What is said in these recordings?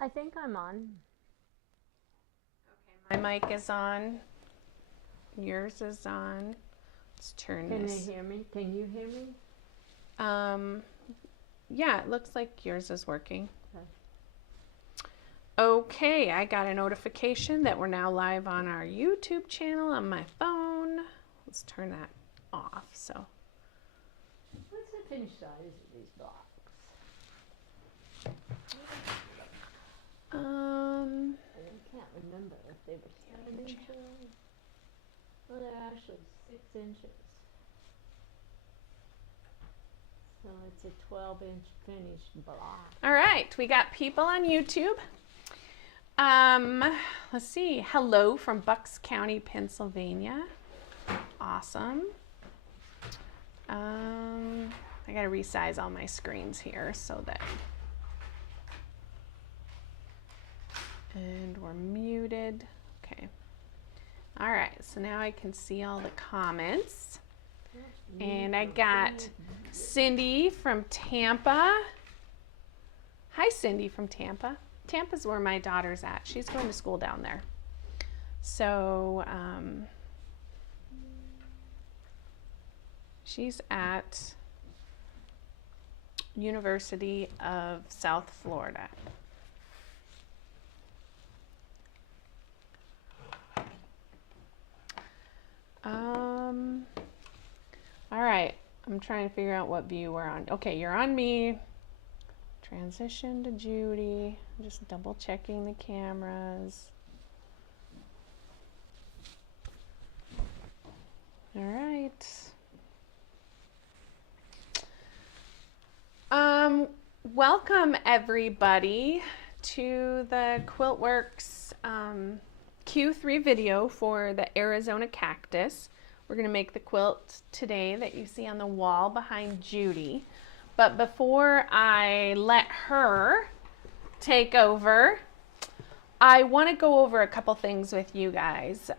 I think I'm on. My mic is on. Yours is on. Let's turn Can this. they hear me? Can you hear me? Yeah, it looks like yours is working. Okay. Okay, I got a notification that we're now live on our YouTube channel on my phone. Let's turn that off. So, What's the finished size of these blocks? I can't remember if they were 7 inches. Well, they're actually 6 inches. So it's a 12-inch finished block. all right, we got people on YouTube. Let's see. Hello from Bucks County, Pennsylvania. Awesome. I gotta resize all my screens here so that. And we're muted. Okay. All right, so now I can see all the comments. And I got Cindy from Tampa. Hi, Cindy from Tampa. Tampa's where my daughter's at. She's going to school down there. So she's at University of South Florida. All right, I'm trying to figure out what view we're on. Okay, you're on me. Transition to Judy. I'm just double checking the cameras. All right. Welcome everybody to the Quiltworx Q3 video for the Arizona Cactus. We're going to make the quilt today that you see on the wall behind Judy. But before I let her take over, I want to go over a couple things with you guys.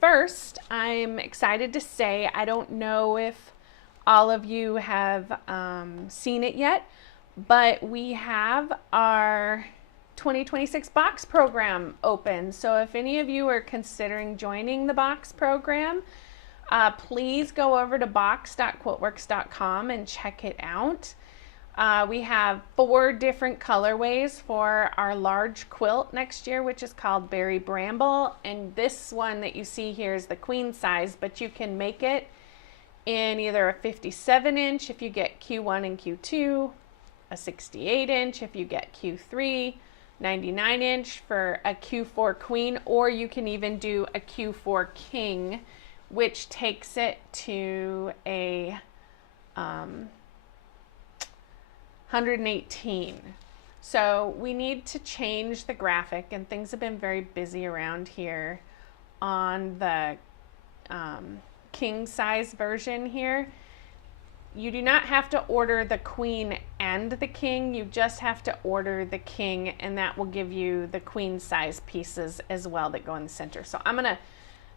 First, I'm excited to say, I don't know if all of you have seen it yet, but we have our 2026 box program open. So if any of you are considering joining the box program, please go over to box.quiltworx.com and check it out. We have 4 different colorways for our large quilt next year, which is called Berry Bramble. And this one that you see here is the queen size, but you can make it in either a 57 inch if you get Q1 and Q2, a 68 inch if you get Q3, 99 inch for a Q4 queen, or you can even do a Q4 king, which takes it to a 118. So we need to change the graphic, and things have been very busy around here on the king size version here. You do not have to order the queen and the king, you just have to order the king, and that will give you the queen size pieces as well that go in the center. So I'm gonna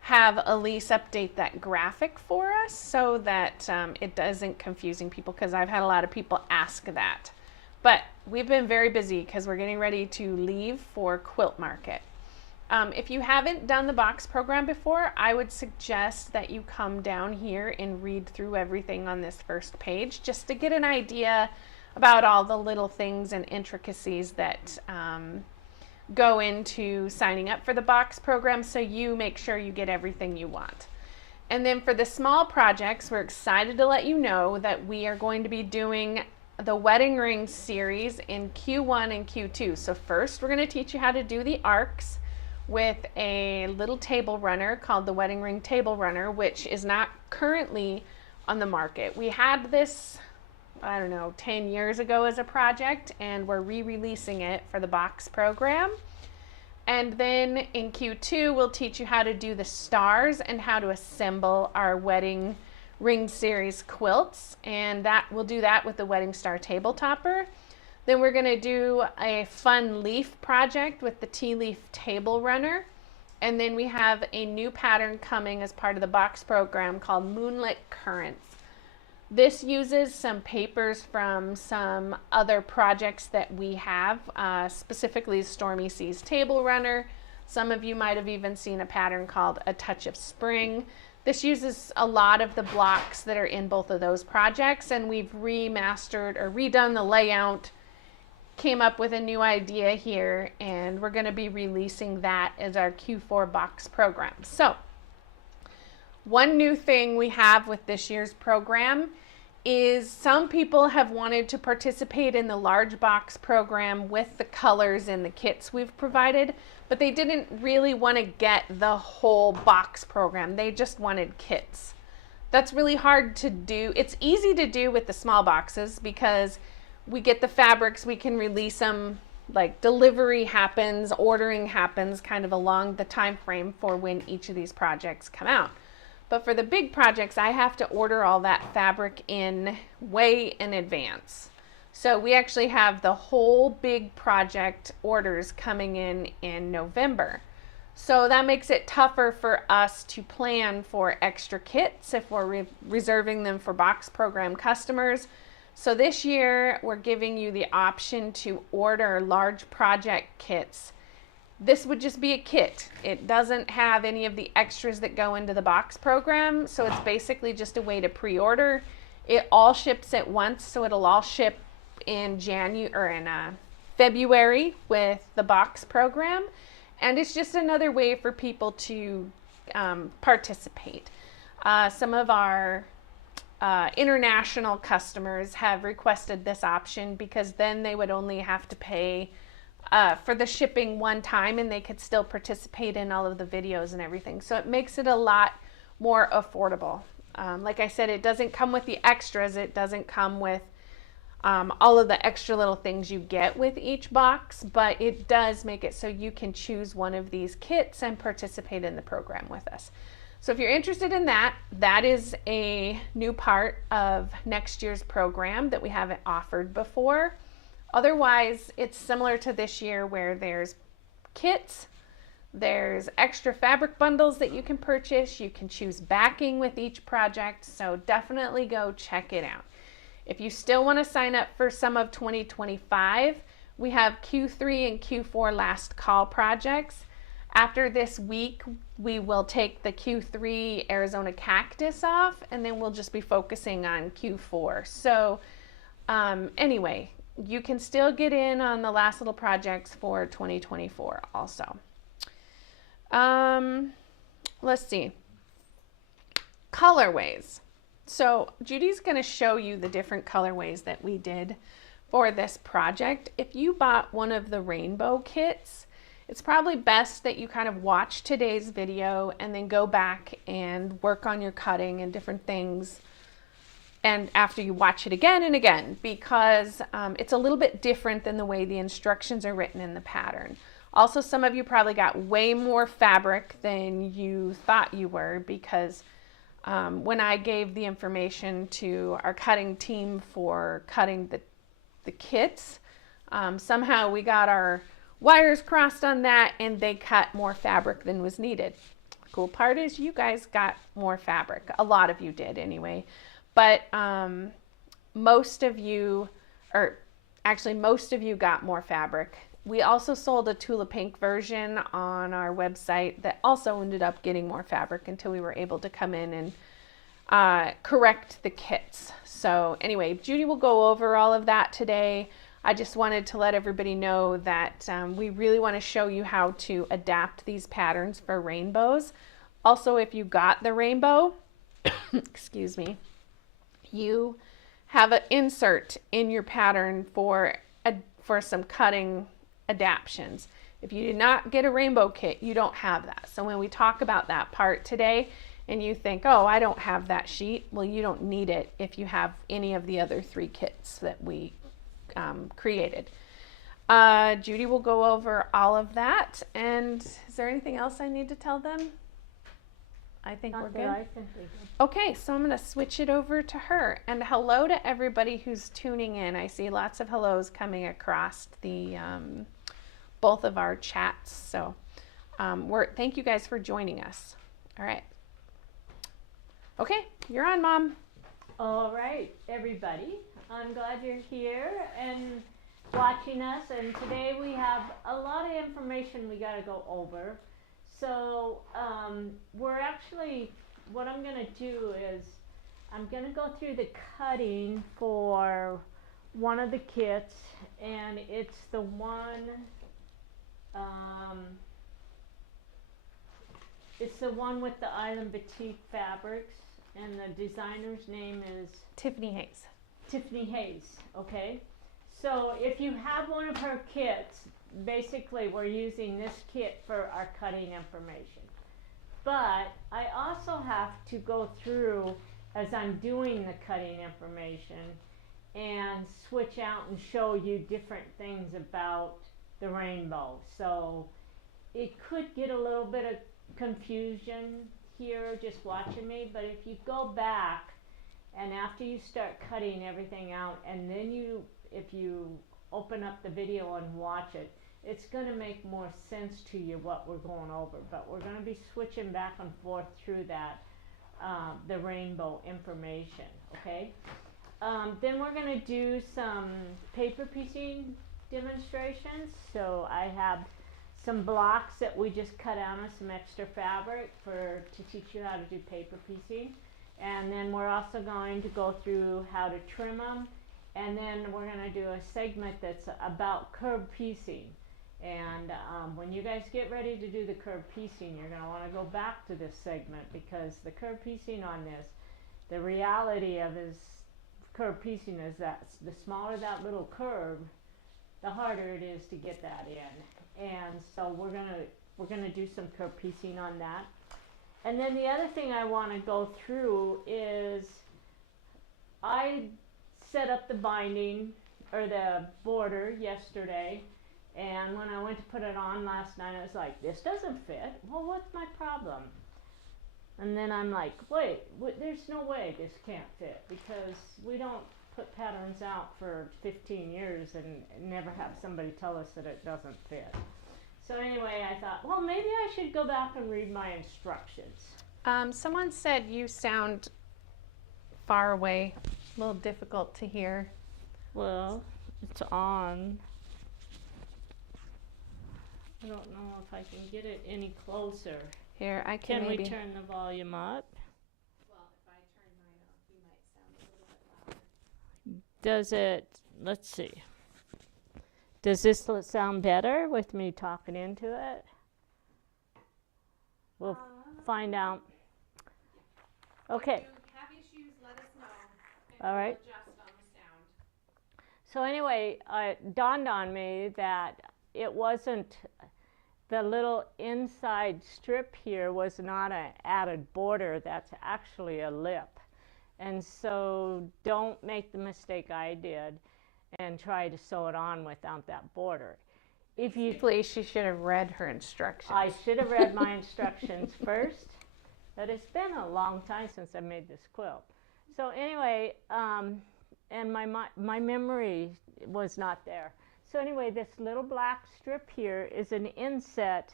have Elise update that graphic for us so that it doesn't confusing people, because I've had a lot of people ask that. But we've been very busy because we're getting ready to leave for Quilt Market. If you haven't done the box program before, I would suggest that you come down here and read through everything on this first page just to get an idea about all the little things and intricacies that go into signing up for the box program, so you make sure you get everything you want. And then for the small projects, we're excited to let you know that we are going to be doing the wedding ring series in Q1 and Q2. So first, we're going to teach you how to do the arcs with a little table runner called the Wedding Ring Table Runner, which is not currently on the market. We had this, I don't know, 10 years ago as a project, and we're re-releasing it for the box program. And then in Q2, we'll teach you how to do the stars and how to assemble our wedding ring series quilts. And that we'll do that with the Wedding Star Table Topper. Then we're gonna do a fun leaf project with the tea leaf table runner. And then we have a new pattern coming as part of the box program called Moonlit Currents. This uses some papers from some other projects that we have, specifically Stormy Seas Table Runner. Some of you might have even seen a pattern called A Touch of Spring. This uses a lot of the blocks that are in both of those projects, and we've remastered or redone the layout, came up with a new idea here, and we're going to be releasing that as our Q4 box program. So one new thing we have with this year's program is some people have wanted to participate in the large box program with the colors and the kits we've provided, but they didn't really want to get the whole box program. They just wanted kits. That's really hard to do. It's easy to do with the small boxes because we get the fabrics, we can release them, like delivery happens, ordering happens kind of along the time frame for when each of these projects come out. But for the big projects, I have to order all that fabric in way in advance. So we actually have the whole big project orders coming in November. So that makes it tougher for us to plan for extra kits if we're reserving them for box program customers. So this year, we're giving you the option to order large project kits. This would just be a kit. It doesn't have any of the extras that go into the box program, so it's basically just a way to pre-order. It all ships at once, so it'll all ship in February with the box program, and it's just another way for people to participate. Some of our international customers have requested this option because then they would only have to pay for the shipping one time and they could still participate in all of the videos and everything. So it makes it a lot more affordable. Like I said, it doesn't come with the extras. It doesn't come with all of the extra little things you get with each box, but it does make it so you can choose one of these kits and participate in the program with us. So if you're interested in that, that is a new part of next year's program that we haven't offered before. Otherwise, it's similar to this year where there's kits, there's extra fabric bundles that you can purchase, you can choose backing with each project, so definitely go check it out. If you still want to sign up for some of 2025, we have Q3 and Q4 last call projects. After this week, we will take the Q3 Arizona Cactus off, and then we'll just be focusing on Q4. So anyway, you can still get in on the last little projects for 2024 also. Let's see. Colorways. So Judy's going to show you the different colorways that we did for this project. If you bought one of the rainbow kits, it's probably best that you kind of watch today's video and then go back and work on your cutting and different things. And after you watch it again and again, because it's a little bit different than the way the instructions are written in the pattern. Also, some of you probably got way more fabric than you thought you were, because when I gave the information to our cutting team for cutting the kits, somehow we got our wires crossed on that and they cut more fabric than was needed. The cool part is you guys got more fabric. A lot of you did anyway. But most of you got more fabric. We also sold a Tula Pink version on our website that also ended up getting more fabric until we were able to come in and correct the kits. So anyway, Judy will go over all of that today. I just wanted to let everybody know that we really want to show you how to adapt these patterns for rainbows. Also, if you got the rainbow, excuse me, you have an insert in your pattern for some cutting adaptions. If you did not get a rainbow kit, you don't have that. So when we talk about that part today and you think, oh, I don't have that sheet, well, you don't need it if you have any of the other 3 kits that we created. Judy will go over all of that. And is there anything else I need to tell them? I think we're good. Okay, so I'm going to switch it over to her. And hello to everybody who's tuning in. I see lots of hellos coming across the both of our chats. So thank you guys for joining us. All right. Okay, you're on, Mom. All right, everybody. I'm glad you're here and watching us. And today we have a lot of information we got to go over. So we're actually, what I'm going to do is I'm going to go through the cutting for one of the kits, and it's the one. It's the one with the Island Batik fabrics, and the designer's name is Tiffany Hayes. Tiffany Hayes, okay? So if you have one of her kits, basically we're using this kit for our cutting information. But I also have to go through, as I'm doing the cutting information, and switch out and show you different things about the rainbow. So it could get a little bit of confusion here just watching me, but if you go back and after you start cutting everything out, and then if you open up the video and watch it, it's going to make more sense to you what we're going over. But we're going to be switching back and forth through that, the rainbow information, okay? Then we're going to do some paper piecing demonstrations. So I have some blocks that we just cut out of some extra fabric to teach you how to do paper piecing. And then we're also going to go through how to trim them. And then we're going to do a segment that's about curve piecing. And when you guys get ready to do the curve piecing, you're going to want to go back to this segment, because the curve piecing on this, the reality of is curve piecing is that the smaller that little curve, the harder it is to get that in. And so we're gonna do some curve piecing on that. And then the other thing I want to go through is I set up the binding or the border yesterday, and when I went to put it on last night, I was like, this doesn't fit. Well, what's my problem? And then I'm like, wait, there's no way this can't fit, because we don't put patterns out for 15 years and never have somebody tell us that it doesn't fit. So anyway, I thought, well, maybe I should go back and read my instructions. Someone said you sound far away, a little difficult to hear. Well, it's on. I don't know if I can get it any closer. Here, I can maybe. We turn the volume up? Well, if I turn mine up, you might sound a little bit louder. Does it, let's see. Does this sound better with me talking into it? We'll find out. Okay. If you have issues, let us know. All right. We'll adjust on the sound. So anyway, it dawned on me that it wasn't, the little inside strip here was not an added border, that's actually a lip. And so don't make the mistake I did and try to sew it on without that border. If you, She should have read her instructions. I should have read my instructions first, but it's been a long time since I made this quilt. So anyway, and my memory was not there. So anyway, this little black strip here is an inset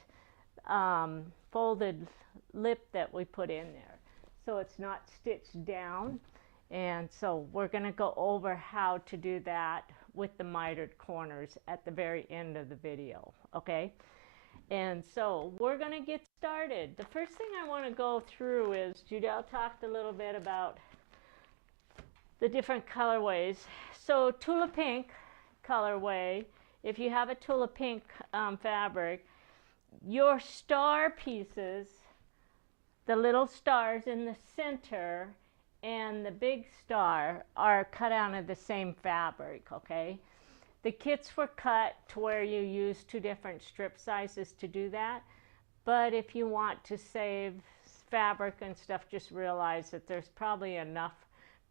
folded lip that we put in there. So it's not stitched down. And so we're going to go over how to do that with the mitered corners at the very end of the video, okay? And so we're going to get started. The first thing I want to go through is, Judel talked a little bit about the different colorways. So Tula Pink colorway, if you have a Tula Pink fabric, your star pieces, the little stars in the center and the big star, are cut out of the same fabric, okay? The kits were cut to where you use 2 different strip sizes to do that, but if you want to save fabric and stuff, just realize that there's probably enough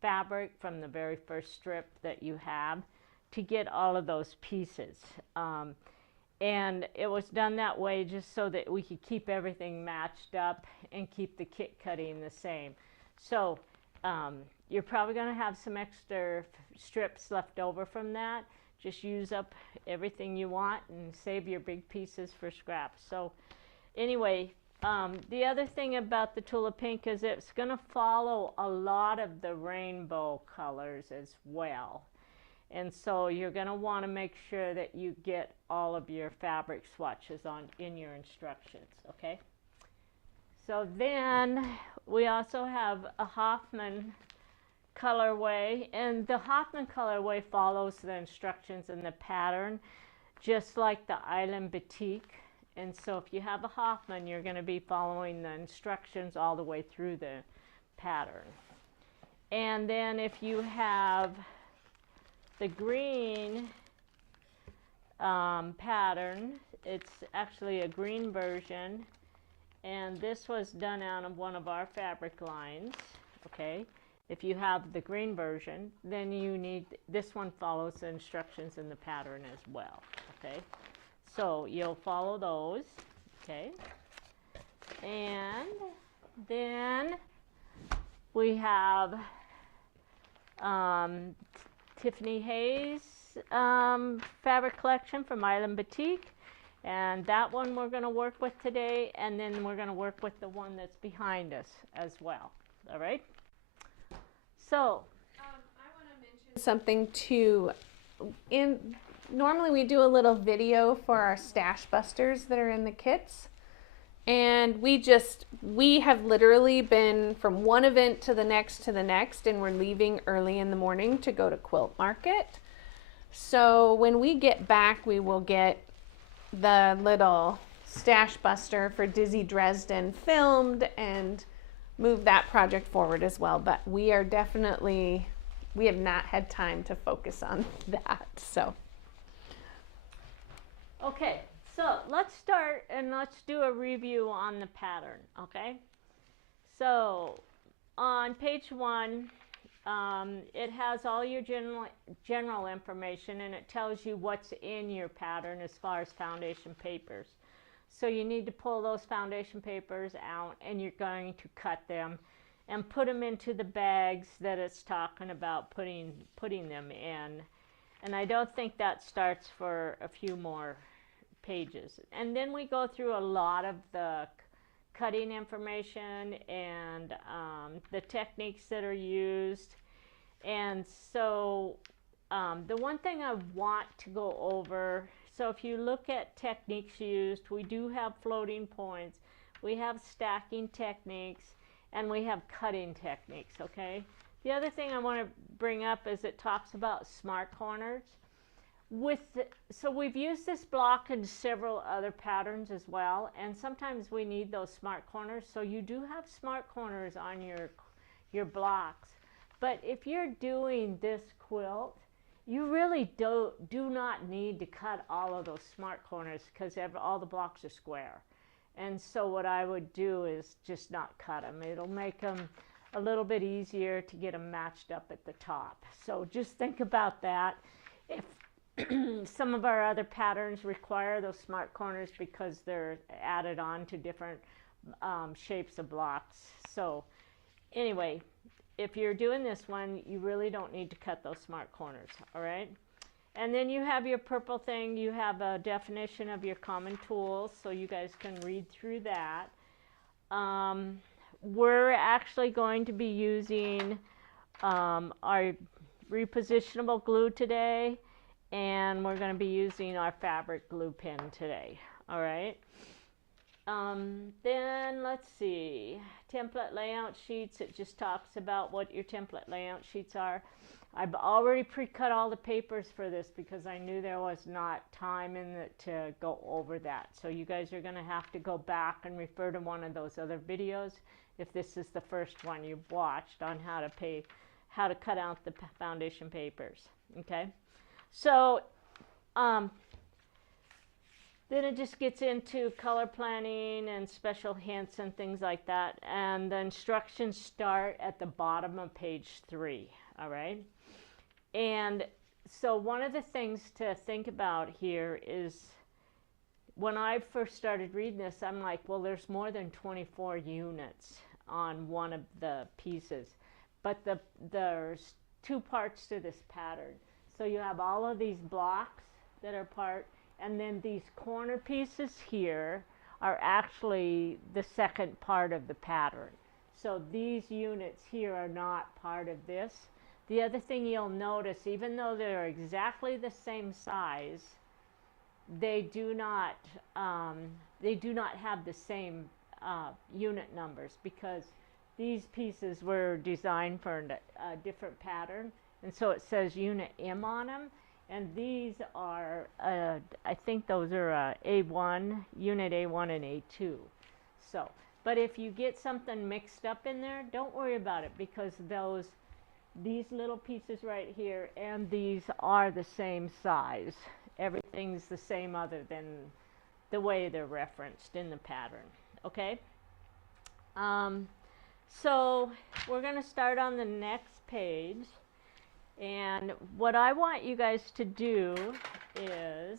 fabric from the very first strip that you have to get all of those pieces. And it was done that way just so that we could keep everything matched up and keep the kit cutting the same. So you're probably going to have some extra strips left over from that. Just use up everything you want and save your big pieces for scraps. So anyway, The other thing about the Tulip Pink is it's going to follow a lot of the rainbow colors as well. And so you're going to want to make sure that you get all of your fabric swatches in your instructions, okay? So then we also have a Hoffman colorway, and the Hoffman colorway follows the instructions in the pattern just like the Island Batik. And so if you have a Hoffman, you're going to be following the instructions all the way through the pattern. And then if you have the green pattern, it's actually a green version, and this was done out of one of our fabric lines, okay? If you have the green version, then you need, this one follows the instructions in the pattern as well, okay? So you'll follow those, okay? And then we have Tiffany Hayes fabric collection from Island Batik, and that one we're going to work with today, and then we're going to work with the one that's behind us as well. All right? So I want to mention something too. Normally we do a little video for our stash busters that are in the kits, and we have literally been from one event to the next, and we're leaving early in the morning to go to Quilt Market. So when we get back, we will get the little stash buster for Dizzy Dresden filmed and move that project forward as well. But we have not had time to focus on that. So okay, so let's start and let's do a review on the pattern, okay? So on page 1, it has all your general information, and it tells you what's in your pattern as far as foundation papers. So you need to pull those foundation papers out, and you're going to cut them and put them into the bags that it's talking about putting them in. And I don't think that starts for a few more pages. And then we go through a lot of the cutting information and the techniques that are used. And so the one thing I want to go over, so if you look at techniques used, we do have floating points, we have stacking techniques, and we have cutting techniques, okay? The other thing I want to bring up is it talks about smart corners. So we've used this block in several other patterns as well, and sometimes we need those smart corners. So you do have smart corners on your blocks. But if you're doing this quilt, you really do not need to cut all of those smart corners because all the blocks are square. And so what I would do is just not cut them. It'll make them a little bit easier to get them matched up at the top. So just think about that. If some of our other patterns require those smart corners because they're added on to different shapes of blocks. So anyway, if you're doing this one, you really don't need to cut those smart corners, all right? And then you have your purple thing. You have a definition of your common tools, so you guys can read through that. We're actually going to be using our repositionable glue today, and we're going to be using our fabric glue pen today, all right? Then let's see, template layout sheets. It just talks about what your template layout sheets are. I've already pre-cut all the papers for this because I knew there was not time in it to go over that. So you guys are going to have to go back and refer to one of those other videos if this is the first one you've watched on how to cut out the foundation papers, okay? So then it just gets into color planning and special hints and things like that. And the instructions start at the bottom of page 3, all right? And so one of the things to think about here is when I first started reading this, I'm like, well, there's more than 24 units on one of the pieces. But there's 2 parts to this pattern. So you have all of these blocks that are part, and then these corner pieces here are actually the second part of the pattern. So these units here are not part of this. The other thing you'll notice, even though they're exactly the same size, they do not have the same unit numbers, because these pieces were designed for a different pattern, and so it says unit M on them. And these are, I think those are A1, unit A1 and A2. So, but if you get something mixed up in there, don't worry about it, because these little pieces right here and these are the same size. Everything's the same other than the way they're referenced in the pattern, okay? So we're going to start on the next page. And what I want you guys to do is,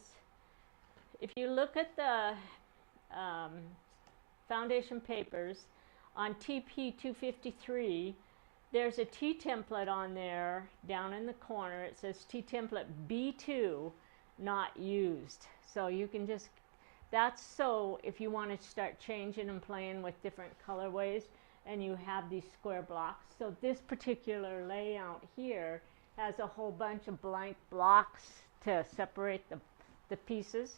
if you look at the foundation papers on TP 253, there's a T template on there down in the corner. It says T template B2 not used. So you can just, that's so if you want to start changing and playing with different colorways and you have these square blocks. So this particular layout here has a whole bunch of blank blocks to separate the pieces,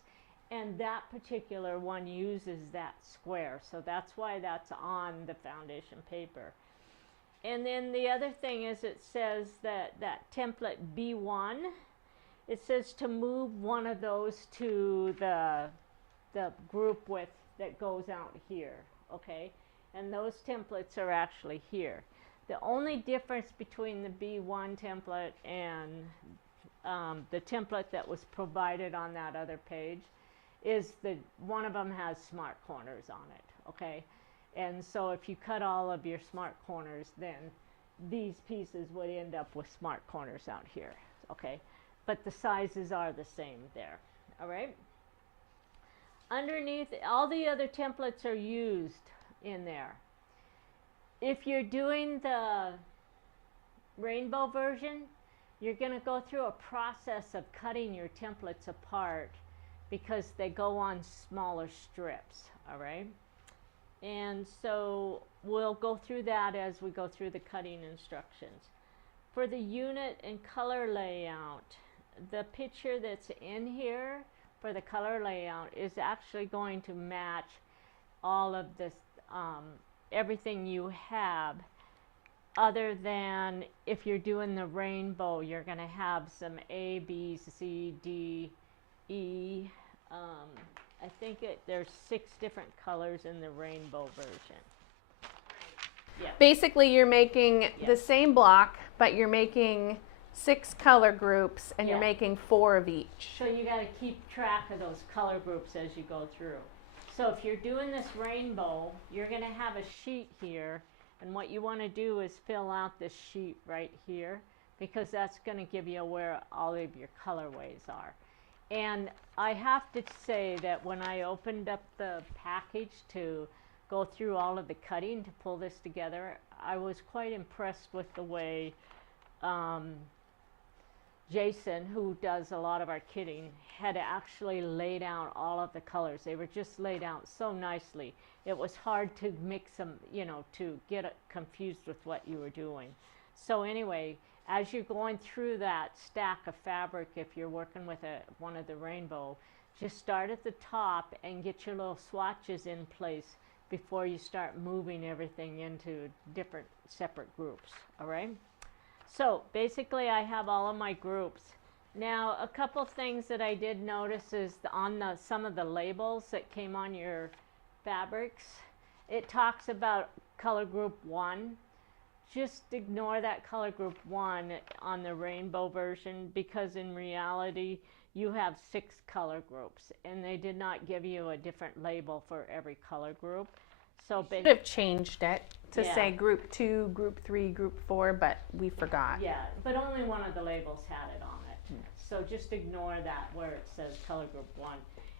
and that particular one uses that square, so that's why that's on the foundation paper. And then the other thing is, it says that template B1, it says to move one of those to the group with that goes out here, okay? And those templates are actually here. The only difference between the B1 template and the template that was provided on that other page is that one of them has smart corners on it, okay? And so if you cut all of your smart corners, then these pieces would end up with smart corners out here, okay? But the sizes are the same there, all right? Underneath, all the other templates are used in there. If you're doing the rainbow version, you're going to go through a process of cutting your templates apart, because they go on smaller strips, all right? And so we'll go through that as we go through the cutting instructions. For the unit and color layout, the picture that's in here for the color layout is actually going to match all of this, everything you have, other than if you're doing the rainbow, you're going to have some A, B, C, D, E. I think there's 6 different colors in the rainbow version. Yeah. Basically, you're making the same block, but you're making 6 color groups, and you're making 4 of each. So you got to keep track of those color groups as you go through. So if you're doing this rainbow, you're going to have a sheet here, and what you want to do is fill out this sheet right here, because that's going to give you where all of your colorways are. And I have to say that when I opened up the package to go through all of the cutting to pull this together, I was quite impressed with the way Jason, who does a lot of our kitting, had actually laid out all of the colors. They were just laid out so nicely. It was hard to mix them, you know, to get confused with what you were doing. So anyway, as you're going through that stack of fabric, if you're working with one of the rainbow, just start at the top and get your little swatches in place before you start moving everything into different separate groups, all right? So basically I have all of my groups. Now a couple things that I did notice is on some of the labels that came on your fabrics, it talks about color group 1. Just ignore that color group 1 on the rainbow version, because in reality you have 6 color groups, and they did not give you a different label for every color group. So we should have changed it to say group 2, group 3, group 4, but we forgot. Yeah, but only one of the labels had it on it. So just ignore that where it says color group 1.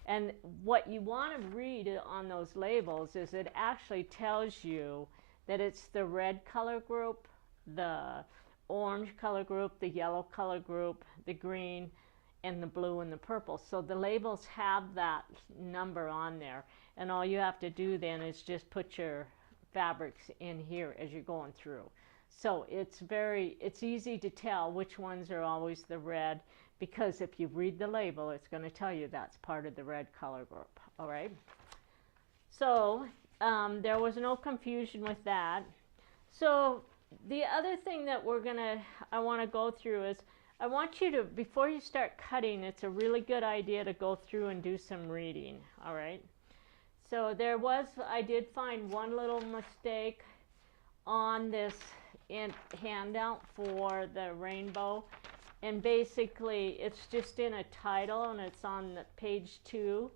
And what you want to read on those labels is it actually tells you that it's the red color group, the orange color group, the yellow color group, the green, and the blue and the purple. So the labels have that number on there. And all you have to do then is just put your fabrics in here as you're going through. So it's easy to tell which ones are always the red, because if you read the label, it's going to tell you that's part of the red color group. All right. So there was no confusion with that. So the other thing that I want to go through is, I want you to, before you start cutting, it's a really good idea to go through and do some reading. All right. So I did find one little mistake on this handout for the rainbow, and basically it's just in a title, and it's on page 2.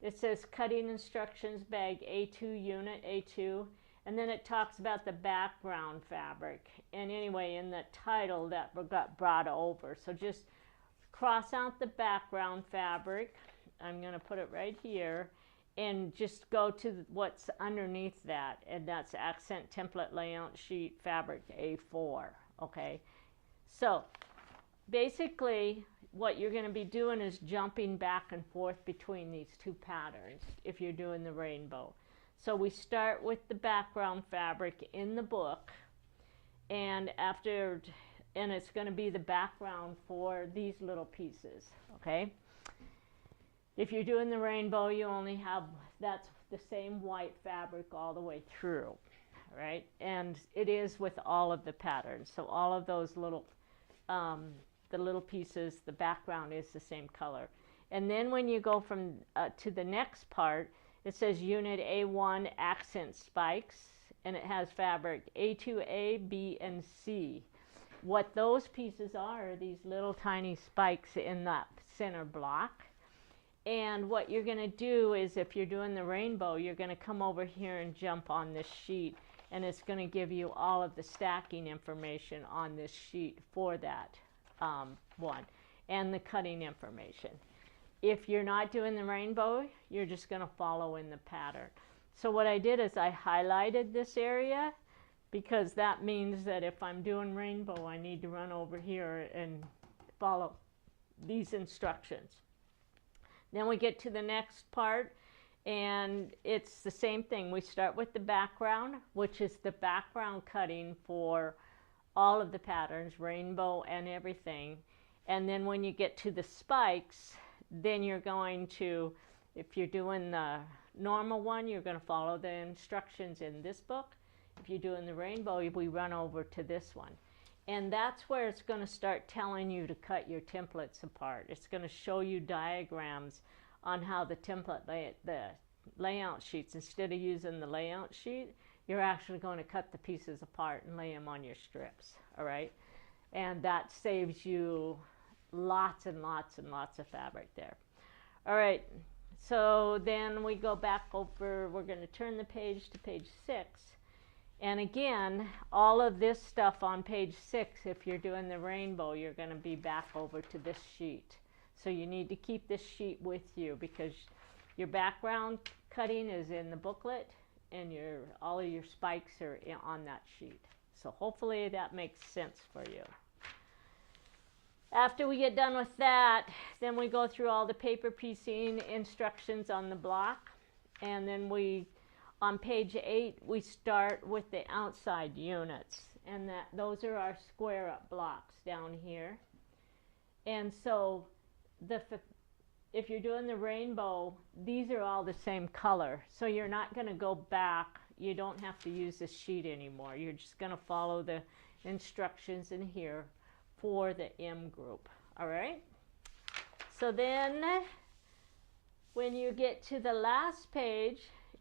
It says cutting instructions, bag A2, unit A2, and then it talks about the background fabric. And anyway, in the title that got brought over, so just cross out the background fabric. I'm going to put it right here, and just go to what's underneath that, and that's accent template layout sheet fabric A4. Okay, so basically what you're going to be doing is jumping back and forth between these two patterns if you're doing the rainbow. So we start with the background fabric in the book, and it's going to be the background for these little pieces. Okay, if you're doing the rainbow, you only have, that's the same white fabric all the way through, right? And it is with all of the patterns. So all of those little, the little pieces, the background is the same color. And then when you go from to the next part, it says unit A1 accent spikes, and it has fabric A2A, B, and C. What those pieces are these little tiny spikes in that center block. And what you're going to do is, if you're doing the rainbow, you're going to come over here and jump on this sheet, and it's going to give you all of the stacking information on this sheet for that one, and the cutting information. If you're not doing the rainbow, you're just going to follow in the pattern. So what I did is I highlighted this area, because that means that if I'm doing rainbow, I need to run over here and follow these instructions. Then we get to the next part, and it's the same thing. We start with the background, which is the background cutting for all of the patterns, rainbow and everything. And then when you get to the spikes, then you're going to, if you're doing the normal one, you're going to follow the instructions in this book. If you're doing the rainbow, we run over to this one. And that's where it's going to start telling you to cut your templates apart. It's going to show you diagrams on how the the layout sheets, instead of using the layout sheet, you're actually going to cut the pieces apart and lay them on your strips. All right, and that saves you lots and lots and lots of fabric there. All right, so then we go back over, we're going to turn the page to page 6. And again, all of this stuff on page 6, if you're doing the rainbow, you're going to be back over to this sheet. So you need to keep this sheet with you, because your background cutting is in the booklet, and all of your spikes are on that sheet. So hopefully that makes sense for you. After we get done with that, then we go through all the paper piecing instructions on the block, and then on page 8, we start with the outside units, and those are our square up blocks down here. And so if you're doing the rainbow, these are all the same color, so you're not going to go back. You don't have to use this sheet anymore. You're just going to follow the instructions in here for the M group. All right, so then when you get to the last page,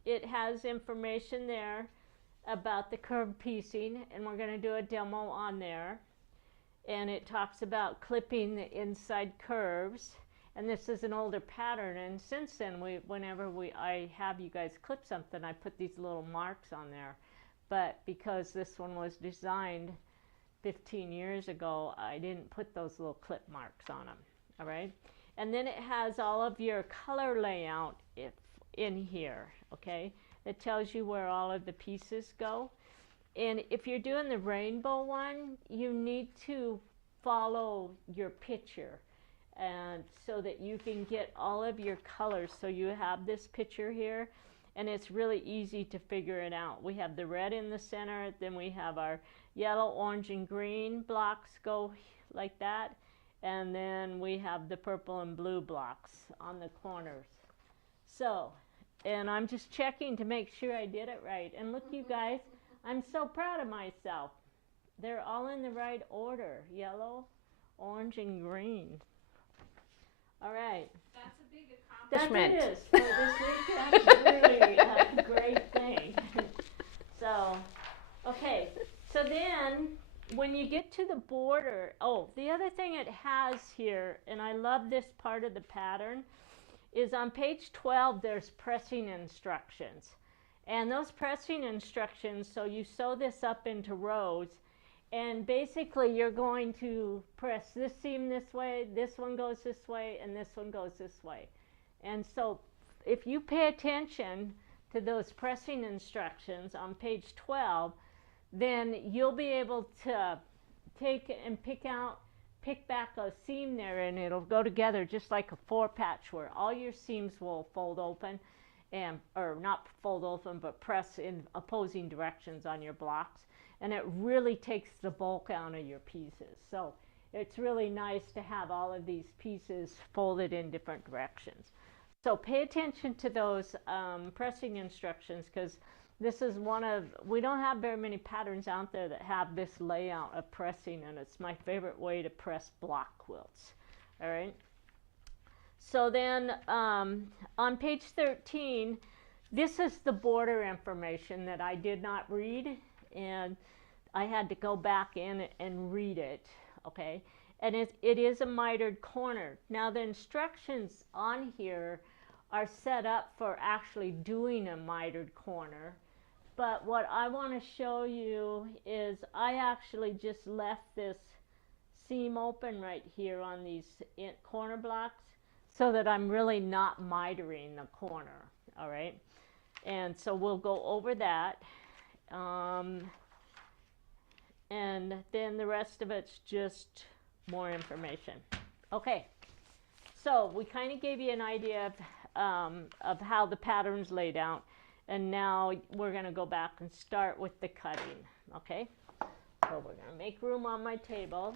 it has information there about the curved piecing, and we're going to do a demo on there. And it talks about clipping the inside curves. And this is an older pattern, and since then, whenever I have you guys clip something, I put these little marks on there. But because this one was designed 15 years ago, I didn't put those little clip marks on them. All right, and then it has all of your color layout in here. Okay, it tells you where all of the pieces go. And if you're doing the rainbow one, you need to follow your picture, and so that you can get all of your colors. So you have this picture here, and it's really easy to figure it out. We have the red in the center, then we have our yellow, orange, and green blocks go like that, and then we have the purple and blue blocks on the corners. So, and I'm just checking to make sure I did it right. And look, you guys, I'm so proud of myself. They're all in the right order: yellow, orange, and green. All right. That's a big accomplishment. That is. For this week, that's really a great thing. So, okay. So then, when you get to the border, oh, the other thing it has here, and I love this part of the pattern, is on page 12, there's pressing instructions. And those pressing instructions, so you sew this up into rows, and basically you're going to press this seam this way, this one goes this way, and this one goes this way. And so if you pay attention to those pressing instructions on page 12, then you'll be able to take and pick back a seam there, and it'll go together just like a 4-patch where all your seams will fold open, and or not fold open, but press in opposing directions on your blocks, and it really takes the bulk out of your pieces. So it's really nice to have all of these pieces folded in different directions. So pay attention to those pressing instructions, because this is we don't have very many patterns out there that have this layout of pressing, and it's my favorite way to press block quilts. All right. So then on page 13, this is the border information that I did not read, and I had to go back in and read it, okay? And it is a mitered corner. Now the instructions on here are set up for actually doing a mitered corner, but what I want to show you is I actually just left this seam open right here on these corner blocks, so that I'm really not mitering the corner, all right? And so we'll go over that. And then the rest of it's just more information. Okay, so we kind of gave you an idea of how the pattern's laid out, and now we're going to go back and start with the cutting, okay? So we're going to make room on my table.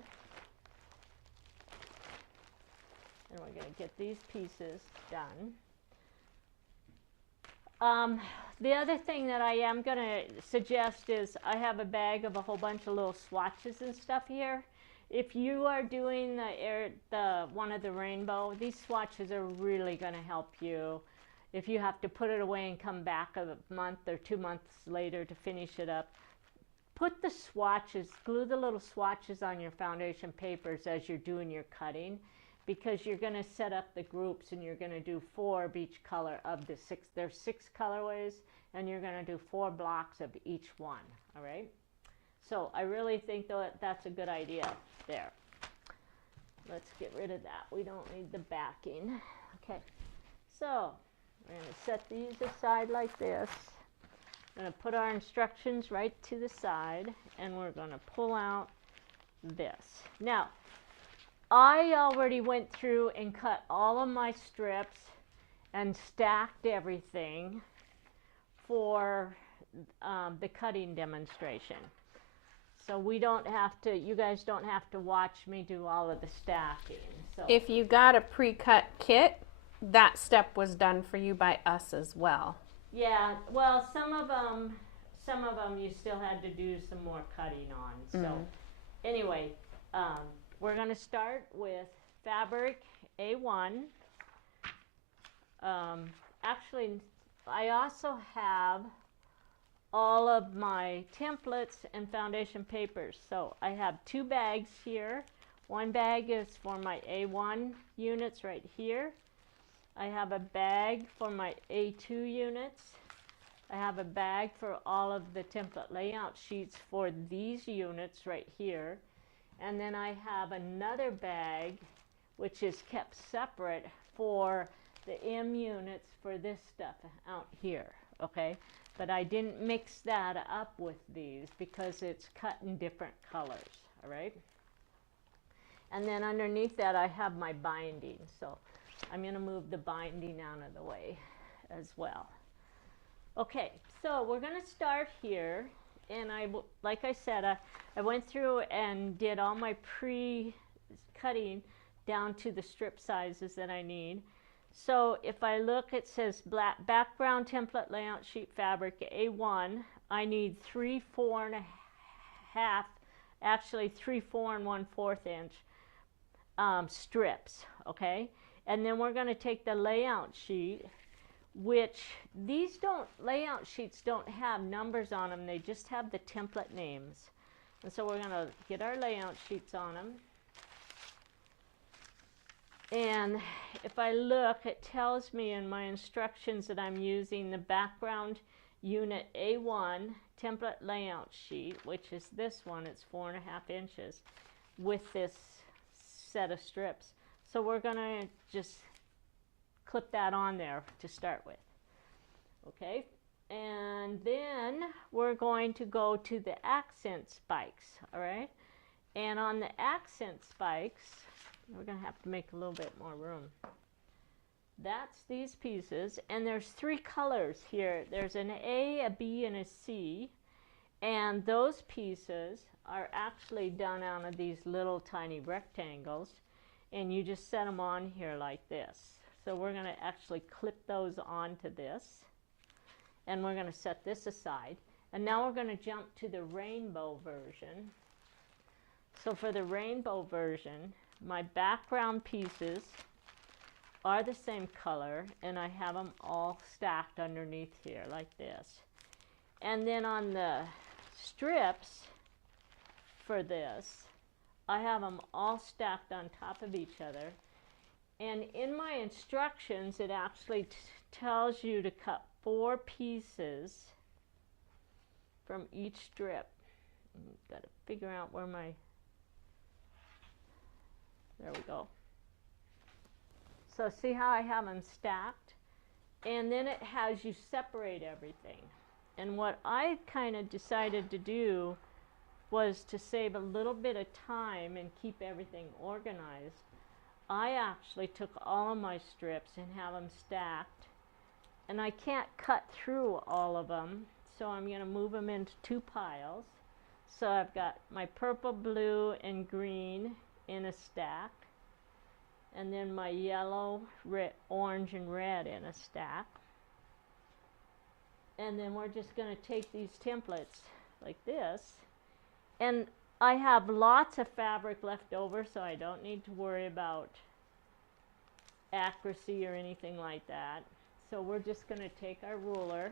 And we're going to get these pieces done. The other thing that I am going to suggest is I have a bag of a whole bunch of little swatches and stuff here. If you are doing the one of the rainbow, these swatches are really going to help you. If you have to put it away and come back a month or 2 months later to finish it up, put the swatches, glue the little swatches on your foundation papers as you're doing your cutting, because you're going to set up the groups, and you're going to do 4 of each color of the 6. There's 6 colorways, and you're going to do 4 blocks of each one, all right? So I really think that's a good idea there. Let's get rid of that. We don't need the backing. Okay, so we're going to set these aside like this. We're going to put our instructions right to the side, and we're going to pull out this. Now, I already went through and cut all of my strips and stacked everything for the cutting demonstration. So we don't have to, you guys don't have to watch me do all of the stacking. So If you got a pre-cut kit, that step was done for you by us as well. yeah, well, some of them you still had to do some more cutting on. So anyway, we're going to start with fabric A1. Actually, I also have all of my templates and foundation papers. So I have 2 bags here. One bag is for my A1 units right here. I have a bag for my A2 units. I have a bag for all of the template layout sheets for these units right here. And then I have another bag which is kept separate for the M units for this stuff out here, okay? But I didn't mix that up with these because it's cut in different colors, all right? And then underneath that I have my binding, so I'm going to move the binding out of the way as well. Okay, so we're going to start here, and like I said, I went through and did all my pre-cutting down to the strip sizes that I need. So if I look, it says black background template layout sheet fabric A1. I need 3 4.5, actually 3 4 1/4 inch strips. Okay, and then we're going to take the layout sheet, which these layout sheets don't have numbers on them, they just have the template names. And so we're going to get our layout sheets on them. And if I look, it tells me in my instructions that I'm using the background unit A1 template layout sheet, which is this one. It's 4.5 inches with this set of strips. So we're going to just clip that on there to start with. Okay, and then we're going to go to the accent spikes. All right, and on the accent spikes, we're going to have to make a little bit more room. That's these pieces, and there's 3 colors here. There's an A, a B, and a C, and those pieces are actually done out of these little tiny rectangles, and you just set them on here like this. So we're going to actually clip those onto this, and we're going to set this aside. And now we're going to jump to the rainbow version. So for the rainbow version, my background pieces are the same color, and I have them all stacked underneath here like this. And then on the strips for this, I have them all stacked on top of each other. And in my instructions, it actually tells you to cut 4 pieces from each strip. Got to figure out where there we go. So see how I have them stacked? And then it has you separate everything. And what I kind of decided to do was to save a little bit of time and keep everything organized. I actually took all of my strips and have them stacked. And I can't cut through all of them, so I'm going to move them into 2 piles. So I've got my purple, blue, and green in a stack, and then my yellow, red, orange, and red in a stack. And then we're just going to take these templates like this, and I have lots of fabric left over, so I don't need to worry about accuracy or anything like that. So we're just going to take our ruler,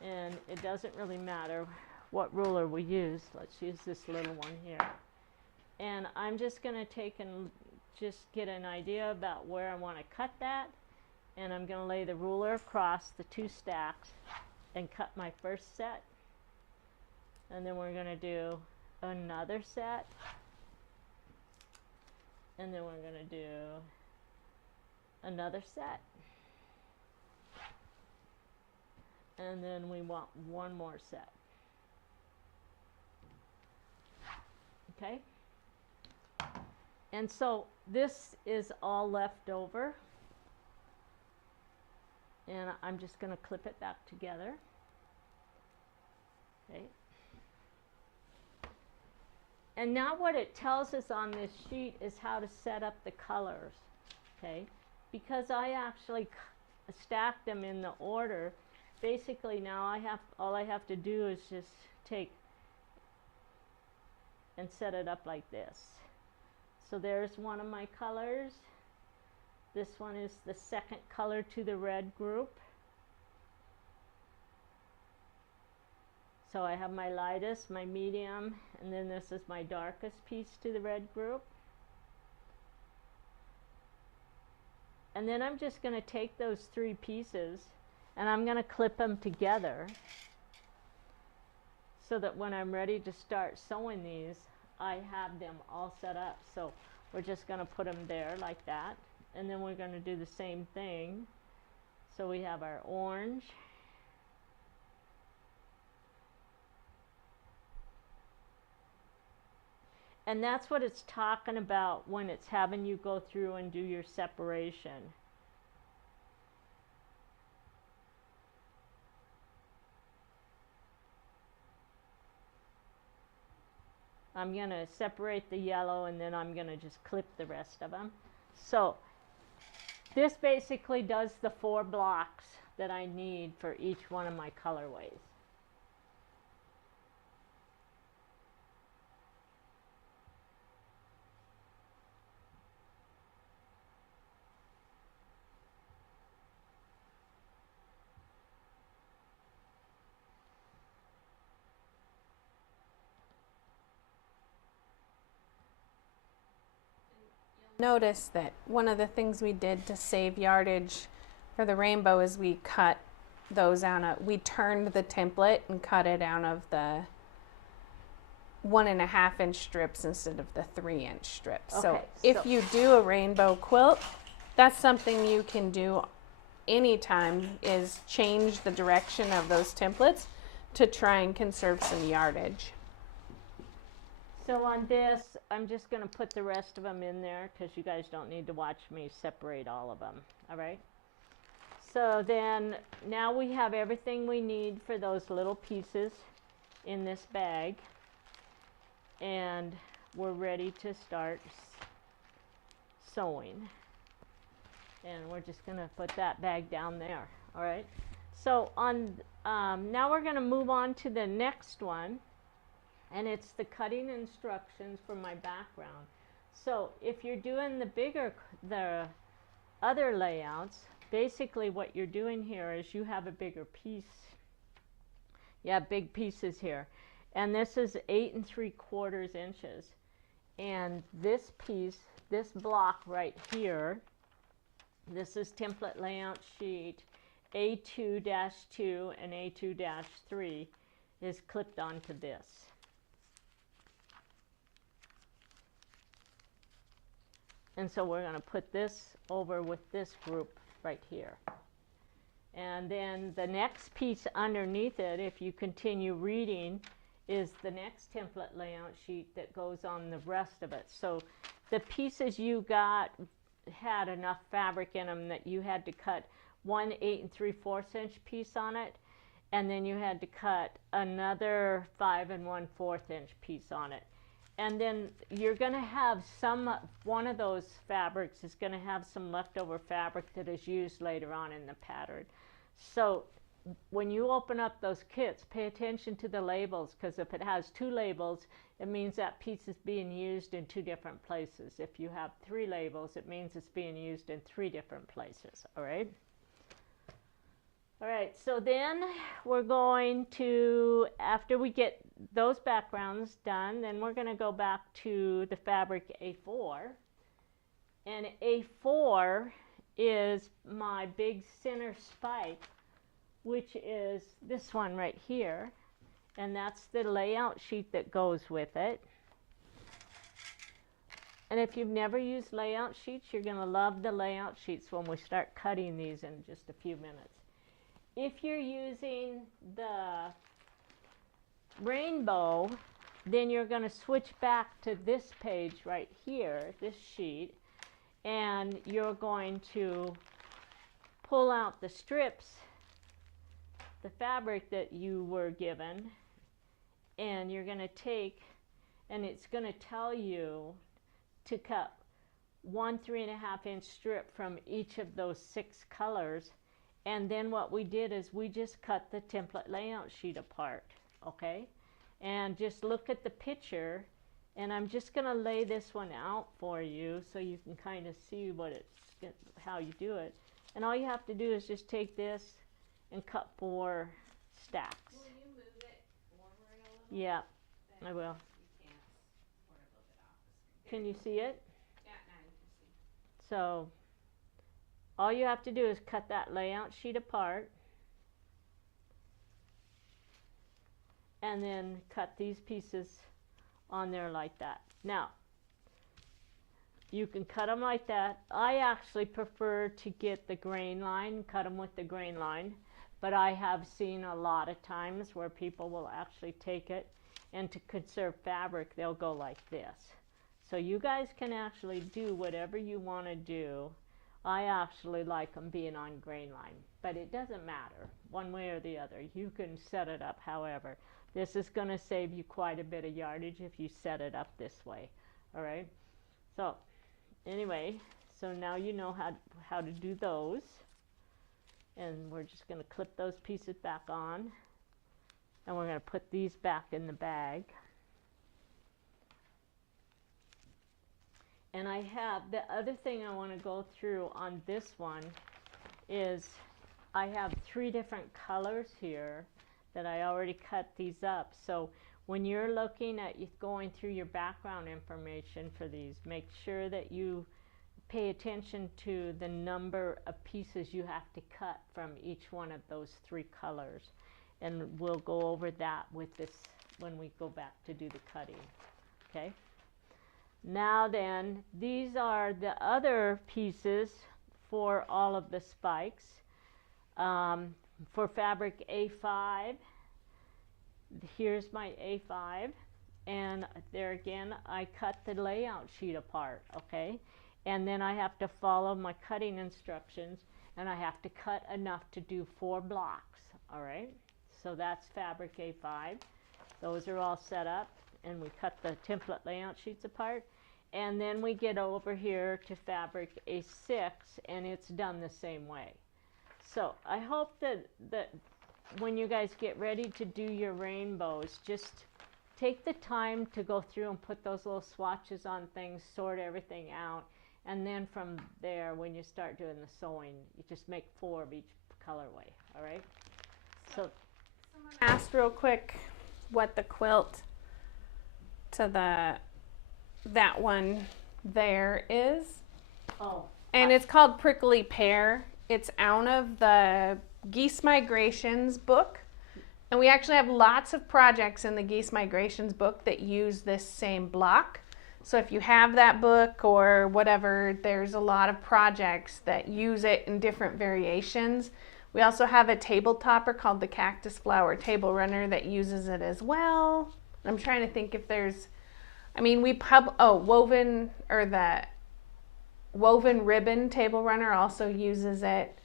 and it doesn't really matter what ruler we use. Let's use this little one here. And I'm just going to take and just get an idea about where I want to cut that. And I'm going to lay the ruler across the 2 stacks and cut my first set. And then we're going to do another set. And then we're going to do another set. And then we want 1 more set. Okay? And so this is all left over. And I'm just going to clip it back together. Okay. And now what it tells us on this sheet is how to set up the colors. Okay? Because I actually stacked them in the order, basically now all I have to do is just take and set it up like this. So there's one of my colors. This one is the second color to the red group. So I have my lightest, my medium, and then this is my darkest piece to the red group. And then I'm just going to take those 3 pieces and I'm going to clip them together so that when I'm ready to start sewing these, I have them all set up. So we're just going to put them there like that. And then we're going to do the same thing. So we have our orange. And that's what it's talking about when it's having you go through and do your separation. I'm going to separate the yellow, and then I'm going to just clip the rest of them. So this basically does the 4 blocks that I need for each one of my colorways. Notice that one of the things we did to save yardage for the rainbow is we cut those out. We turned the template and cut it out of the 1.5 inch strips instead of the 3 inch strips. So if you do a rainbow quilt, that's something you can do anytime, is change the direction of those templates to try and conserve some yardage. So on this, I'm just going to put the rest of them in there because you guys don't need to watch me separate all of them, all right? So then now we have everything we need for those little pieces in this bag, and we're ready to start sewing. And we're just going to put that bag down there, all right? So now we're going to move on to the next one. And it's the cutting instructions for my background. So if you're doing the other layouts, basically what you're doing here is you have a bigger piece. You have big pieces here. And this is 8 3/4 inches. And this piece, this block right here, this is template layout sheet A2-2 and A2-3 is clipped onto this. And so we're going to put this over with this group right here. And then the next piece underneath it, if you continue reading, is the next template layout sheet that goes on the rest of it. So the pieces you got had enough fabric in them that you had to cut one 8 3/4 inch piece on it, and then you had to cut another 5 1/4 inch piece on it. And then you're going to have one of those fabrics is going to have some leftover fabric that is used later on in the pattern. So when you open up those kits, pay attention to the labels, because if it has 2 labels, it means that piece is being used in 2 different places. If you have 3 labels, it means it's being used in 3 different places, all right? All right, so then we're going to, after we get those backgrounds done, then we're going to go back to the fabric A4. And A4 is my big center spike, which is this one right here. And that's the layout sheet that goes with it. And if you've never used layout sheets, you're going to love the layout sheets when we start cutting these in just a few minutes. If you're using the rainbow, then you're going to switch back to this page right here, this sheet, and you're going to pull out the strips, the fabric that you were given, and you're going to take, and it's going to tell you to cut 1 3.5 inch strip from each of those 6 colors. And then what we did is we just cut the template layout sheet apart, okay? And just look at the picture, and I'm just going to lay this one out for you so you can kind of see how you do it. And all you have to do is just take this and cut 4 stacks. Will you move it forward a little? Yeah, I will. You can't sort of a little bit off the screen. Can you see it? Yeah, now you can see. So all you have to do is cut that layout sheet apart, and then cut these pieces on there like that. Now, you can cut them like that. I actually prefer to get the grain line, cut them with the grain line, but I have seen a lot of times where people will actually take it, and to conserve fabric, they'll go like this. So you guys can actually do whatever you want to do. I actually like them being on grain line, but it doesn't matter one way or the other. You can set it up however. This is going to save you quite a bit of yardage if you set it up this way. All right. So anyway, so now you know how to do those. And we're just going to clip those pieces back on. And we're going to put these back in the bag. And I have, the other thing I want to go through on this one is I have 3 different colors here that I already cut these up. So when you're looking at going through your background information for these, make sure that you pay attention to the number of pieces you have to cut from each one of those 3 colors. And we'll go over that with this when we go back to do the cutting. Okay? Now then, these are the other pieces for all of the spikes. For fabric A5, here's my A5, and there again I cut the layout sheet apart, okay? And then I have to follow my cutting instructions, and I have to cut enough to do 4 blocks, all right? So that's fabric A5. Those are all set up, and we cut the template layout sheets apart. And then we get over here to fabric A6, and it's done the same way. So I hope that when you guys get ready to do your rainbows, just take the time to go through and put those little swatches on things, sort everything out, and then from there, when you start doing the sewing, you just make 4 of each colorway, all right? So someone asked real quick what the quilt to that one there is. Oh. And it's called Prickly Pear. It's out of the Geese Migrations book. And we actually have lots of projects in the Geese Migrations book that use this same block. So if you have that book or whatever, there's a lot of projects that use it in different variations. We also have a table topper called the Cactus Flower Table Runner that uses it as well. I'm trying to think if there's, I mean, woven, or the Woven Ribbon Table Runner also uses it.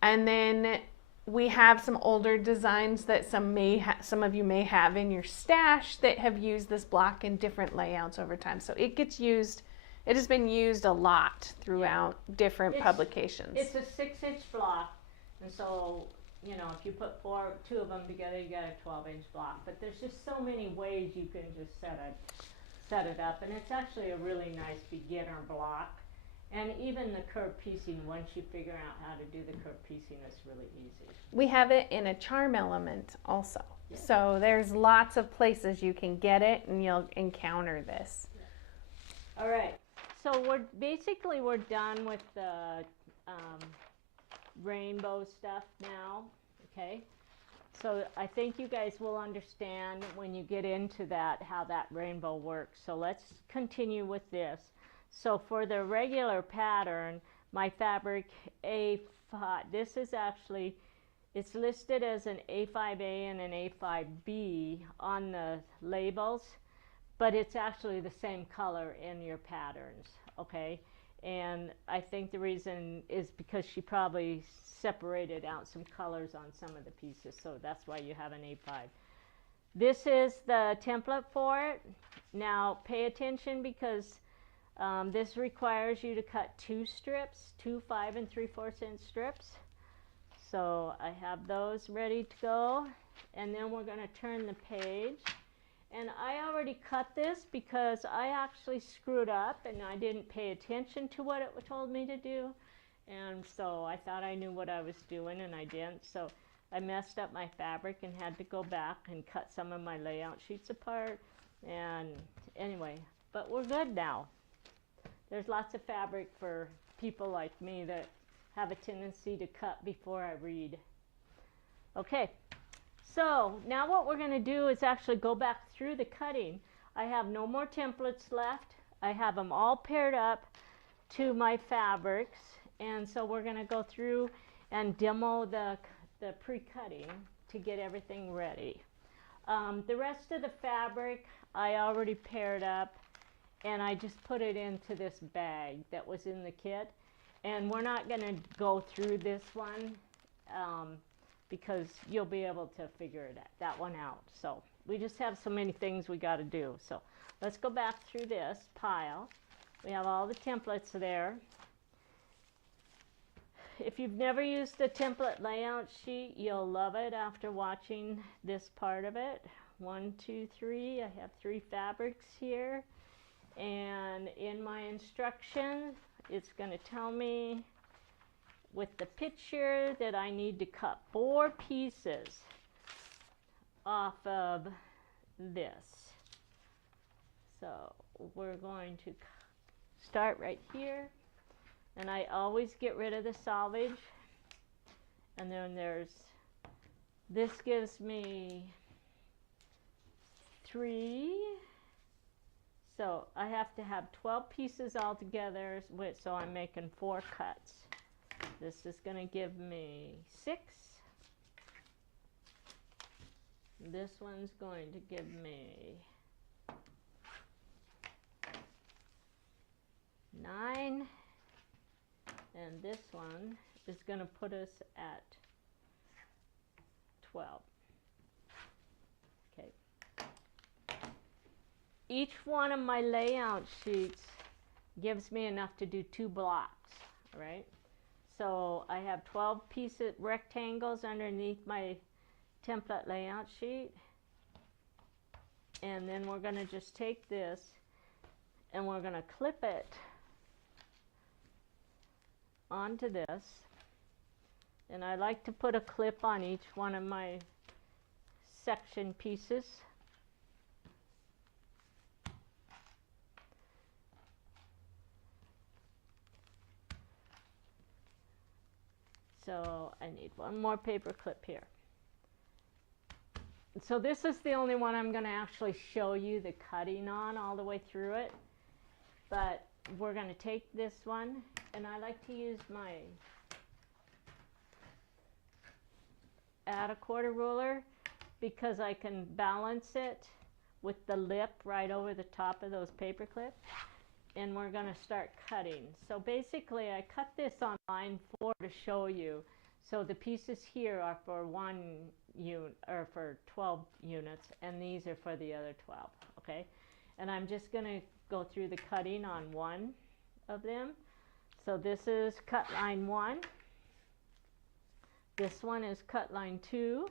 And then we have some older designs that some of you may have in your stash that have used this block in different layouts over time. So it gets used, it has been used a lot throughout different publications. It's a 6-inch block, and so, you know, if you put 2 of them together, you got a 12-inch block. But there's just so many ways you can just set it up, and it's actually a really nice beginner block. And even the curved piecing, once you figure out how to do the curved piecing, it's really easy. We have it in a charm element also. Yeah. So there's lots of places you can get it, and you'll encounter this. Yeah. All right. So we're done with the rainbow stuff now. Okay. So I think you guys will understand when you get into that how that rainbow works. So let's continue with this. So for the regular pattern, my fabric A5, this is actually, it's listed as an A5A and an A5B on the labels, but it's actually the same color in your patterns, okay? And I think the reason is because she probably separated out some colors on some of the pieces, so that's why you have an A5. This is the template for it. Now pay attention because this requires you to cut 2 strips, 2 5 3/4 inch strips. So I have those ready to go, and then we're going to turn the page. And I already cut this because I actually screwed up and I didn't pay attention to what it told me to do. And so I thought I knew what I was doing, and I didn't. So I messed up my fabric and had to go back and cut some of my layout sheets apart. And anyway, but we're good now. There's lots of fabric for people like me that have a tendency to cut before I read. Okay, so now what we're going to do is actually go back through the cutting. I have no more templates left. I have them all paired up to my fabrics, and so we're going to go through and demo the pre-cutting to get everything ready. The rest of the fabric I already paired up, and I just put it into this bag that was in the kit. And we're not going to go through this one because you'll be able to figure that one out. So we just have so many things we got to do. So let's go back through this pile. We have all the templates there. If you've never used the template layout sheet, you'll love it after watching this part of it. 1, 2, 3. I have 3 fabrics here. And in my instructions, it's going to tell me with the picture that I need to cut 4 pieces off of this. So we're going to start right here. And I always get rid of the salvage. And then this gives me 3. So I have to have 12 pieces all together, so I'm making 4 cuts. This is going to give me 6. This one's going to give me 9. And this one is going to put us at 12. Okay. Each one of my layout sheets gives me enough to do 2 blocks, all right? So I have 12 pieces, rectangles underneath my template layout sheet. And then we're going to just take this and we're going to clip it onto this. And I like to put a clip on each one of my section pieces. So I need one more paper clip here. So this is the only one I'm going to actually show you the cutting on all the way through it. But we're going to take this one, and I like to use my add a quarter ruler because I can balance it with the lip right over the top of those paper clips. And we're going to start cutting. So basically I cut this on line 4 to show you. So the pieces here are for 1 unit or for 12 units, and these are for the other 12, okay? And I'm just going to go through the cutting on one of them. So this is cut line 1. This one is cut line 2.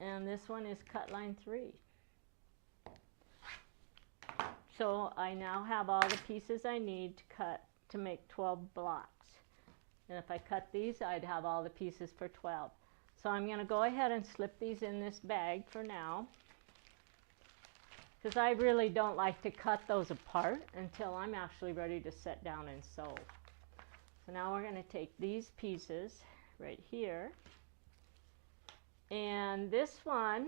And this one is cut line 3. So I now have all the pieces I need to cut to make 12 blocks. And if I cut these, I'd have all the pieces for 12. So I'm going to go ahead and slip these in this bag for now, because I really don't like to cut those apart until I'm actually ready to set down and sew. So now we're going to take these pieces right here, and this one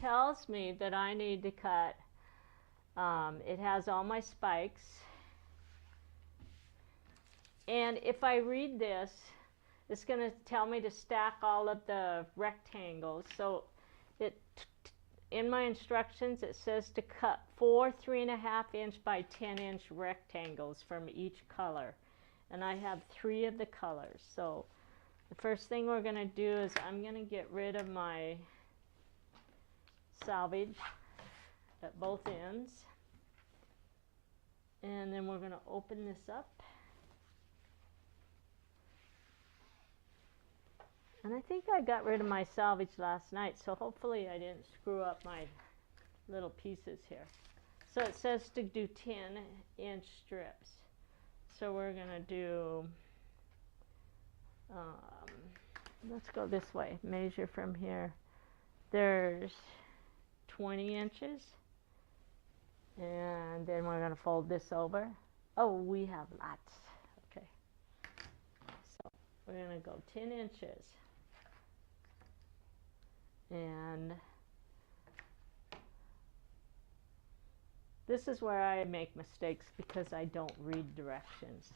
tells me that I need to cut, it has all my spikes, and if I read this, it's going to tell me to stack all of the rectangles. So in my instructions it says to cut 4 3.5 inch by 10 inch rectangles from each color, and I have 3 of the colors. So the first thing we're going to do is I'm going to get rid of my salvage at both ends, and then we're going to open this up. And I think I got rid of my salvage last night, so hopefully I didn't screw up my little pieces here. So it says to do 10-inch strips. So we're going to do, let's go this way, measure from here. There's 20 inches. And then we're going to fold this over. Oh, we have lots. Okay. So we're going to go 10 inches. And this is where I make mistakes because I don't read directions.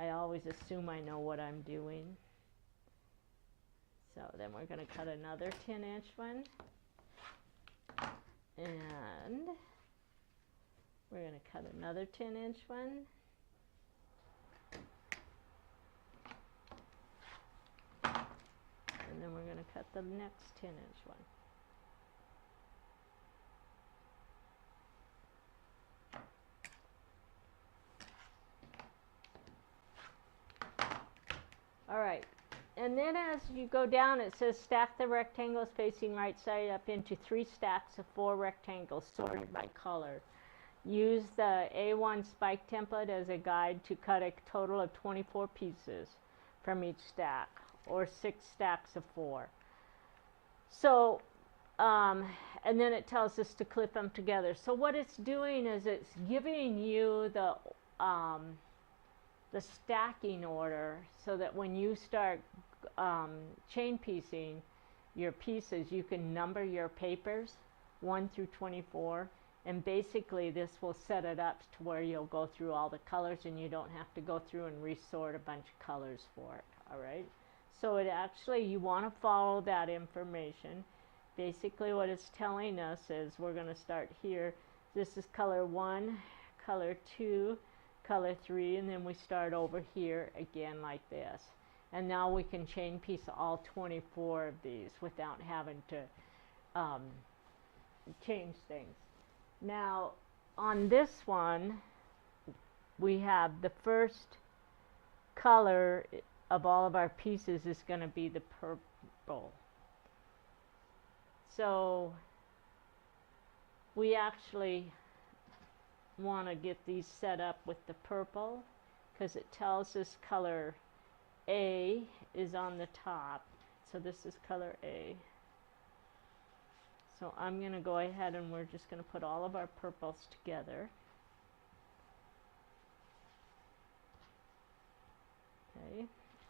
I always assume I know what I'm doing. So then we're going to cut another 10-inch one. And we're going to cut another 10-inch one. And then we're going to cut the next 10-inch one. And then as you go down, it says stack the rectangles facing right side up into 3 stacks of 4 rectangles sorted by color. Use the A1 spike template as a guide to cut a total of 24 pieces from each stack, or 6 stacks of 4. So, and then it tells us to clip them together. So what it's doing is it's giving you the stacking order, so that when you start chain piecing your pieces, you can number your papers 1 through 24, and basically this will set it up to where you'll go through all the colors and you don't have to go through and resort a bunch of colors for it. All right, so it actually, you want to follow that information. Basically what it's telling us is we're going to start here. This is color 1, color 2, color 3, and then we start over here again like this. And now we can chain piece all 24 of these without having to change things. Now on this one, we have the first color of all of our pieces is going to be the purple. So we actually want to get these set up with the purple, because it tells us color A is on the top. So this is color A. So I'm going to go ahead and we're just going to put all of our purples together. Okay.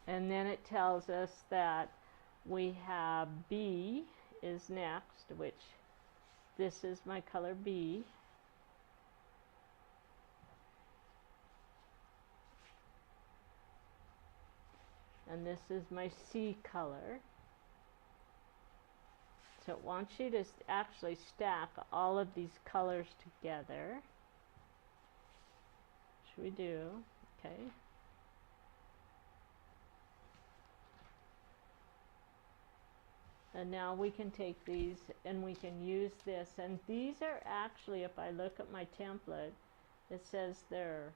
And then it tells us that we have B is next, which this is my color B. And this is my C color. So it wants you to actually stack all of these colors together, which we do. Okay. And now we can take these and we can use this. And these are actually, if I look at my template, it says they're,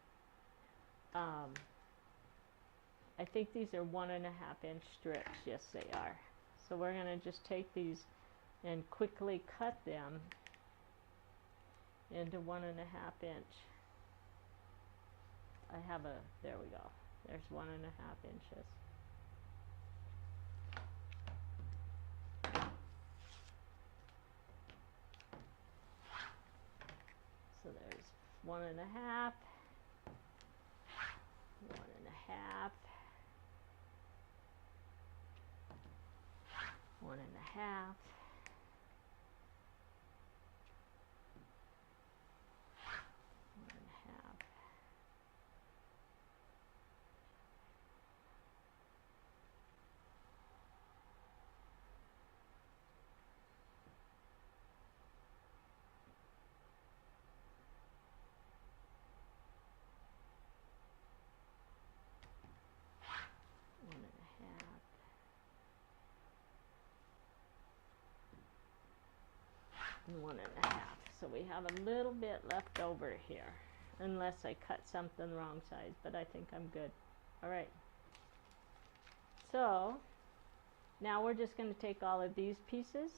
I think these are 1.5 inch strips. Yes, they are. So we're going to just take these and quickly cut them into 1.5 inch. I have a, there we go. There's 1.5 inches. So there's 1.5, 1.5, 1.5, 1.5. So we have a little bit left over here, unless I cut something wrong size, but I think I'm good. All right. So now we're just going to take all of these pieces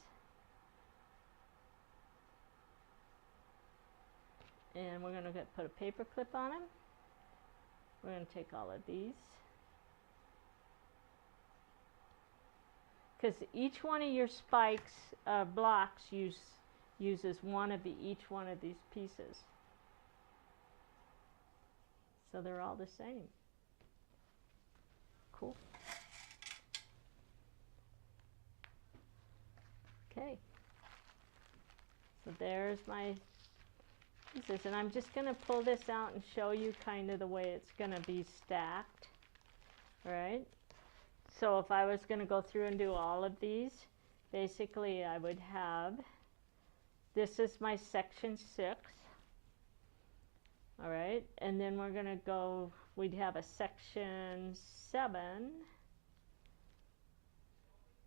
and we're going to put a paper clip on them. We're going to take all of these, because each one of your spikes, blocks uses one of each one of these pieces. So they're all the same. Cool. Okay. So there's my pieces, and I'm just going to pull this out and show you kind of the way it's going to be stacked. All right. So if I was going to go through and do all of these, basically I would have, this is my section 6. All right, and then we're going to go, we'd have a section 7.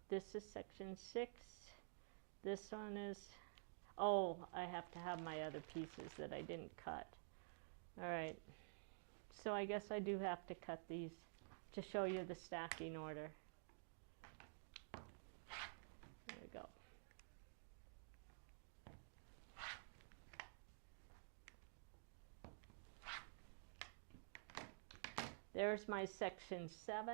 This is section 6. This one is, oh, I have to have my other pieces that I didn't cut. All right, so I guess I do have to cut these to show you the stacking order. there's my section 7.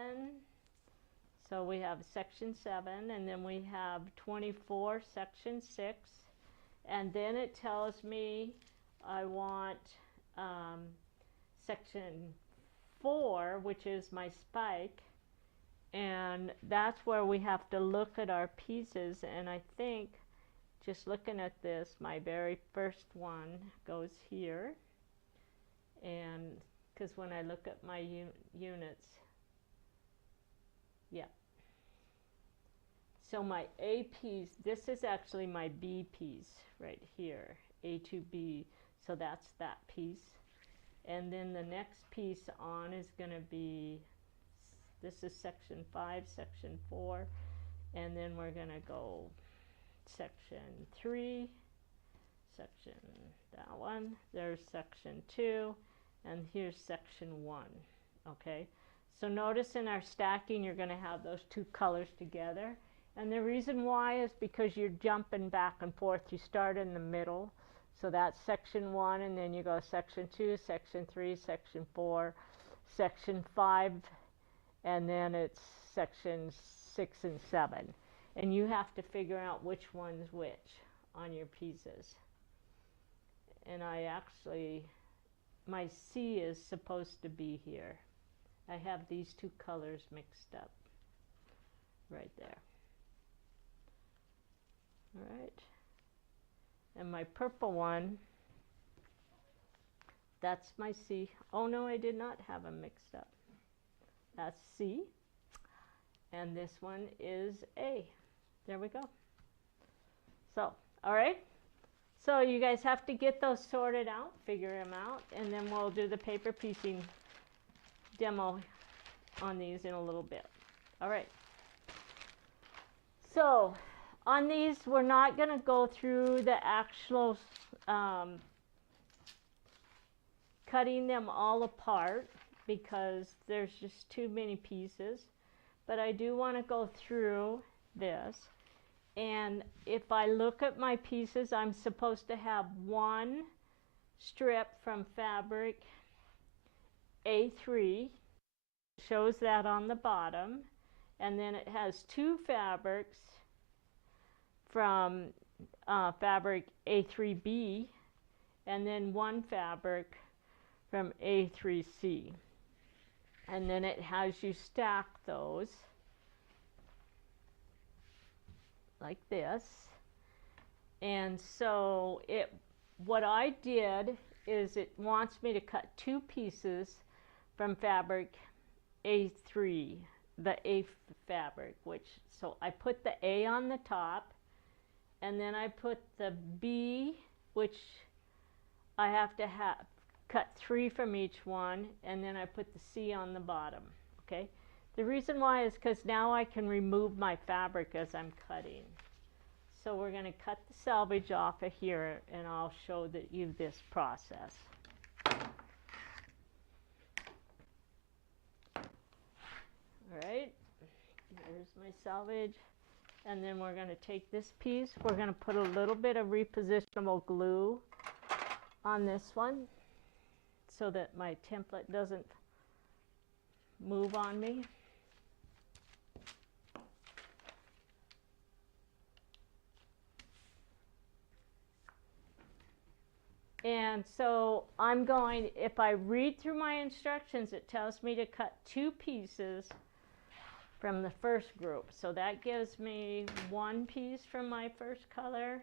So we have section 7, and then we have 24, section 6. And then it tells me I want section 4, which is my spike. And that's where we have to look at our pieces. And I think, just looking at this, my very first one goes here. And because when I look at my units, yeah. So my A piece, this is actually my B piece right here, A to B. So that's that piece. And then the next piece on is going to be, this is section 5, section 4. And then we're going to go section 3, section, that one, there's section 2, and here's section 1, okay? So notice in our stacking you're going to have those two colors together, and the reason why is because you're jumping back and forth. You start in the middle, so that's section 1, and then you go section 2, section 3, section 4, section 5, and then it's section 6 and 7. And you have to figure out which one's which on your pieces. And I actually, my C is supposed to be here. I have these two colors mixed up right there. All right. And my purple one, that's my C. Oh no, I did not have them mixed up. That's C. And this one is A. There we go. So, all right. So you guys have to get those sorted out, figure them out, and then we'll do the paper piecing demo on these in a little bit. All right. So on these, we're not going to go through the actual cutting them all apart because there's just too many pieces. But I do want to go through this. And if I look at my pieces, I'm supposed to have one strip from fabric A3. It shows that on the bottom. And then it has two fabrics from fabric A3B, and then one fabric from A3C. And then it has you stack those like this. And so what I did is it wants me to cut two pieces from fabric A3, the A fabric, so I put the A on the top, and then I put the B, which I have to cut 3 from each one, and then I put the C on the bottom, okay? The reason why is because now I can remove my fabric as I'm cutting. So we're going to cut the selvage off of here, and I'll show you this process. All right, here's my selvage. And then we're going to take this piece. We're going to put a little bit of repositionable glue on this one so that my template doesn't move on me. And so I'm going, if I read through my instructions, it tells me to cut 2 pieces from the first group. So that gives me 1 piece from my first color,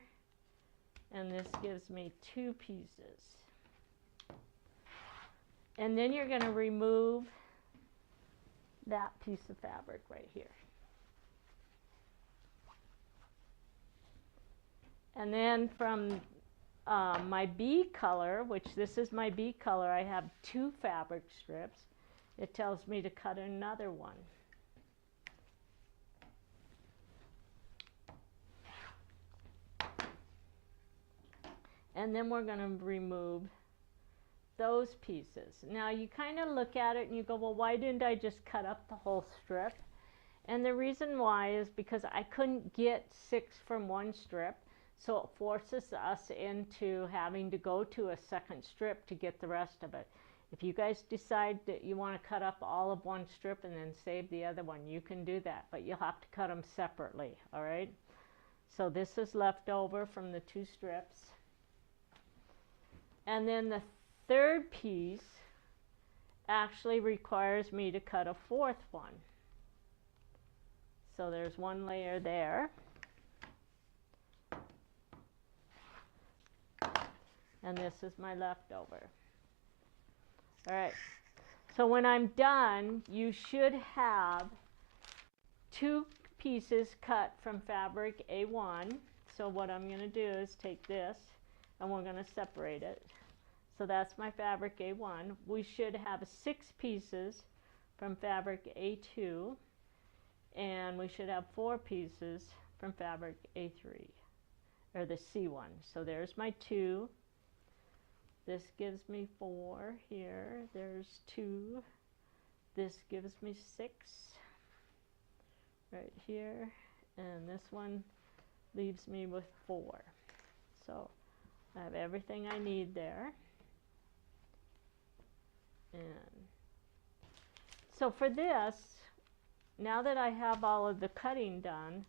and this gives me 2 pieces. And then you're going to remove that piece of fabric right here. And then from my B color, which this is my B color, I have 2 fabric strips. It tells me to cut another one. And then we're going to remove those pieces. Now you kind of look at it and you go, well, why didn't I just cut up the whole strip? And the reason why is because I couldn't get 6 from one strip, so it forces us into having to go to a second strip to get the rest of it. If you guys decide that you want to cut up all of one strip and then save the other one, you can do that, but you'll have to cut them separately, all right? So this is left over from the 2 strips. And then the third piece actually requires me to cut a 4th one. So there's 1 layer there. And this is my leftover. All right, so when I'm done, you should have 2 pieces cut from fabric A1. So what I'm going to do is take this and we're going to separate it. So that's my fabric A1. We should have 6 pieces from fabric A2, and we should have 4 pieces from fabric A3, or the C1. So there's my 2. This gives me 4 here. There's 2. This gives me 6 right here. And this one leaves me with 4. So I have everything I need there. And so for this, now that I have all of the cutting done,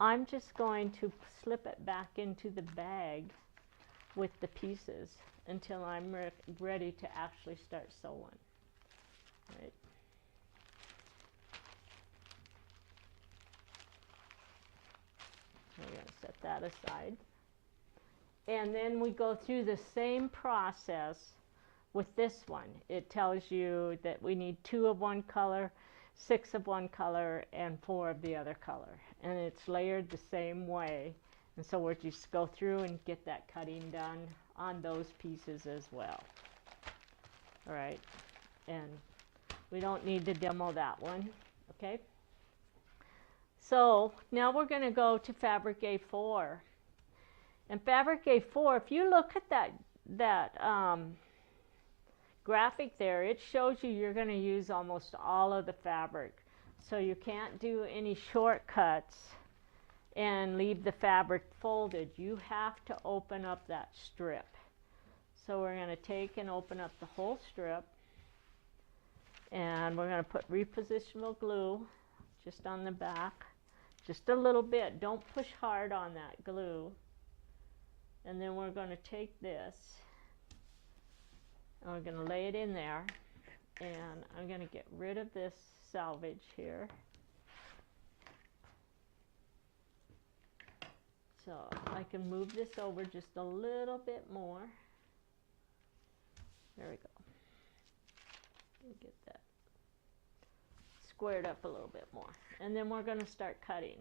I'm just going to slip it back into the bag with the pieces until I'm ready to actually start sewing. Right. We're going to set that aside. And then we go through the same process with this one. It tells you that we need 2 of one color, 6 of one color, and 4 of the other color. And it's layered the same way. And so we'll just go through and get that cutting done on those pieces as well. All right, and we don't need to demo that one, okay? So now we're going to go to fabric A4. And fabric A4, if you look at that graphic there, it shows you you're going to use almost all of the fabric. So you can't do any shortcuts and leave the fabric folded. You have to open up that strip. So we're going to take and open up the whole strip, and we're going to put repositionable glue just on the back, just a little bit. Don't push hard on that glue. And then we're going to take this and we're going to lay it in there, and I'm going to get rid of this selvage here. So I can move this over just a little bit more. There we go. Get that squared up a little bit more. And then we're going to start cutting.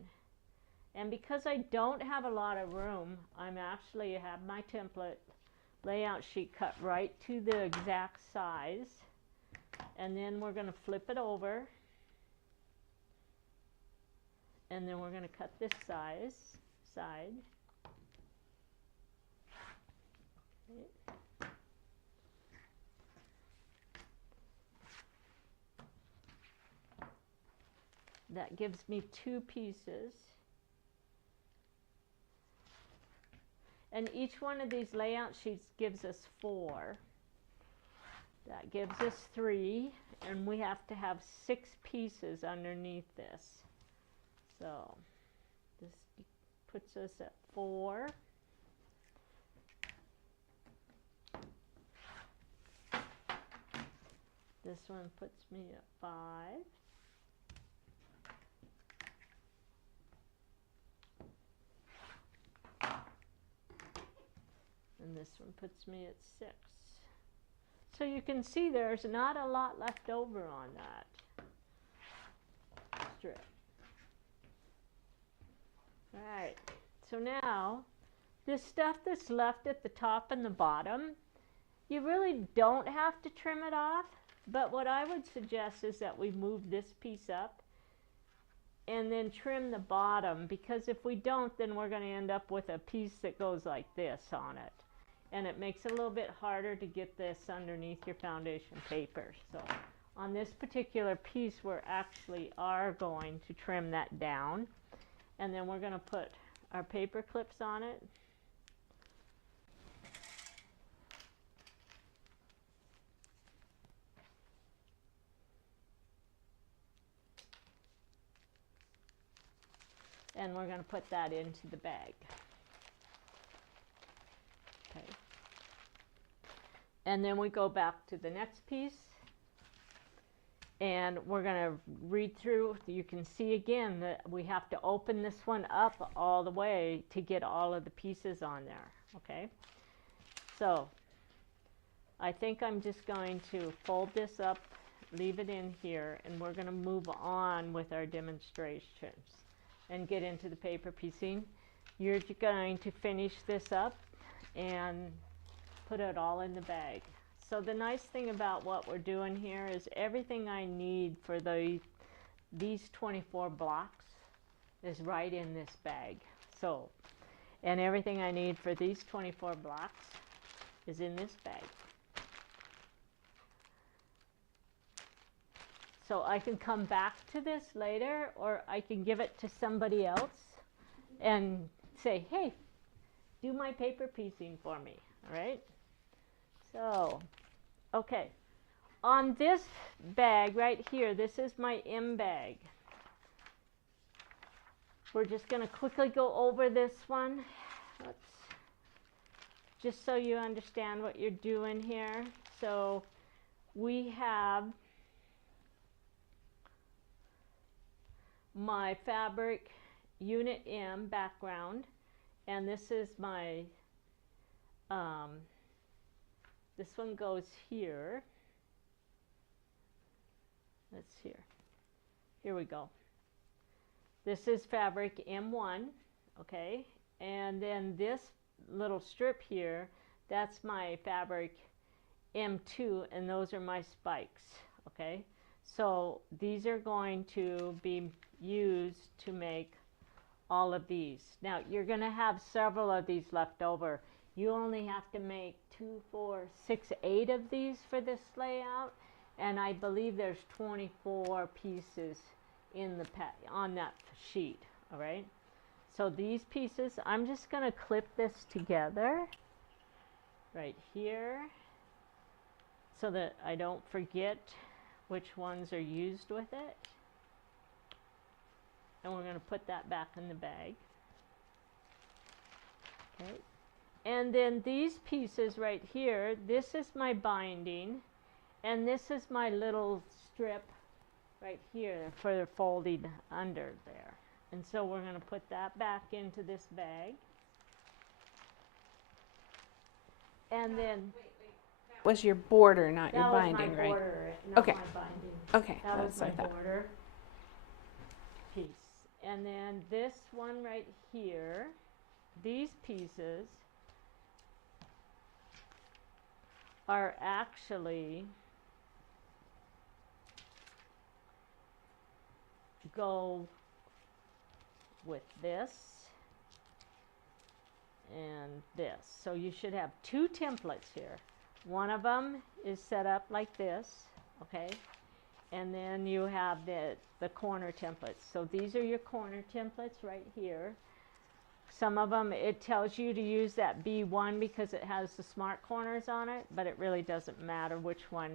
And because I don't have a lot of room, I'm actually have my template layout sheet cut right to the exact size. And then we're going to flip it over. And then we're going to cut this side. Okay. That gives me 2 pieces. And each one of these layout sheets gives us 4. That gives us 3, and we have to have 6 pieces underneath this. So this puts us at 4. This one puts me at 5. And this one puts me at 6. So you can see there's not a lot left over on that strip. Alright, so now this stuff that's left at the top and the bottom, you really don't have to trim it off, but what I would suggest is that we move this piece up and then trim the bottom, because if we don't, then we're going to end up with a piece that goes like this on it. And it makes it a little bit harder to get this underneath your foundation paper. So on this particular piece, we're actually are going to trim that down. And then we're going to put our paper clips on it. and we're going to put that into the bag. Okay. And then we go back to the next piece, and we're going to read through. You can see again that we have to open this one up all the way to get all of the pieces on there. Okay, so I think I'm just going to fold this up, leave it in here, and we're going to move on with our demonstrations and get into the paper piecing. You're going to finish this up and put it all in the bag. So the nice thing about what we're doing here is everything I need for these 24 blocks is right in this bag. So, and everything I need for these 24 blocks is in this bag. So I can come back to this later, or I can give it to somebody else and say, hey, do my paper piecing for me, all right? So, okay, on this bag right here, this is my M bag. We're just going to quickly go over this one. Just so you understand what you're doing here. So we have my fabric unit M background, and this is my this one goes here. Let's see here. Here we go. This is fabric M1, okay? And then this little strip here, that's my fabric M2, and those are my spikes, okay? So these are going to be used to make all of these. Now you're going to have several of these left over. You only have to make 2, 4, 6, 8 of these for this layout, and I believe there's 24 pieces in the on that sheet. All right, so these pieces, I'm just going to clip this together right here so that I don't forget which ones are used with it, and we're going to put that back in the bag. Okay. And then these pieces right here, this is my binding, and this is my little strip right here for folding under there. And so we're going to put that back into this bag. And then that was your border, not your that binding, was my right? border, not Okay. my binding. Okay, That was my what I thought. border piece. And then this one right here, these pieces are actually go with this and this. So you should have 2 templates here. One of them is set up like this, okay? And then you have the corner templates. So these are your corner templates right here. Some of them, it tells you to use that B1 because it has the smart corners on it, but it really doesn't matter which one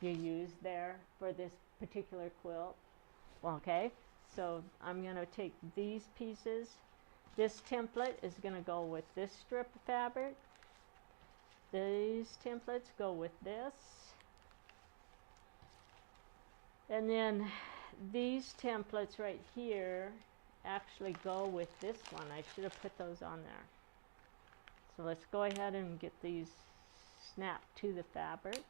you use there for this particular quilt. Okay, so I'm going to take these pieces. This template is going to go with this strip of fabric. These templates go with this. And then these templates right here actually go with this one. I should have put those on there. So let's go ahead and get these snapped to the fabric.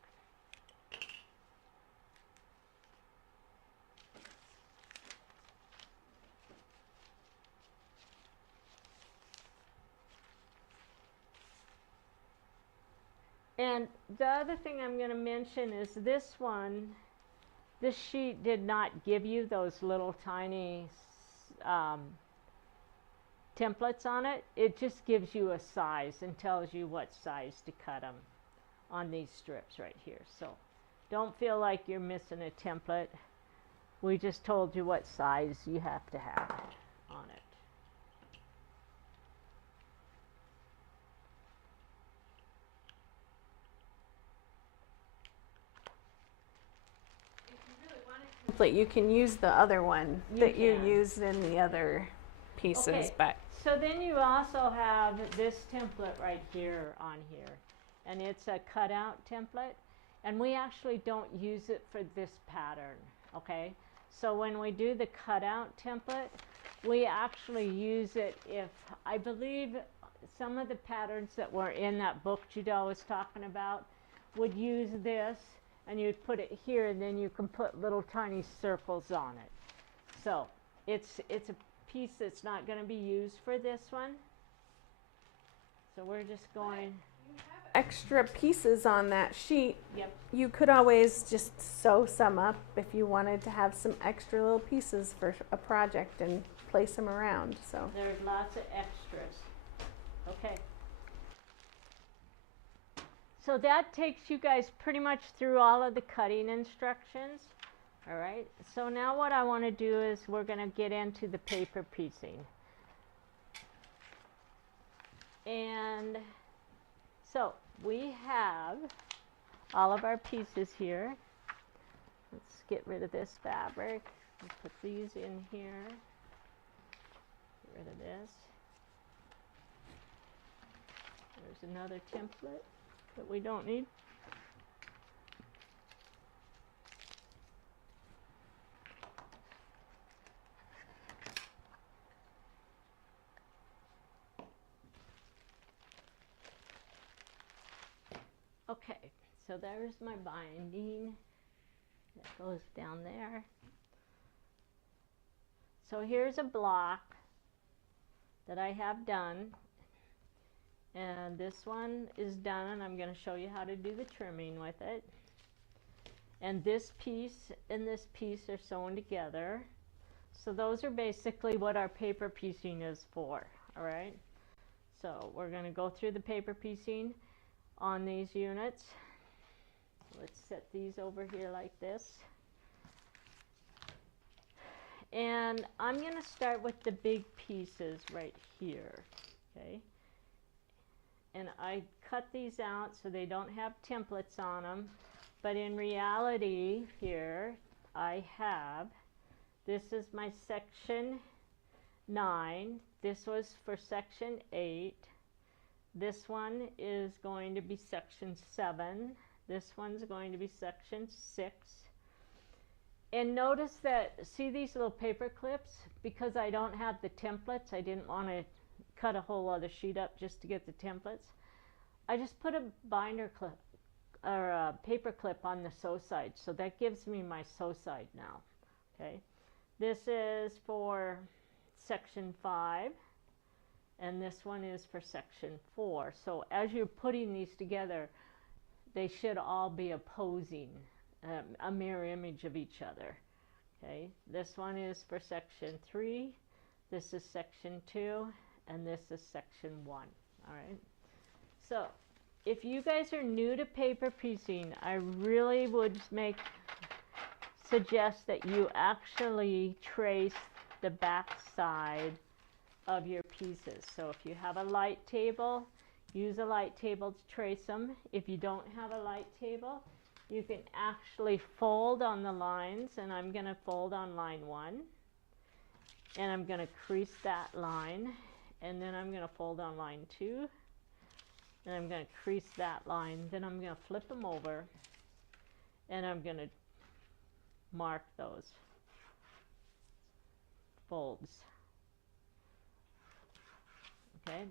And the other thing I'm going to mention is this one, this sheet did not give you those little tiny templates on it. It just gives you a size and tells you what size to cut them on these strips right here. So don't feel like you're missing a template. We just told you what size you have to have on it. You can use the other one that you used in the other pieces, Okay. but So then you also have this template right here on here, and it's a cutout template, and we actually don't use it for this pattern, okay? So when we do the cutout template, we actually use it if, I believe some of the patterns that were in that book Judel was talking about would use this, and you'd put it here, and then you can put little tiny circles on it. So it's a piece that's not going to be used for this one. So we're just going. extra pieces on that sheet. Yep. You could always just sew some up if you wanted to have some extra little pieces for a project and place them around. So There's lots of extras. Okay. So that takes you guys pretty much through all of the cutting instructions. All right. So now what I want to do is we're going to get into the paper piecing. And so we have all of our pieces here. Let's get rid of this fabric. We'll put these in here. Get rid of this. There's another template that we don't need. Okay, so there's my binding. That goes down there. So here's a block that I have done. And this one is done, and I'm going to show you how to do the trimming with it. And this piece and this piece are sewn together. So those are basically what our paper piecing is for, all right? So we're going to go through the paper piecing on these units. Let's set these over here like this. And I'm going to start with the big pieces right here, okay? And I cut these out so they don't have templates on them. But in reality here, I have, this is my section 9. This was for section 8. This one is going to be section 7. This one's going to be section 6. And notice that, see these little paper clips? Because I don't have the templates, I didn't want to cut a whole other sheet up just to get the templates. I just put a binder clip or a paper clip on the sew side, so that gives me my sew side now. Okay, this is for section 5, and this one is for section 4. So as you're putting these together, they should all be opposing, a mirror image of each other. Okay, this one is for section 3, this is section 2, and this is section 1. All right. So if you guys are new to paper piecing, I really would suggest that you actually trace the back side of your pieces. So if you have a light table, use a light table to trace them. If you don't have a light table, you can actually fold on the lines, and I'm going to fold on line 1, and I'm going to crease that line, and then I'm going to fold on line 2, and I'm going to crease that line, then I'm going to flip them over, and I'm going to mark those folds. Okay,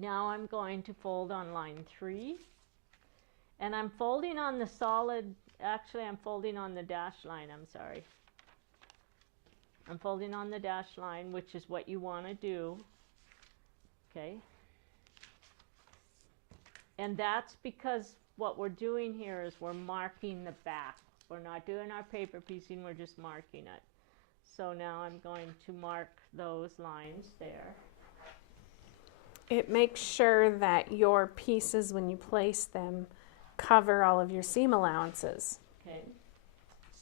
now I'm going to fold on line 3, and I'm folding on the solid, actually I'm folding on the dash line, I'm sorry. I'm folding on the dash line, which is what you want to do. Okay. And that's because what we're doing here is we're marking the back. We're not doing our paper piecing, we're just marking it. So now I'm going to mark those lines there. it makes sure that your pieces, when you place them, cover all of your seam allowances. Okay.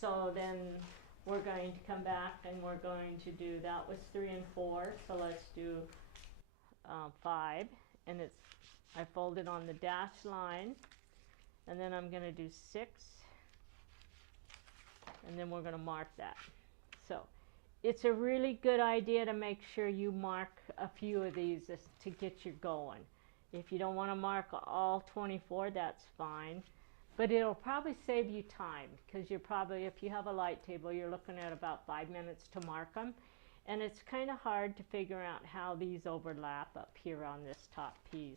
So then we're going to come back and we're going to do, that was 3 and 4, so let's do 5. And it's, I folded on the dash line, and then I'm going to do 6, and then we're going to mark that. So it's a really good idea to make sure you mark a few of these to get you going. If you don't want to mark all 24, that's fine. But it'll probably save you time, because you're probably, if you have a light table, you're looking at about 5 minutes to mark them. And it's kind of hard to figure out how these overlap up here on this top piece.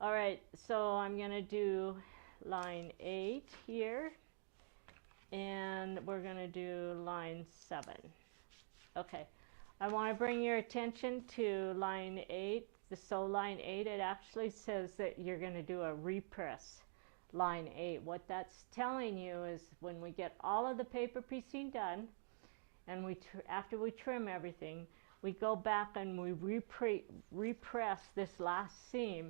All right, so I'm going to do line 8 here, and we're going to do line 7. Okay, I want to bring your attention to line 8. So line 8, it actually says that you're going to do a repress line 8. What that's telling you is when we get all of the paper piecing done, and after we trim everything, we go back and we repress this last seam,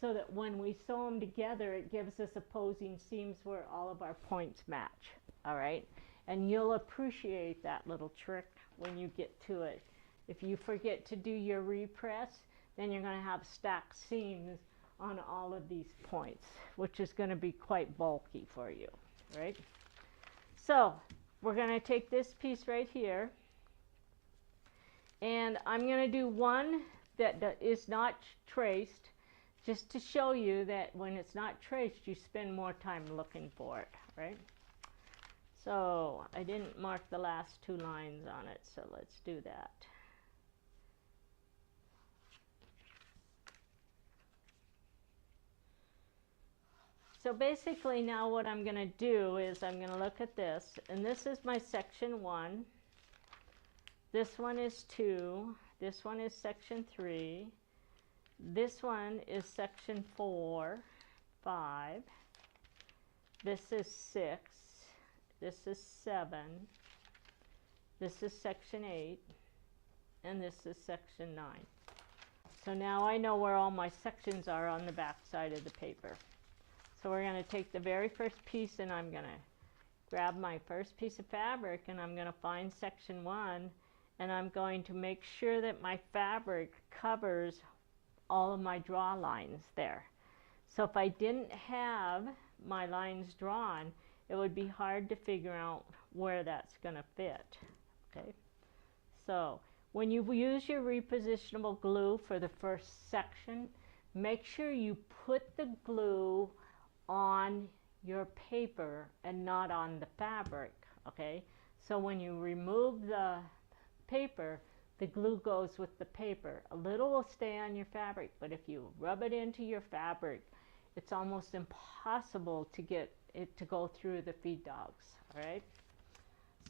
so that when we sew them together, it gives us opposing seams where all of our points match. All right, and you'll appreciate that little trick when you get to it. If you forget to do your repress, then you're going to have stacked seams on all of these points, which is going to be quite bulky for you, right? So we're going to take this piece right here, and I'm going to do one that is not traced, just to show you that when it's not traced, you spend more time looking for it, right? So I didn't mark the last 2 lines on it, so let's do that. So basically now what I'm going to do is I'm going to look at this, and this is my section 1. This one is 2. This one is section 3. This one is section 4, 5. This is 6. This is 7. This is section 8. And this is section 9. So now I know where all my sections are on the back side of the paper. So we're going to take the very first piece, and I'm going to grab my first piece of fabric, and I'm going to find section 1, and I'm going to make sure that my fabric covers all of my draw lines there. So if I didn't have my lines drawn, it would be hard to figure out where that's going to fit. Okay, so when you use your repositionable glue for the first section, make sure you put the glue on your paper and not on the fabric. Okay, so when you remove the paper, the glue goes with the paper. A little will stay on your fabric, but if you rub it into your fabric, it's almost impossible to get it to go through the feed dogs. All right,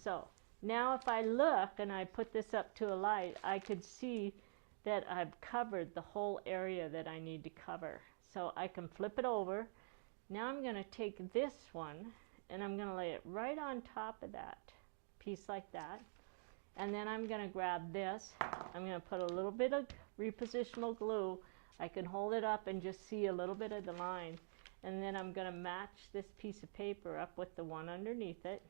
so now if I look and I put this up to a light, I could see that I've covered the whole area that I need to cover. So I can flip it over. Now I'm going to take this one, and I'm going to lay it right on top of that piece like that. And then I'm going to grab this. I'm going to put a little bit of repositionable glue. I can hold it up and just see a little bit of the line. And then I'm going to match this piece of paper up with the one underneath it.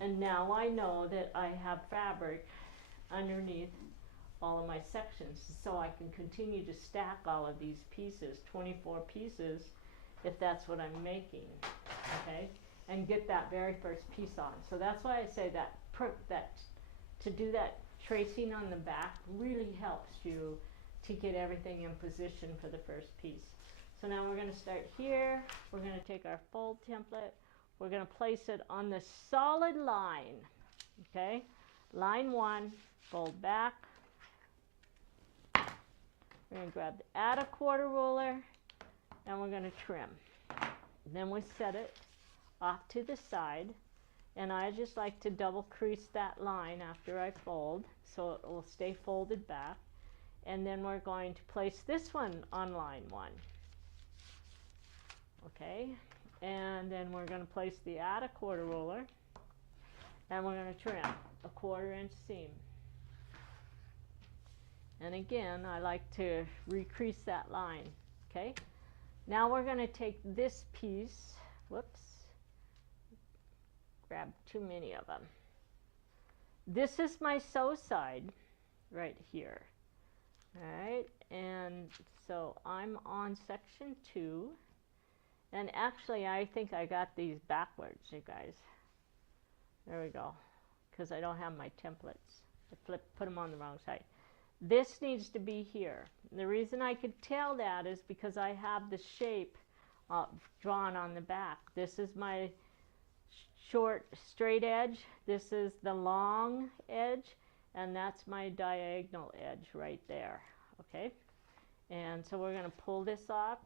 And now I know that I have fabric underneath all of my sections, so I can continue to stack all of these pieces, 24 pieces, if that's what I'm making, okay, and get that very first piece on. So that's why I say that to do that tracing on the back really helps you to get everything in position for the first piece. So now we're going to start here. We're going to take our fold template. We're going to place it on the solid line, okay, line 1, fold back. We're going to grab the add a quarter ruler, and we're going to trim. Then we set it off to the side, and I just like to double crease that line after I fold so it will stay folded back. And then we're going to place this one on line 1. Okay, and then we're going to place the add a quarter ruler, and we're going to trim a 1/4 inch seam. And again, I like to recrease that line. Okay, now we're going to take this piece, whoops, grab too many of them. This is my sew side right here. All right, and so I'm on section 2, and actually I think I got these backwards, you guys. There we go, because I don't have my templates. I put them on the wrong side. This needs to be here. And the reason I could tell that is because I have the shape drawn on the back. This is my short straight edge. This is the long edge, and that's my diagonal edge right there. Okay, and so we're going to pull this off,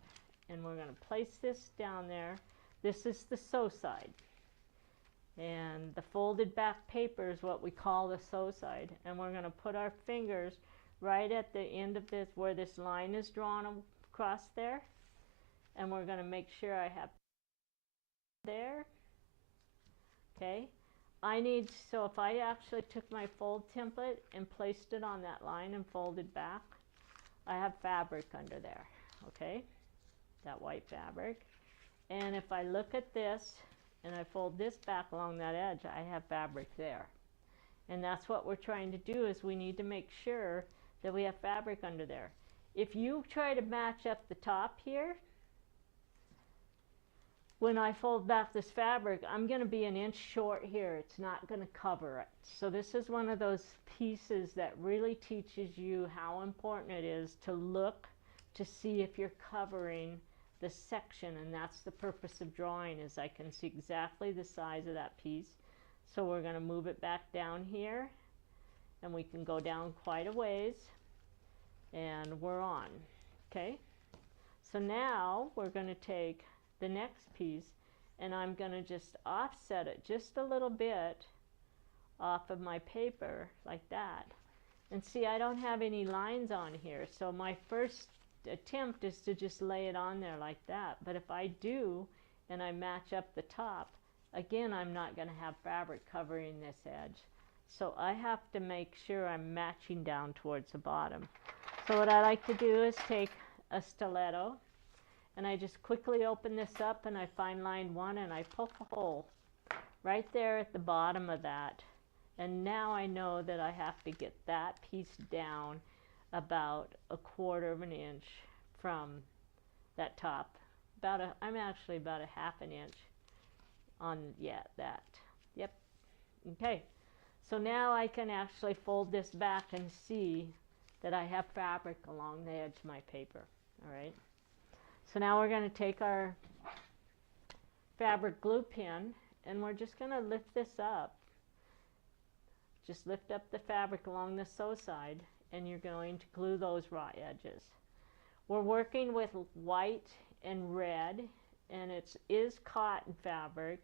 and we're going to place this down there. This is the sew side, and the folded back paper is what we call the sew side. And we're going to put our fingers right at the end of this, where this line is drawn across there, and we're going to make sure I have there. Okay, so if I actually took my fold template and placed it on that line and folded back, I have fabric under there. Okay, that white fabric. And if I look at this and I fold this back along that edge, I have fabric there. And that's what we're trying to do, is we need to make sure that we have fabric under there. If you try to match up the top here, when I fold back this fabric, I'm going to be an inch short here. It's not going to cover it. So this is one of those pieces that really teaches you how important it is to look to see if you're covering the section, and that's the purpose of drawing, is I can see exactly the size of that piece. So we're going to move it back down here, and we can go down quite a ways, and we're on. Okay, so now we're going to take the next piece, and I'm going to just offset it just a little bit off of my paper like that. And see, I don't have any lines on here, so my first attempt is to just lay it on there like that. But if I do and I match up the top, again, I'm not going to have fabric covering this edge. So I have to make sure I'm matching down towards the bottom. So what I like to do is take a stiletto, and I just quickly open this up, and I find line 1, and I poke a hole right there at the bottom of that. And now I know that I have to get that piece down about 1/4 of an inch from that top. I'm actually about a 1/2 inch on, that. Yep. Okay. So now I can actually fold this back and see that I have fabric along the edge of my paper. All right. So now we're going to take our fabric glue pin, and we're just going to lift this up. Just lift up the fabric along the sew side, and you're going to glue those raw edges. We're working with white and red, and it is cotton fabric,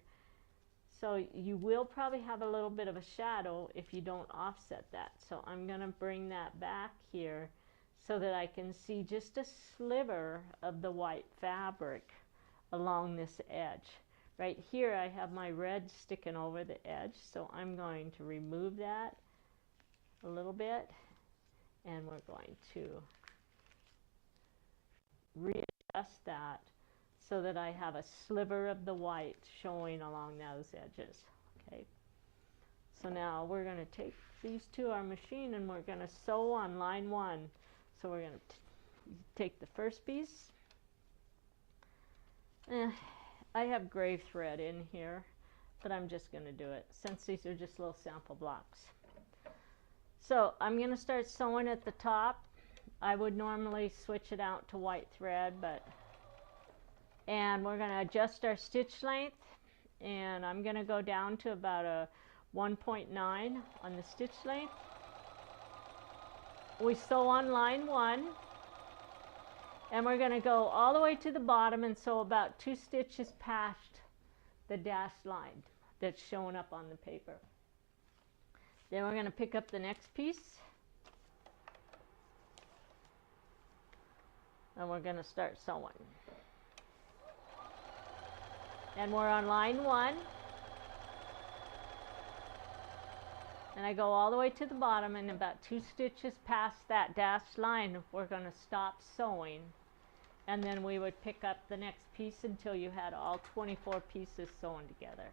so you will probably have a little bit of a shadow if you don't offset that. So I'm going to bring that back here so that I can see just a sliver of the white fabric along this edge. Right here I have my red sticking over the edge, so I'm going to remove that a little bit, and we're going to readjust that so that I have a sliver of the white showing along those edges. Okay, so now we're going to take these to our machine, and we're going to sew on line 1. So we're going to take the first piece. I have gray thread in here, but I'm just going to do it since these are just little sample blocks. So I'm going to start sewing at the top. I would normally switch it out to white thread, and we're going to adjust our stitch length, and I'm going to go down to about a 1.9 on the stitch length. We sew on line 1, and we're going to go all the way to the bottom and sew about 2 stitches past the dashed line that's showing up on the paper. Then we're going to pick up the next piece, and we're going to start sewing. And we're on line 1, and I go all the way to the bottom, and about 2 stitches past that dashed line we're going to stop sewing, and then we would pick up the next piece until you had all 24 pieces sewn together.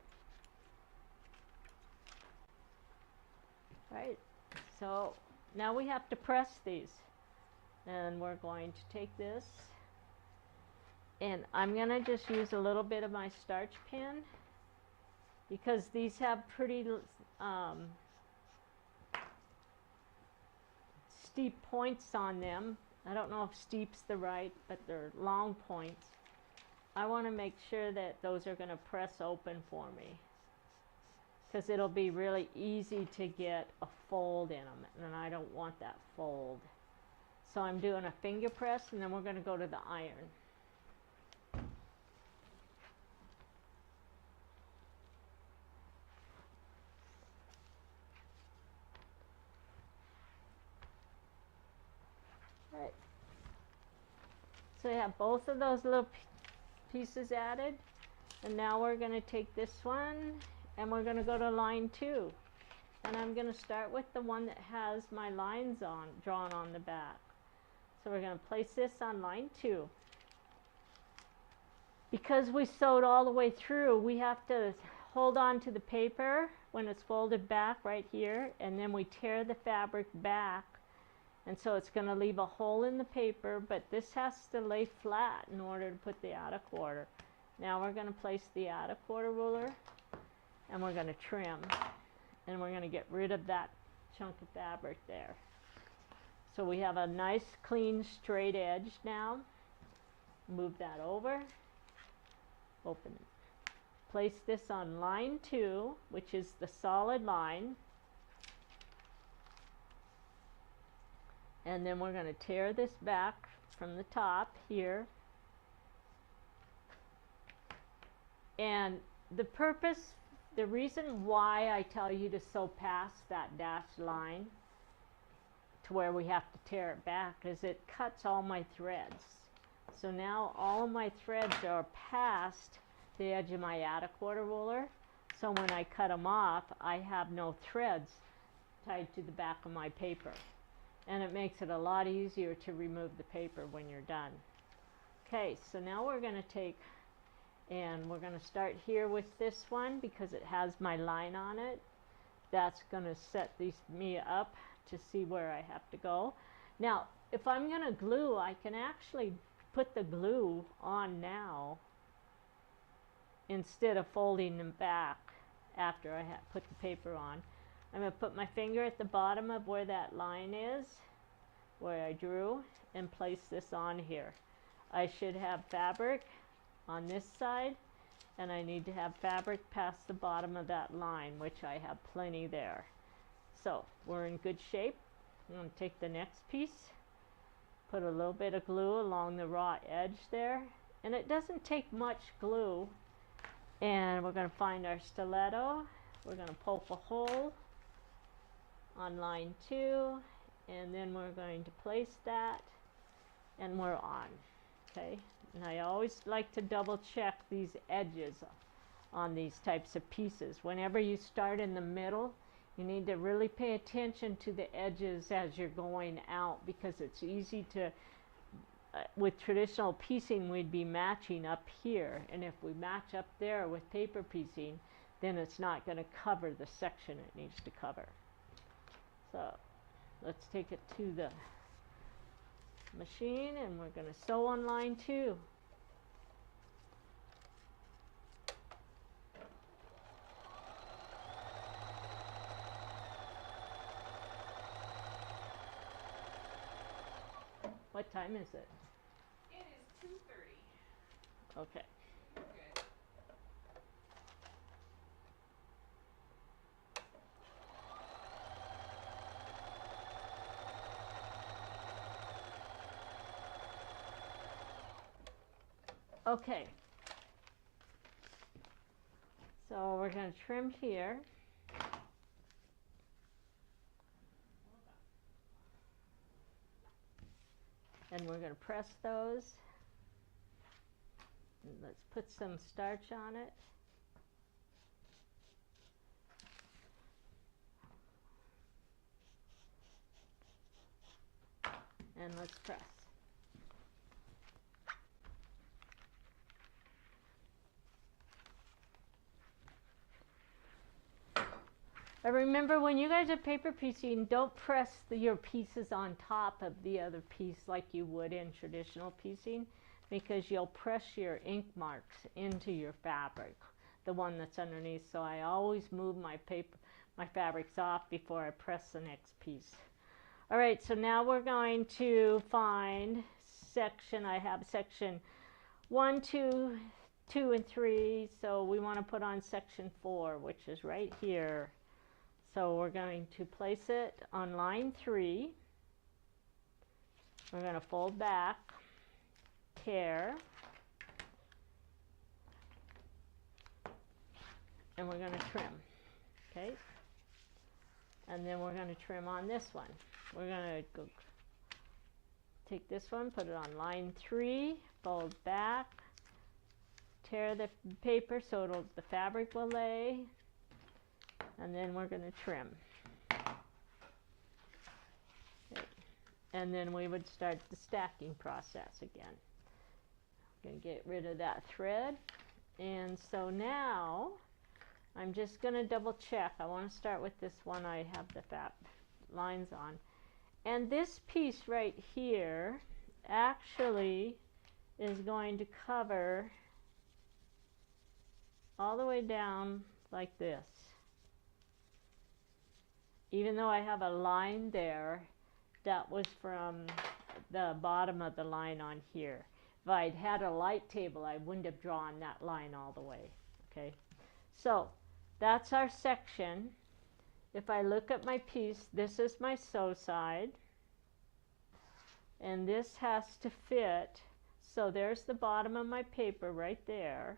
Right, so now we have to press these, and we're going to take this, and I'm going to just use a little bit of my starch pen because these have pretty steep points on them. I don't know if steep's the right, but they're long points. I want to make sure that those are going to press open for me, because it'll be really easy to get a fold in them, and I don't want that fold. So I'm doing a finger press, and then we're going to go to the iron. All right. So we have both of those little pieces added, and now we're going to take this one and we're going to go to line 2, and I'm going to start with the one that has my lines drawn on the back. So we're going to place this on line 2. Because we sewed all the way through, we have to hold on to the paper when it's folded back right here, and then we tear the fabric back, and so it's going to leave a hole in the paper, but this has to lay flat in order to put the outer quarter. Now we're going to place the outer quarter ruler, and we're going to trim, and we're going to get rid of that chunk of fabric there. So we have a nice clean straight edge now. Move that over, open it. Place this on line 2, which is the solid line. And then we're going to tear this back from the top here. And the reason why I tell you to sew past that dashed line to where we have to tear it back is it cuts all my threads. So now all of my threads are past the edge of my outer quarter ruler. So when I cut them off, I have no threads tied to the back of my paper. And it makes it a lot easier to remove the paper when you're done. Okay, so now we're going to take, and we're going to start here with this one because it has my line on it. That's going to set me up to see where I have to go. Now, if I'm going to glue, I can actually put the glue on now instead of folding them back after I put the paper on. I'm going to put my finger at the bottom of where that line is, where I drew, and place this on here. I should have fabric on this side, and I need to have fabric past the bottom of that line, which I have plenty there. So we're in good shape. I'm going to take the next piece, put a little bit of glue along the raw edge there, and it doesn't take much glue. And we're going to find our stiletto. We're going to poke a hole on line 2, and then we're going to place that, and we're on. Okay, and I always like to double check these edges on these types of pieces. Whenever you start in the middle, you need to really pay attention to the edges as you're going out, because it's easy to, with traditional piecing, we'd be matching up here, and if we match up there with paper piecing, then it's not going to cover the section it needs to cover. So let's take it to the machine, and we're going to sew on line 2. What time is it? It is 2:30. Okay. Good. Okay. So we're going to trim here. And we're going to press those. And let's put some starch on it. And let's press. And remember, when you guys are paper piecing, don't press your pieces on top of the other piece like you would in traditional piecing, because you'll press your ink marks into your fabric, the one that's underneath. So I always move my fabrics off before I press the next piece. All right, so now we're going to find section. I have section 1, 2, 2, and 3. So we want to put on section 4, which is right here. So we're going to place it on line 3. We're going to fold back, tear, and we're going to trim. Okay? And then we're going to trim on this one. We're going to go take this one, put it on line 3, fold back, tear the paper so the fabric will lay, and then we're going to trim. Okay. And then we would start the stacking process again. I'm going to get rid of that thread. And so now I'm just going to double check. I want to start with this one I have the lines on. And this piece right here actually is going to cover all the way down like this. Even though I have a line there, that was from the bottom of the line on here. If I'd had a light table, I wouldn't have drawn that line all the way. Okay, so that's our section. If I look at my piece, this is my sew side, and this has to fit. So there's the bottom of my paper right there,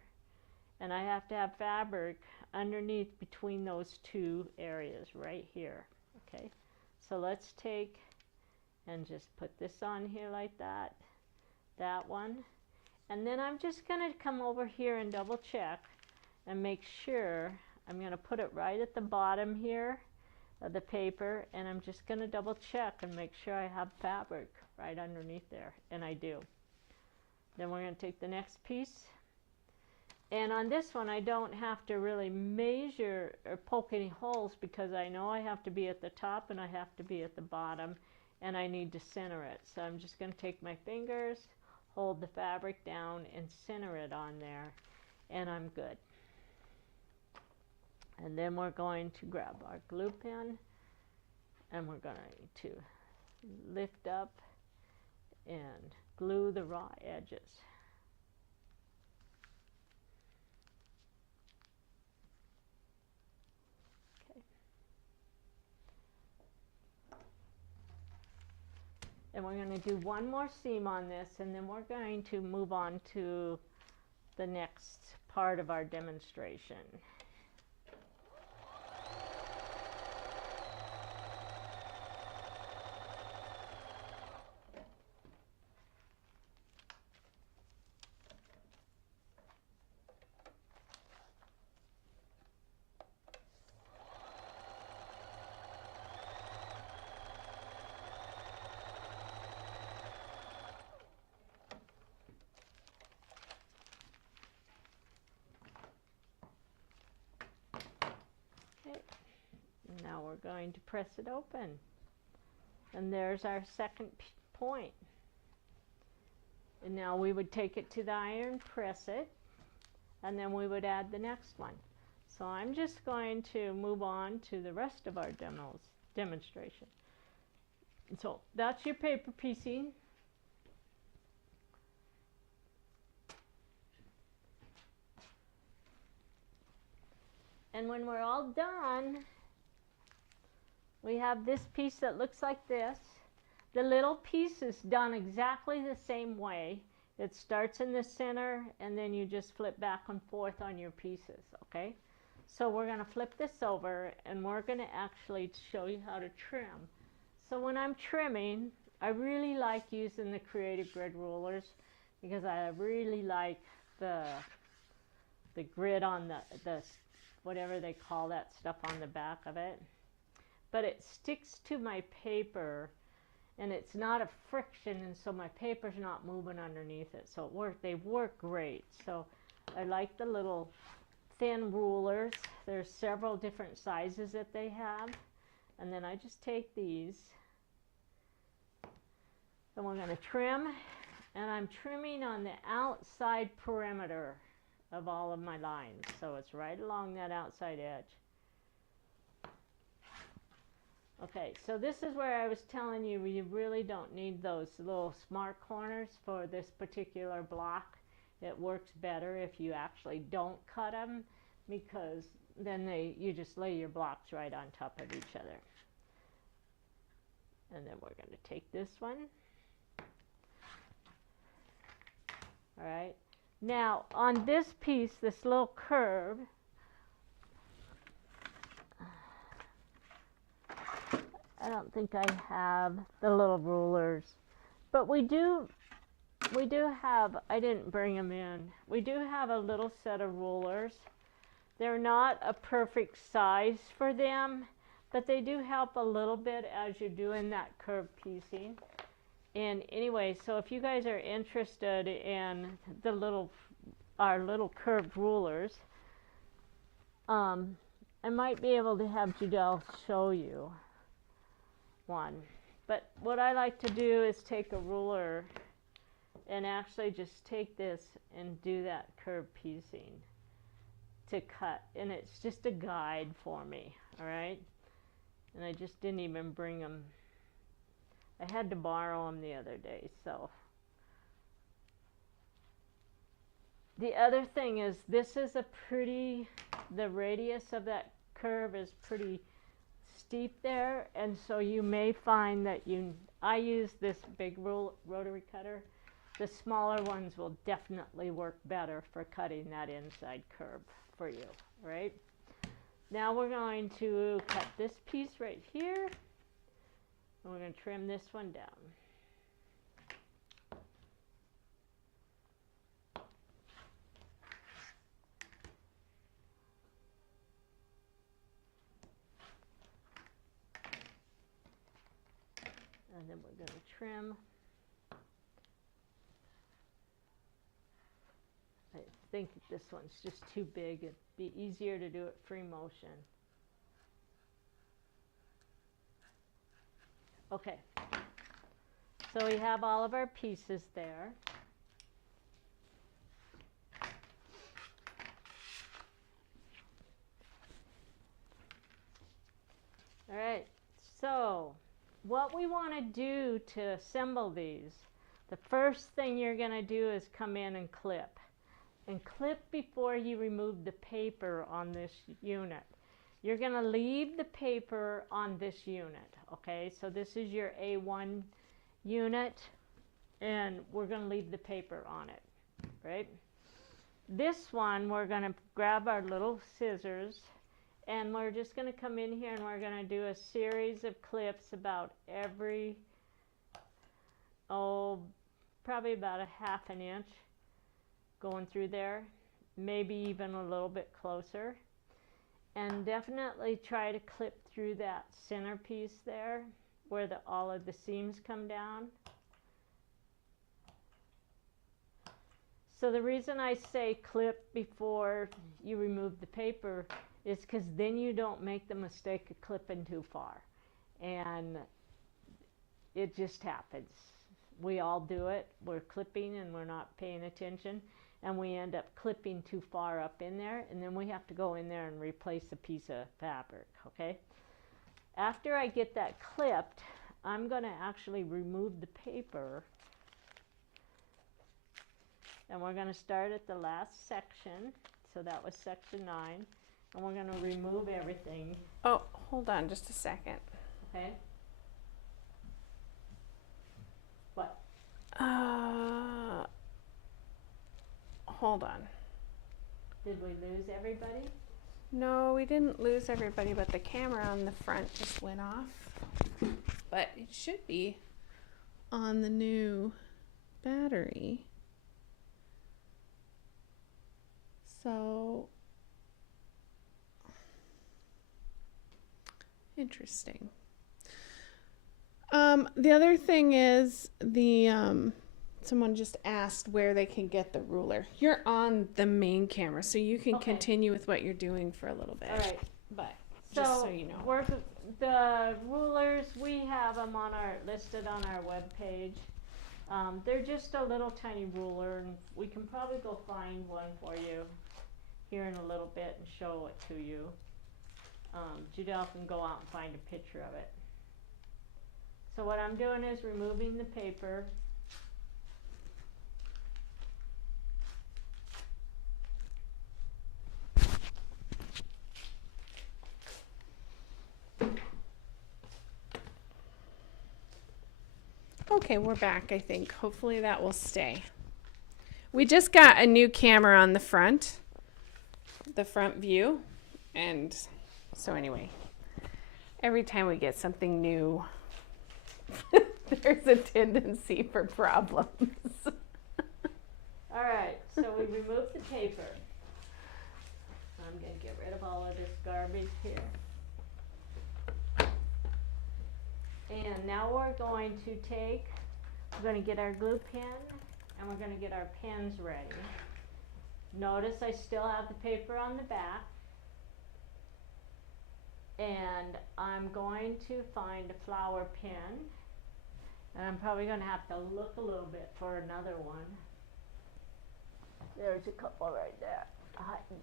and I have to have fabric underneath between those two areas right here. Okay, so let's take and just put this on here like that, that one, and then I'm just going to come over here and double check and make sure. I'm going to put it right at the bottom here of the paper, and I'm just going to double check and make sure I have fabric right underneath there, and I do. Then we're going to take the next piece, and on this one I don't have to really measure or poke any holes because I know I have to be at the top and I have to be at the bottom, and I need to center it. So I'm just going to take my fingers, hold the fabric down, and center it on there, and I'm good. And then we're going to grab our glue pen, and we're going to lift up and glue the raw edges. Okay. And we're going to do one more seam on this, and then we're going to move on to the next part of our demonstration. Okay, now we're going to press it open, and there's our second point. And now we would take it to the iron, press it, and then we would add the next one. So I'm just going to move on to the rest of our demonstration. So that's your paper piecing. And when we're all done, we have this piece that looks like this. The little piece is done exactly the same way. It starts in the center, and then you just flip back and forth on your pieces, okay? So we're going to flip this over, and we're going to actually show you how to trim. So when I'm trimming, I really like using the Creative Grid rulers because I really like the grid on the whatever they call that stuff on the back of it. But it sticks to my paper, and it's not a friction, and so my paper's not moving underneath it. So they work great. So I like the little thin rulers. There's several different sizes that they have. And then I just take these, and we're going to trim, and I'm trimming on the outside perimeter of all of my lines. So it's right along that outside edge. Okay, so this is where I was telling you really don't need those little smart corners for this particular block. It works better if you actually don't cut them, because then you just lay your blocks right on top of each other. And then we're going to take this one. All right. Now on this piece, this little curve, I don't think I have the little rulers, but we do have, I didn't bring them in, we do have a little set of rulers. They're not a perfect size for them, but they do help a little bit as you're doing that curve piecing. And anyway, so if you guys are interested in our little curved rulers, I might be able to have Judel show you one. But what I like to do is take a ruler and actually just take this and do that curve piecing to cut, and it's just a guide for me. All right, and I just didn't even bring them. I had to borrow them the other day. So the other thing is, this is the radius of that curve is pretty steep there, and so you may find that I use this big rotary cutter. The smaller ones will definitely work better for cutting that inside curve for you, right? Now we're going to cut this piece right here, and we're going to trim this one down. And then we're going to trim. I think this one's just too big. It'd be easier to do it free motion. Okay, so we have all of our pieces there. All right, so what we want to do to assemble these, the first thing you're going to do is come in and clip. And clip before you remove the paper on this unit. You're going to leave the paper on this unit, okay? So this is your A1 unit, and we're going to leave the paper on it, right? This one, we're going to grab our little scissors, and we're just going to come in here and we're going to do a series of clips about every, probably about a ½ inch going through there, maybe even a little bit closer. And definitely try to clip through that center piece there where all of the seams come down. So the reason I say clip before you remove the paper is because then you don't make the mistake of clipping too far. And it just happens. We all do it. We're clipping and we're not paying attention, and we end up clipping too far up in there, and then we have to go in there and replace a piece of fabric, okay? After I get that clipped, I'm going to actually remove the paper, and we're going to start at the last section. So that was section 9, and we're going to remove everything. Oh, hold on just a second. Okay. What? Hold on. Did we lose everybody? No, we didn't lose everybody, but the camera on the front just went off. But it should be on the new battery. So, interesting. The other thing is someone just asked where they can get the ruler. You're on the main camera, so you can continue with what you're doing for a little bit. All right. But just so you know. The rulers, we have them listed on our webpage. They're just a little tiny ruler, and we can probably go find one for you here in a little bit and show it to you. Judel can go out and find a picture of it. So what I'm doing is removing the paper. Okay, we're back, I think. Hopefully that will stay. We just got a new camera on the front view. And so anyway, every time we get something new, there's a tendency for problems. All right, so we removed the paper. I'm going to get rid of all of this garbage here. And now we're going to get our glue pen and we're going to get our pens ready. Notice I still have the paper on the back. And I'm going to find a flower pen. And I'm probably going to have to look a little bit for another one. There's a couple right there. Okay.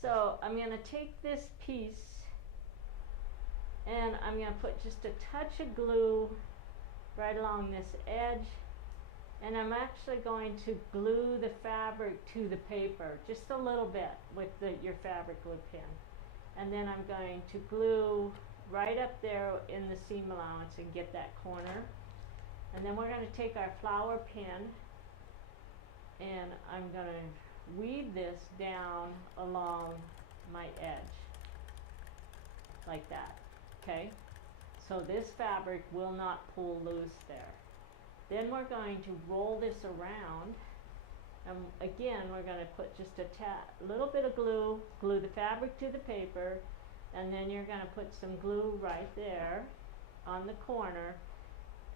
So I'm going to take this piece and I'm going to put just a touch of glue right along this edge, and I'm actually going to glue the fabric to the paper just a little bit with your fabric glue pen, and then I'm going to glue right up there in the seam allowance and get that corner, and then we're going to take our flower pen and I'm going to weave this down along my edge like that. Okay, so this fabric will not pull loose there. Then we're going to roll this around, and again we're going to put just a little bit of glue the fabric to the paper, and then you're going to put some glue right there on the corner,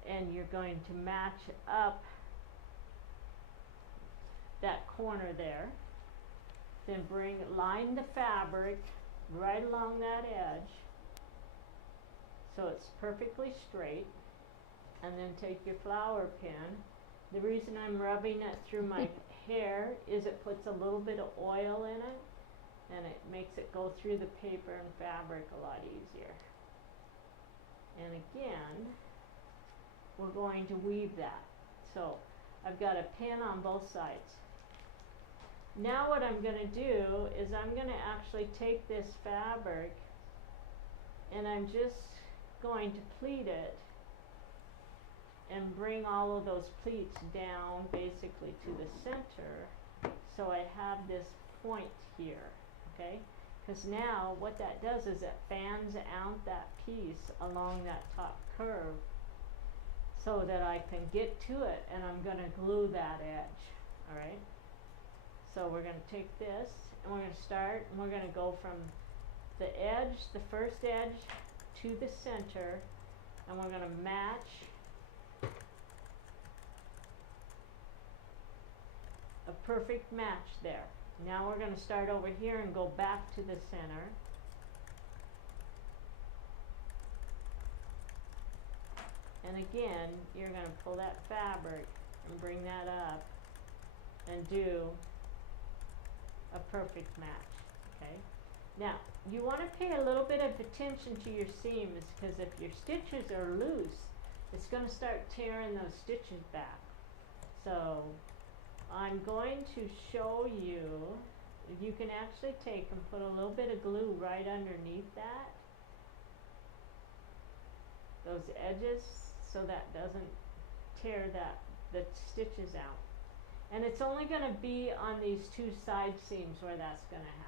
and you're going to match up that corner there. Then line the fabric right along that edge so it's perfectly straight, and then take your flower pen. The reason I'm rubbing it through my hair is it puts a little bit of oil in it and it makes it go through the paper and fabric a lot easier. And again, we're going to weave that. So I've got a pen on both sides. Now what I'm going to do is I'm going to actually take this fabric and I'm just going to pleat it and bring all of those pleats down basically to the center, so I have this point here, okay? Because now what that does is it fans out that piece along that top curve so that I can get to it, and I'm going to glue that edge, all right? So we're going to take this and we're going to start, and we're going to go from the edge, the first edge, to the center, and we're going to match a perfect match there. Now we're going to start over here and go back to the center. And again, you're going to pull that fabric and bring that up and do a perfect match, okay? Now, you want to pay a little bit of attention to your seams, because if your stitches are loose, it's going to start tearing those stitches back. So I'm going to show you, you can actually take and put a little bit of glue right underneath that, those edges, so that doesn't tear the stitches out. And it's only going to be on these two side seams where that's going to happen.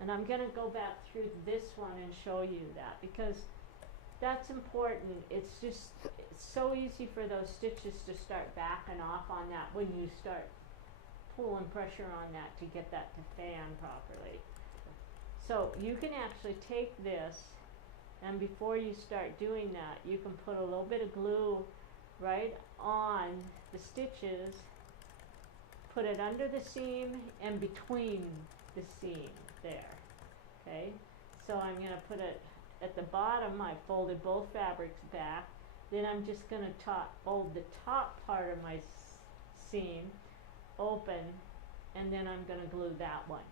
And I'm going to go back through this one and show you that, because that's important. It's so easy for those stitches to start backing off on that when you start pulling pressure on that to get that to fan properly. So you can actually take this, and before you start doing that, you can put a little bit of glue right on the stitches, put it under the seam and between the seam there, okay? So I'm going to put it at the bottom. I folded both fabrics back. Then I'm just going to fold the top part of my seam open, and then I'm going to glue that one,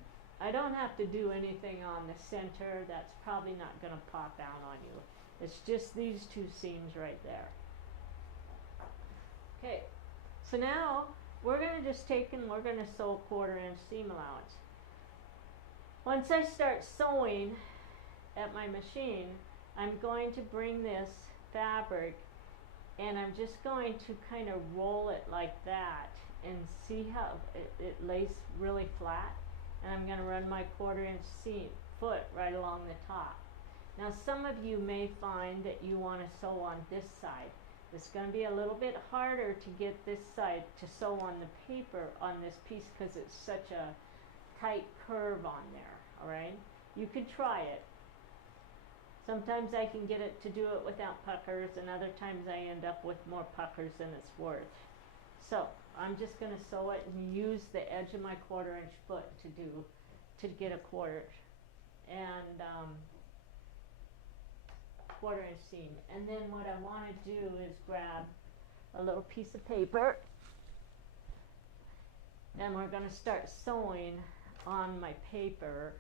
I don't have to do anything on the center. That's probably not going to pop out on you. It's just these two seams right there. Okay, so now we're going to just take and we're going to sew a 1/4 inch seam allowance. Once I start sewing at my machine, I'm going to bring this fabric and I'm just going to kind of roll it like that and see how it lays really flat. And I'm going to run my 1/4 inch seam foot right along the top. Now some of you may find that you want to sew on this side. It's going to be a little bit harder to get this side to sew on the paper on this piece because it's such a tight curve on there, all right? You can try it. Sometimes I can get it to do it without puckers, and other times I end up with more puckers than it's worth. So I'm just going to sew it and use the edge of my 1/4 inch foot to get a 1/4 and 1/4 inch seam. And then what I want to do is grab a little piece of paper and we're going to start sewing on my paper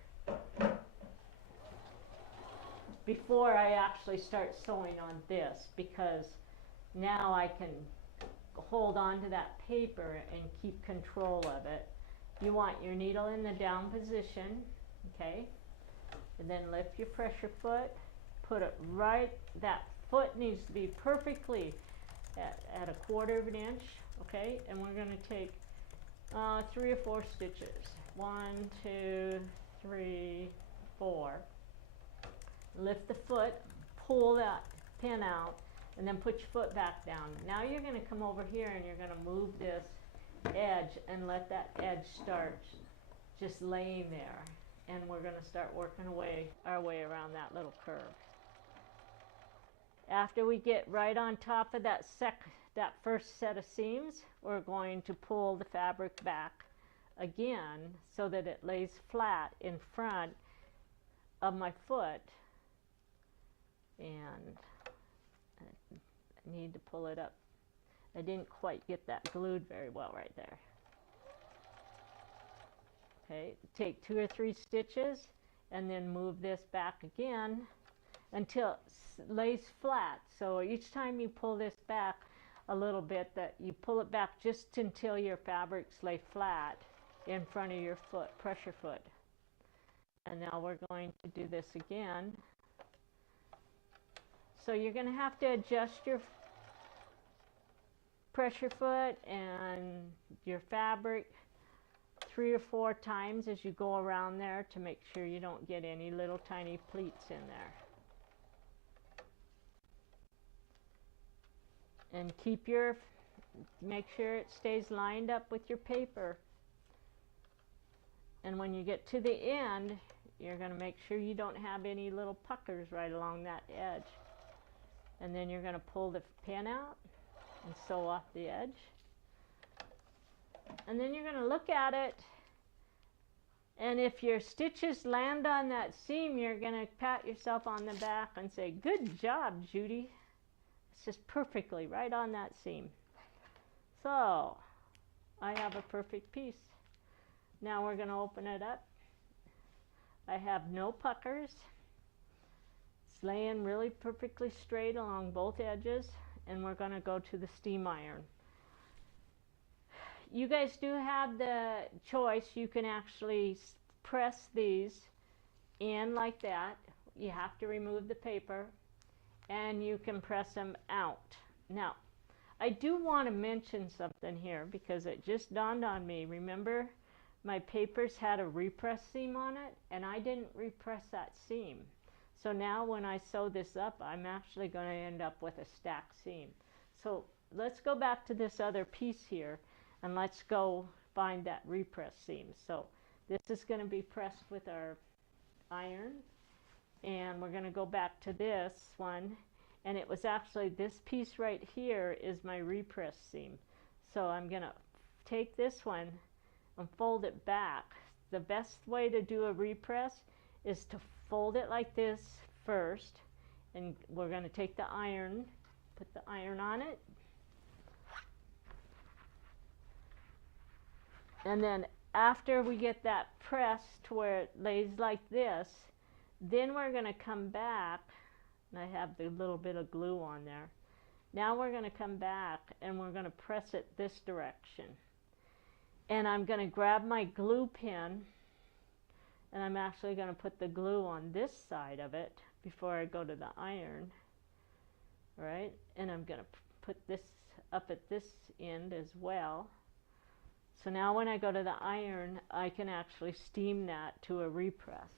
before I actually start sewing on this, because now I can hold on to that paper and keep control of it. You want your needle in the down position, okay? And then lift your pressure foot, put it right, that foot needs to be perfectly at a 1/4 inch, okay? And we're going to take 3 or 4 stitches. 1, 2, 3, 4. Lift the foot, pull that pin out, and then put your foot back down. Now you're going to come over here and you're going to move this edge and let that edge start just laying there. And we're going to start working our way around that little curve. After we get right on top of that first set of seams, we're going to pull the fabric back again so that it lays flat in front of my foot. And I need to pull it up. I didn't quite get that glued very well right there. Okay, take 2 or 3 stitches and then move this back again until it lays flat. So each time you pull this back a little bit, that you pull it back just until your fabrics lay flat in front of your foot, pressure foot. And now we're going to do this again. So you're going to have to adjust your pressure foot and your fabric 3 or 4 times as you go around there to make sure you don't get any little tiny pleats in there. And make sure it stays lined up with your paper. And when you get to the end, you're going to make sure you don't have any little puckers right along that edge. And then you're going to pull the pin out and sew off the edge. And then you're going to look at it, and if your stitches land on that seam, you're going to pat yourself on the back and say, "Good job, Judy. It's just perfectly right on that seam." So I have a perfect piece. Now we're going to open it up. I have no puckers. It's laying really perfectly straight along both edges, and we're going to go to the steam iron. You guys do have the choice. You can actually press these in like that. You have to remove the paper, and you can press them out. Now, I do want to mention something here because it just dawned on me. Remember, my papers had a repress seam on it, and I didn't repress that seam. So now when I sew this up, I'm actually going to end up with a stacked seam. So let's go back to this other piece here, and let's go find that repress seam. So this is going to be pressed with our iron, and we're going to go back to this one, and it was actually this piece right here is my repress seam. So I'm going to take this one and fold it back. The best way to do a repress is to fold it like this first, and we're going to take the iron, put the iron on it, and then after we get that pressed to where it lays like this, then we're going to come back, and I have the little bit of glue on there. Now we're going to come back and we're going to press it this direction. And I'm going to grab my glue pen, and I'm actually going to put the glue on this side of it before I go to the iron. All right, and I'm going to put this up at this end as well. So now when I go to the iron, I can actually steam that to a repress.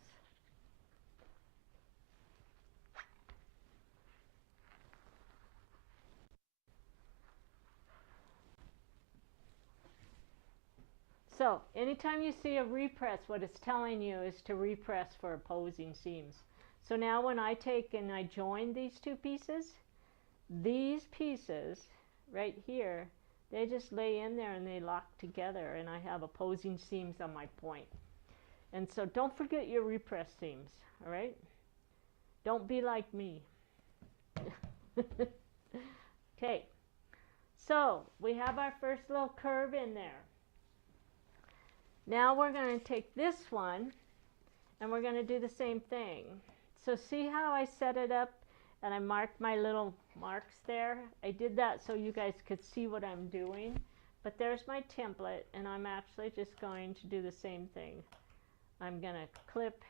So anytime you see a repress, what it's telling you is to repress for opposing seams. So now when I take and I join these two pieces, these pieces right here, they just lay in there and they lock together, and I have opposing seams on my point. And so don't forget your repress seams, all right? Don't be like me. Okay, so we have our first little curve in there. Now we're going to take this one and we're going to do the same thing. So see how I set it up and I marked my little marks there? I did that so you guys could see what I'm doing. But there's my template, and I'm actually just going to do the same thing. I'm going to clip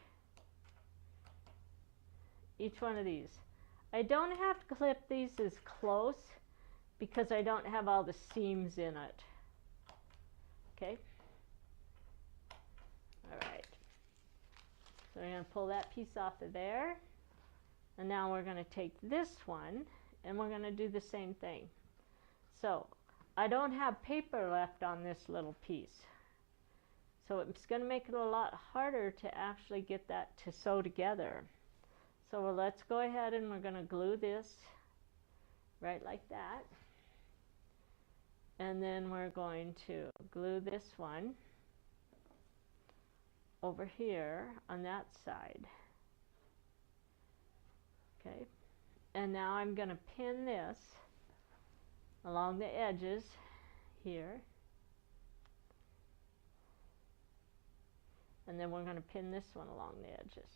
each one of these. I don't have to clip these as close because I don't have all the seams in it. Okay? Alright, so we're going to pull that piece off of there, and now we're going to take this one and we're going to do the same thing. So I don't have paper left on this little piece, so it's going to make it a lot harder to actually get that to sew together. So let's go ahead and we're going to glue this right like that, and then we're going to glue this one over here on that side. Okay, and now I'm going to pin this along the edges here, and then we're going to pin this one along the edges.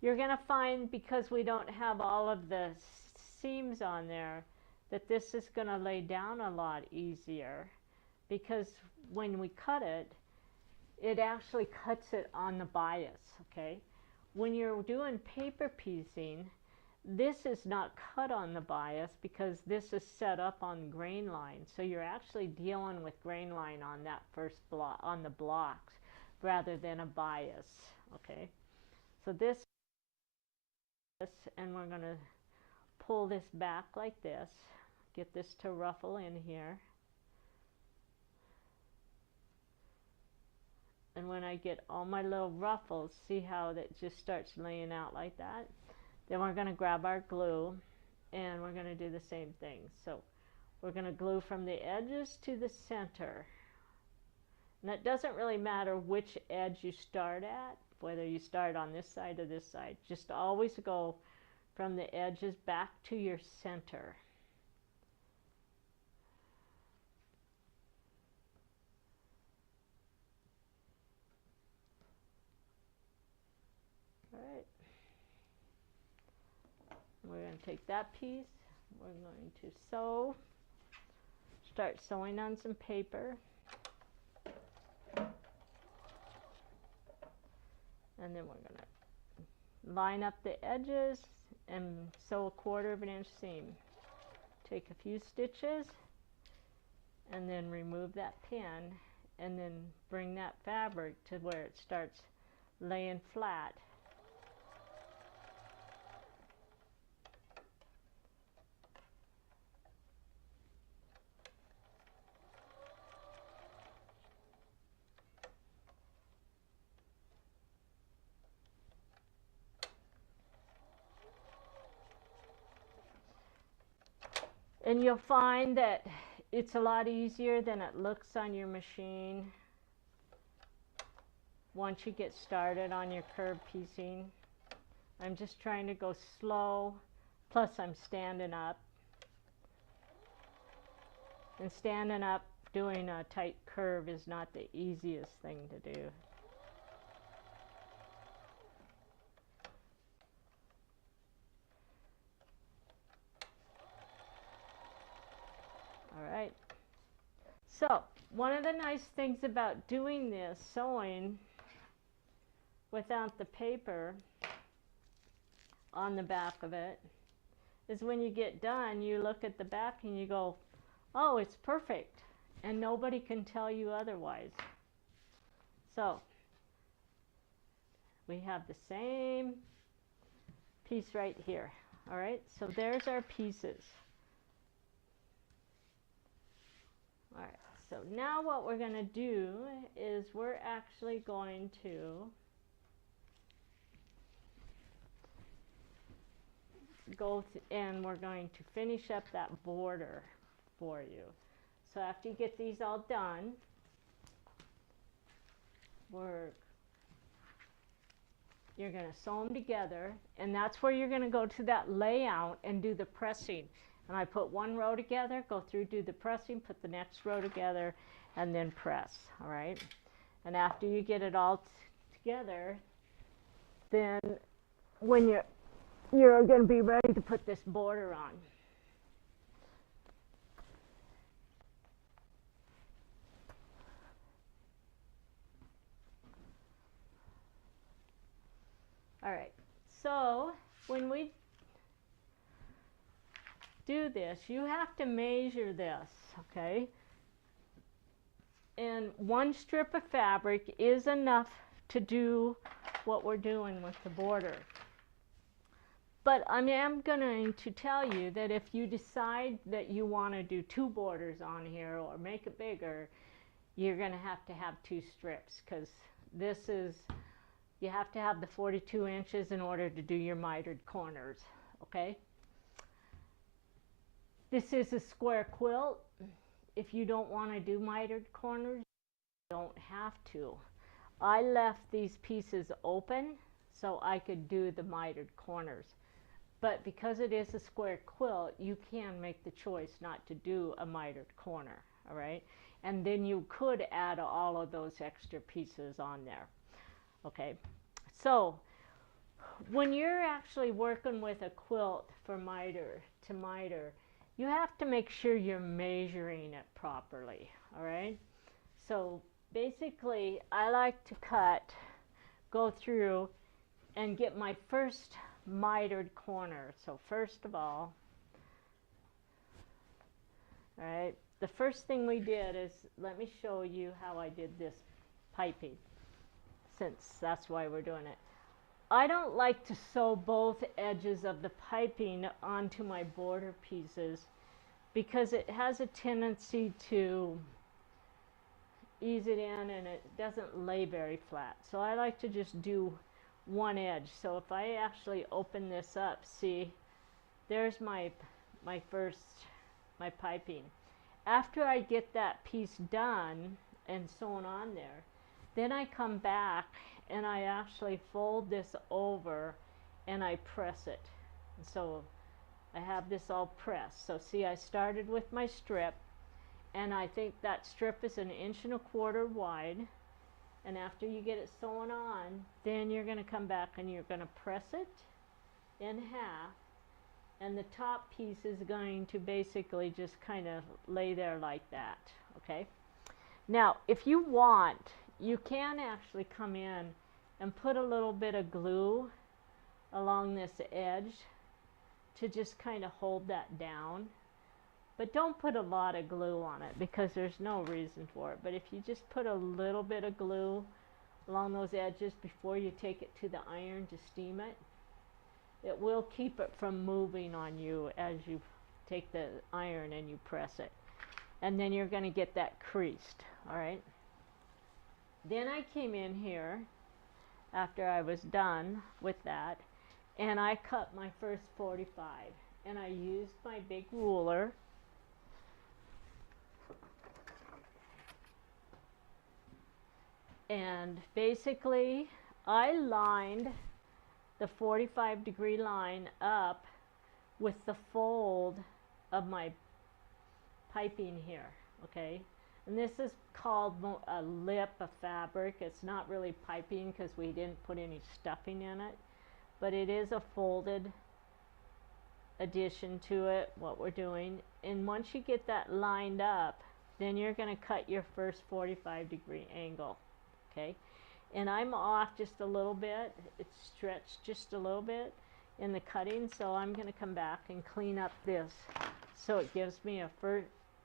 You're going to find, because we don't have all of the seams on there, that this is going to lay down a lot easier, because when we cut it, it actually cuts it on the bias, okay? When you're doing paper piecing, this is not cut on the bias because this is set up on grain line. So you're actually dealing with grain line on that first block, on the blocks, rather than a bias, okay? So this, and we're going to pull this back like this, get this to ruffle in here. And when I get all my little ruffles, see how that just starts laying out like that? Then we're going to grab our glue and we're going to do the same thing. So we're going to glue from the edges to the center. And it doesn't really matter which edge you start at, whether you start on this side or this side. Just always go from the edges back to your center. Alright, we're going to take that piece, we're going to sew, start sewing on some paper, and then we're going to line up the edges and sew a 1/4 of an inch seam. Take a few stitches and then remove that pin and then bring that fabric to where it starts laying flat. And you'll find that it's a lot easier than it looks on your machine once you get started on your curve piecing. I'm just trying to go slow, plus I'm standing up. And standing up doing a tight curve is not the easiest thing to do. All right. So, one of the nice things about doing this sewing without the paper on the back of it is when you get done, you look at the back and you go, oh, it's perfect. And nobody can tell you otherwise. So, we have the same piece right here. All right, so there's our pieces. All right, so now what we're going to do is we're actually going to and we're going to finish up that border for you. So after you get these all done, you're going to sew them together, and that's where you're going to go to that layout and do the pressing. And I put one row together, go through, do the pressing, put the next row together, and then press, all right? And after you get it all together, then when you're going to be ready to put this border on. All right, so when we do this, you have to measure this, okay? And one strip of fabric is enough to do what we're doing with the border. But I am going to tell you that if you decide that you want to do 2 borders on here or make it bigger, you're going to have 2 strips, because this is, you have to have the 42 inches in order to do your mitered corners, okay? This is a square quilt. If you don't want to do mitered corners, you don't have to. I left these pieces open so I could do the mitered corners. But because it is a square quilt, you can make the choice not to do a mitered corner, all right? And then you could add all of those extra pieces on there, okay? So when you're actually working with a quilt for miter to miter, you have to make sure you're measuring it properly, all right? So basically, I like to go through and get my first mitered corner. So first of all right, the first thing we did is, let me show you how I did this piping, since that's why we're doing it. I don't like to sew both edges of the piping onto my border pieces because it has a tendency to ease it in and it doesn't lay very flat. So I like to just do one edge. So if I actually open this up, see, there's my piping. After I get that piece done and sewn on there, then I come back and I actually fold this over and I press it. And so I have this all pressed. So see, I started with my strip, and I think that strip is 1.25 inches wide. And after you get it sewn on, then you're going to come back and you're going to press it in half, and the top piece is going to basically just kind of lay there like that, okay? Now, if you want, you can actually come in and put a little bit of glue along this edge to just kind of hold that down. But don't put a lot of glue on it because there's no reason for it. But if you just put a little bit of glue along those edges before you take it to the iron to steam it, it will keep it from moving on you as you take the iron and you press it. And then you're going to get that creased, all right? Then I came in here after I was done with that, and I cut my first 45. And I used my big ruler. And basically, I lined the 45-degree line up with the fold of my piping here, okay? And this is called a lip of fabric. It's not really piping because we didn't put any stuffing in it, but it is a folded addition to it, what we're doing. And once you get that lined up, then you're going to cut your first 45-degree angle, okay? And I'm off just a little bit. It's stretched just a little bit in the cutting, so I'm going to come back and clean up this so it gives me a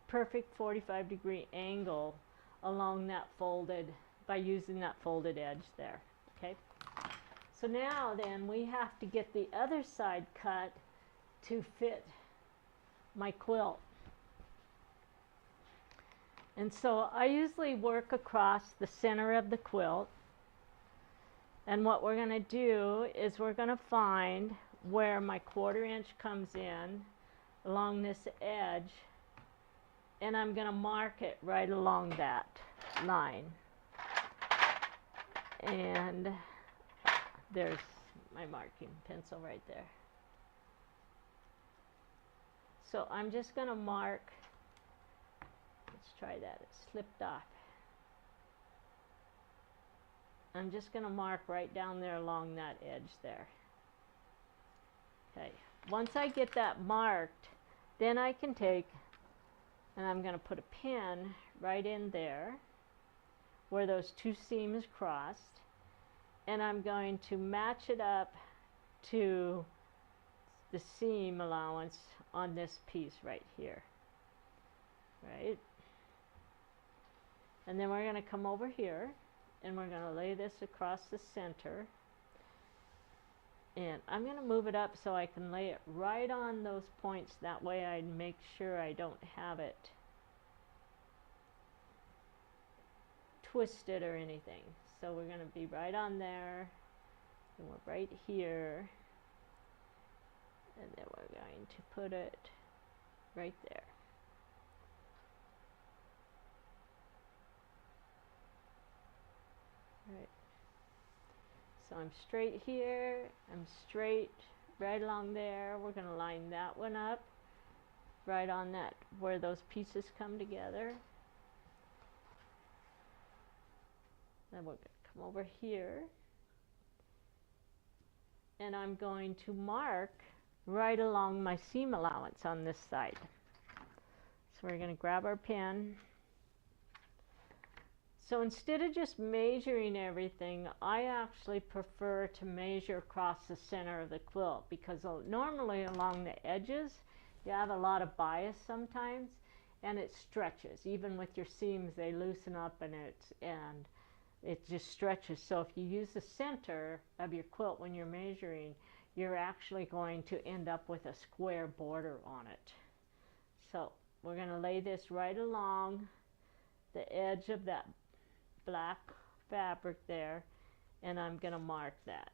perfect 45-degree angle along that folded, by using that folded edge there, okay? So now then we have to get the other side cut to fit my quilt. And so I usually work across the center of the quilt, and what we're going to do is we're going to find where my 1/4 inch comes in along this edge, and I'm going to mark it right along that line. And there's my marking pencil right there. So I'm just going to mark, let's try that, it slipped off. I'm just going to mark right down there along that edge there. Okay, once I get that marked, then I can take, and I'm going to put a pin right in there where those two seams crossed, and I'm going to match it up to the seam allowance on this piece right here, right? And then we're going to come over here and we're going to lay this across the center, and I'm going to move it up so I can lay it right on those points. That way I make sure I don't have it twisted or anything. So we're going to be right on there, and we're right here, and then we're going to put it right there. Right. So I'm straight here, I'm straight right along there. We're going to line that one up right on that where those pieces come together. Then we're going to come over here, and I'm going to mark right along my seam allowance on this side. So we're going to grab our pen. So instead of just measuring everything, I actually prefer to measure across the center of the quilt, because normally along the edges you have a lot of bias sometimes, and it stretches. Even with your seams, they loosen up, and it just stretches. So if you use the center of your quilt when you're measuring, you're actually going to end up with a square border on it. So we're going to lay this right along the edge of that black fabric there, and I'm going to mark that.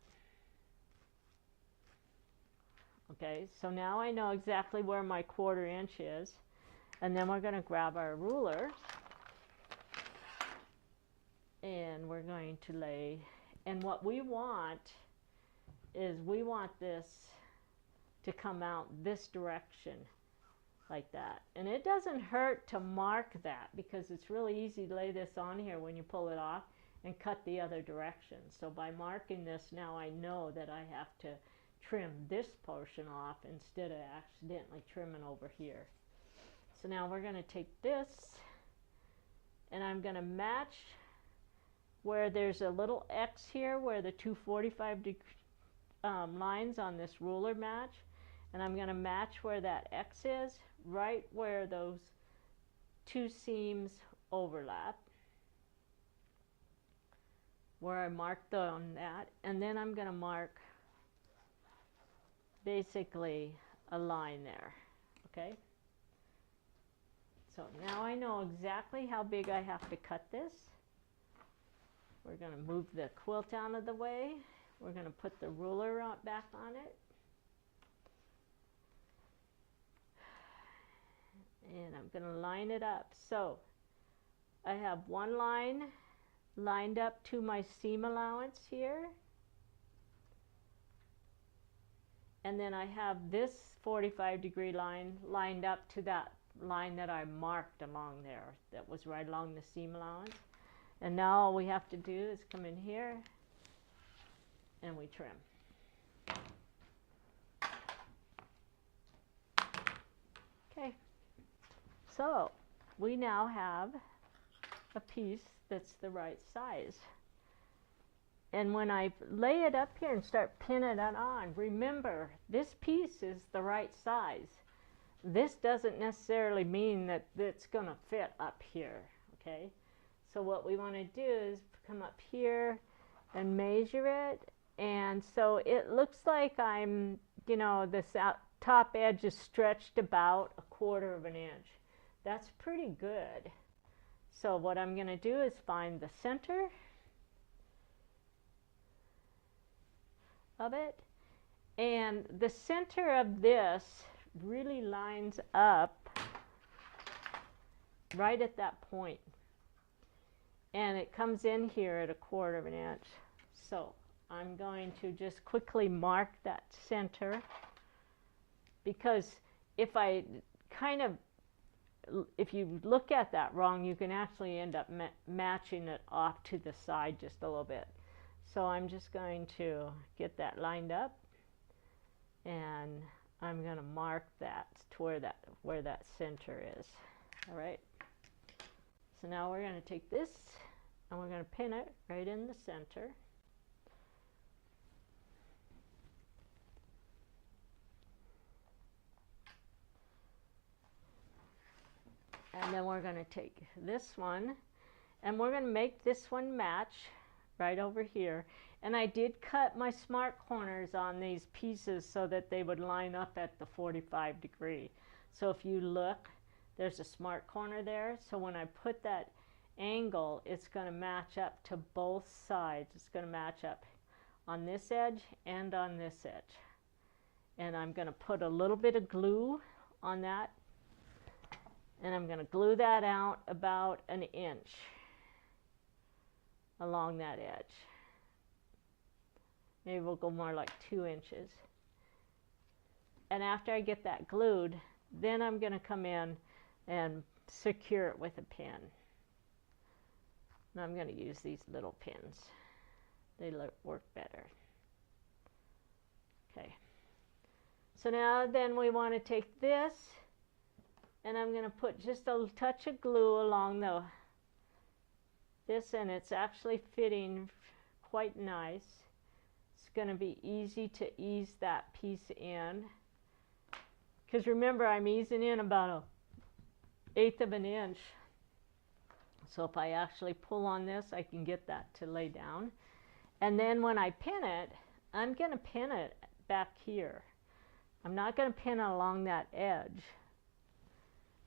Okay, so now I know exactly where my 1/4 inch is, and then we're going to grab our ruler, and we're going to lay, and what we want is we want this to come out this direction like that. And it doesn't hurt to mark that, because it's really easy to lay this on here when you pull it off and cut the other direction. So by marking this, now I know that I have to trim this portion off instead of accidentally trimming over here. So now we're going to take this, and I'm going to match where there's a little X here where the two 45-degree lines on this ruler match, and I'm going to match where that X is, right where those two seams overlap, where I marked on that, and then I'm going to mark basically a line there. Okay, so now I know exactly how big I have to cut this. We're going to move the quilt out of the way. We're going to put the ruler back on it, and I'm going to line it up. So I have one line lined up to my seam allowance here, and then I have this 45-degree line lined up to that line that I marked along there that was right along the seam allowance. And now all we have to do is come in here and we trim. Okay, so we now have a piece that's the right size. And when I lay it up here and start pinning it on, remember, this piece is the right size. This doesn't necessarily mean that it's going to fit up here, okay? So what we want to do is come up here and measure it. And so it looks like I'm, you know, this top edge is stretched about 1/4 of an inch. That's pretty good. So what I'm going to do is find the center of it, and the center of this really lines up right at that point, and it comes in here at 1/4 of an inch. So I'm going to just quickly mark that center, because if you look at that wrong, you can actually end up matching it off to the side just a little bit. So I'm just going to get that lined up, and I'm going to mark that to where that center is. All right. So now we're going to take this and we're going to pin it right in the center. And then we're going to take this one and we're going to make this one match right over here. And I did cut my smart corners on these pieces so that they would line up at the 45 degree. So if you look, there's a smart corner there. So when I put that angle, it's going to match up to both sides. It's going to match up on this edge and on this edge. And I'm going to put a little bit of glue on that. And I'm going to glue that out about 1 inch along that edge. Maybe we'll go more like 2 inches. And after I get that glued, then I'm going to come in and secure it with a pin. And I'm going to use these little pins. They work better. Okay. So now then we want to take this, and I'm going to put just a touch of glue along this, and it's actually fitting quite nice. It's going to be easy to ease that piece in, because remember, I'm easing in about 1/8 of an inch. So if I actually pull on this, I can get that to lay down. And then when I pin it, I'm going to pin it back here. I'm not going to pin it along that edge.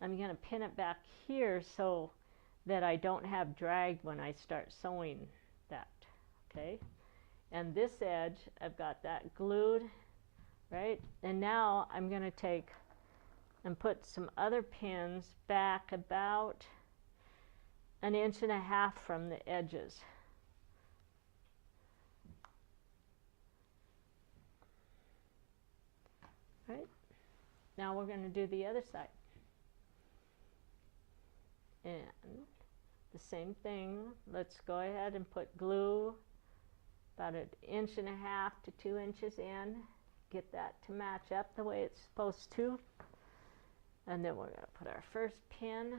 I'm going to pin it back here so that I don't have drag when I start sewing that, okay? And this edge, I've got that glued, right? And now I'm going to take and put some other pins back about 1.5 inches from the edges. Right? Now we're going to do the other side. And the same thing, let's go ahead and put glue about 1.5 inches to 2 inches in. Get that to match up the way it's supposed to. And then we're going to put our first pin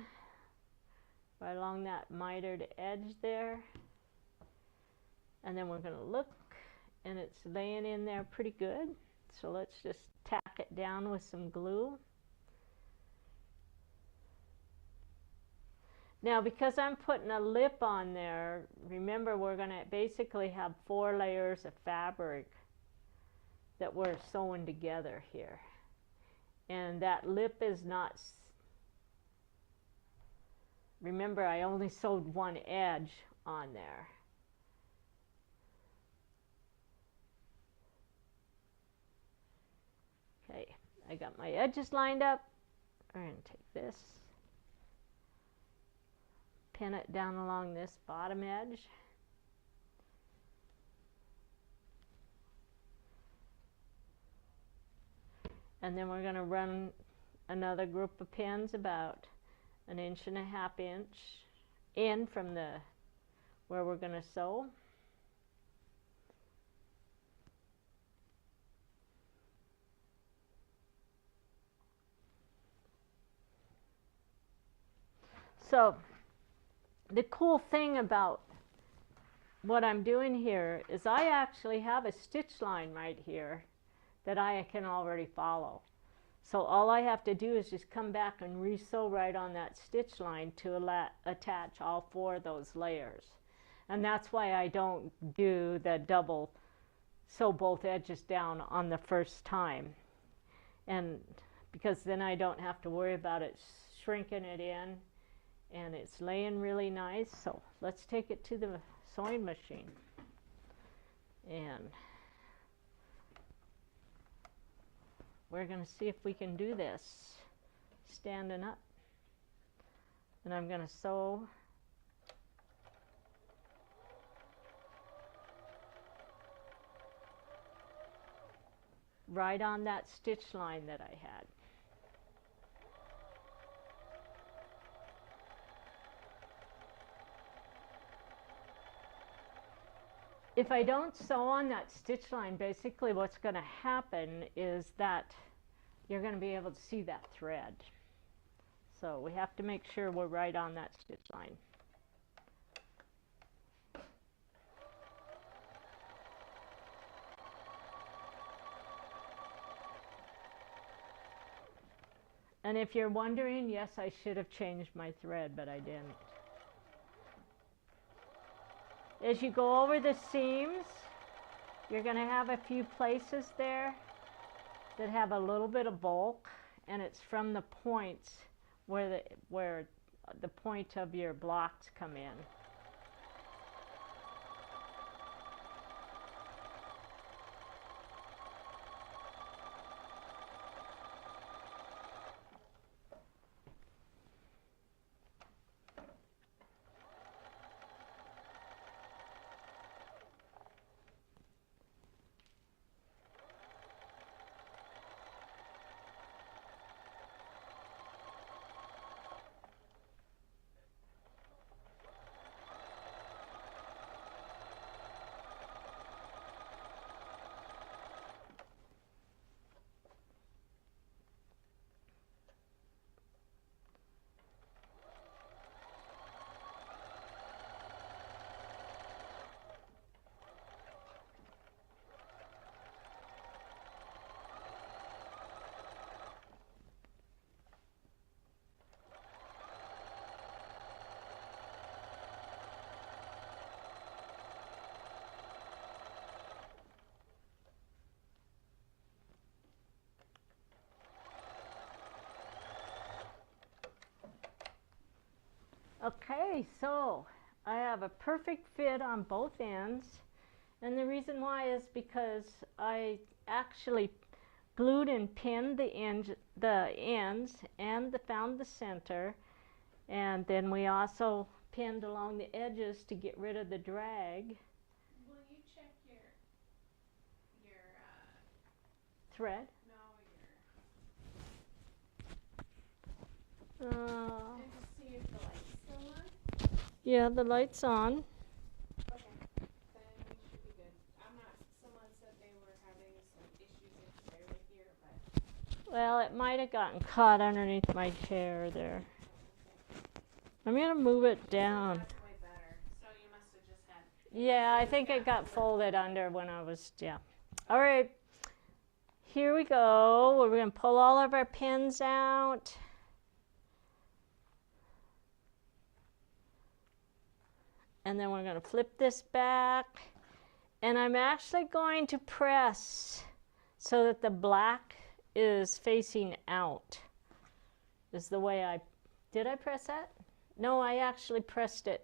right along that mitered edge there. And then we're going to look, and it's laying in there pretty good. So let's just tack it down with some glue. Now, because I'm putting a lip on there, remember we're going to basically have 4 layers of fabric that we're sewing together here. And that lip is not, remember I only sewed one edge on there. Okay, I got my edges lined up. I'm going to take this, pin it down along this bottom edge. And then we're going to run another group of pins about 1.5 inches in from the where we're going to sew. So the cool thing about what I'm doing here is I actually have a stitch line right here that I can already follow. So all I have to do is just come back and re-sew right on that stitch line to attach all 4 of those layers. And that's why I don't do the double sew both edges down on the first time. And because then I don't have to worry about it shrinking it in, and it's laying really nice. So let's take it to the sewing machine. And we're going to see if we can do this standing up. And I'm going to sew right on that stitch line that I had. If I don't sew on that stitch line, basically what's going to happen is that you're going to be able to see that thread. So we have to make sure we're right on that stitch line. And if you're wondering, yes, I should have changed my thread, but I didn't. As you go over the seams, you're going to have a few places there that have a little bit of bulk, and it's from the points where the point of your blocks come in. Okay, so I have a perfect fit on both ends, and the reason why is because I actually glued and pinned the ends and found the center, and then we also pinned along the edges to get rid of the drag. Will you check your Thread? No, and to see if the light's still on? Yeah, the light's on. Okay, then we should be good. Someone said they were having some issues if they were here, but. Well, it might have gotten caught underneath my chair there. I'm going to move it down. That's way better. So you must have just had. Yeah, I think it got folded under when I was, yeah. All right, here we go. We're going to pull all of our pins out. And then we're going to flip this back. And I'm actually going to press so that the black is facing out. Is the way did I press that? No, I actually pressed it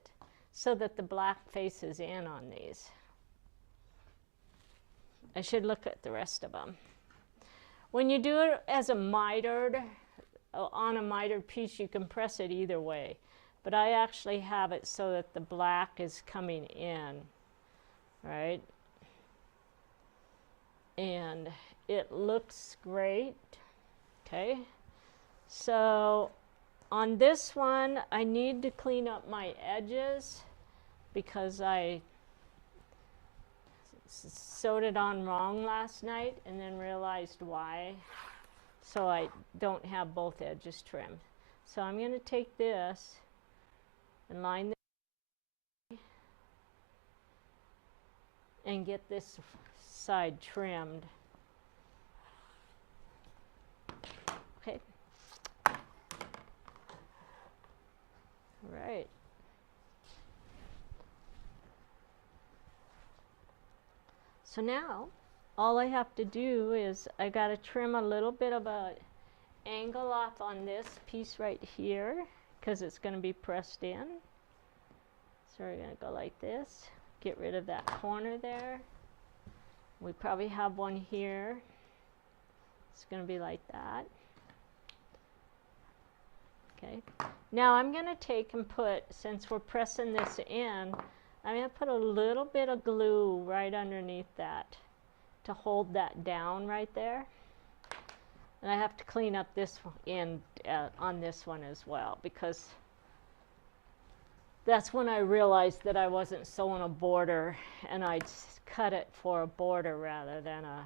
so that the black faces in on these. I should look at the rest of them. When you do it as a mitered, on a mitered piece, you can press it either way. But I actually have it so that the black is coming in, right? And it looks great, okay? So on this one, I need to clean up my edges because I sewed it on wrong last night and then realized why. So I don't have both edges trimmed. So I'm going to take this and line this and get this side trimmed. Okay. All right. So now all I have to do is I got to trim a little bit of a angle off on this piece right here because it's going to be pressed in. So we're going to go like this, get rid of that corner there. We probably have one here. It's going to be like that. Okay. Now I'm going to take and put, since we're pressing this in, I'm going to put a little bit of glue right underneath that to hold that down right there. And I have to clean up this end on this one as well, because that's when I realized that I wasn't sewing a border and I'd cut it for a border rather than a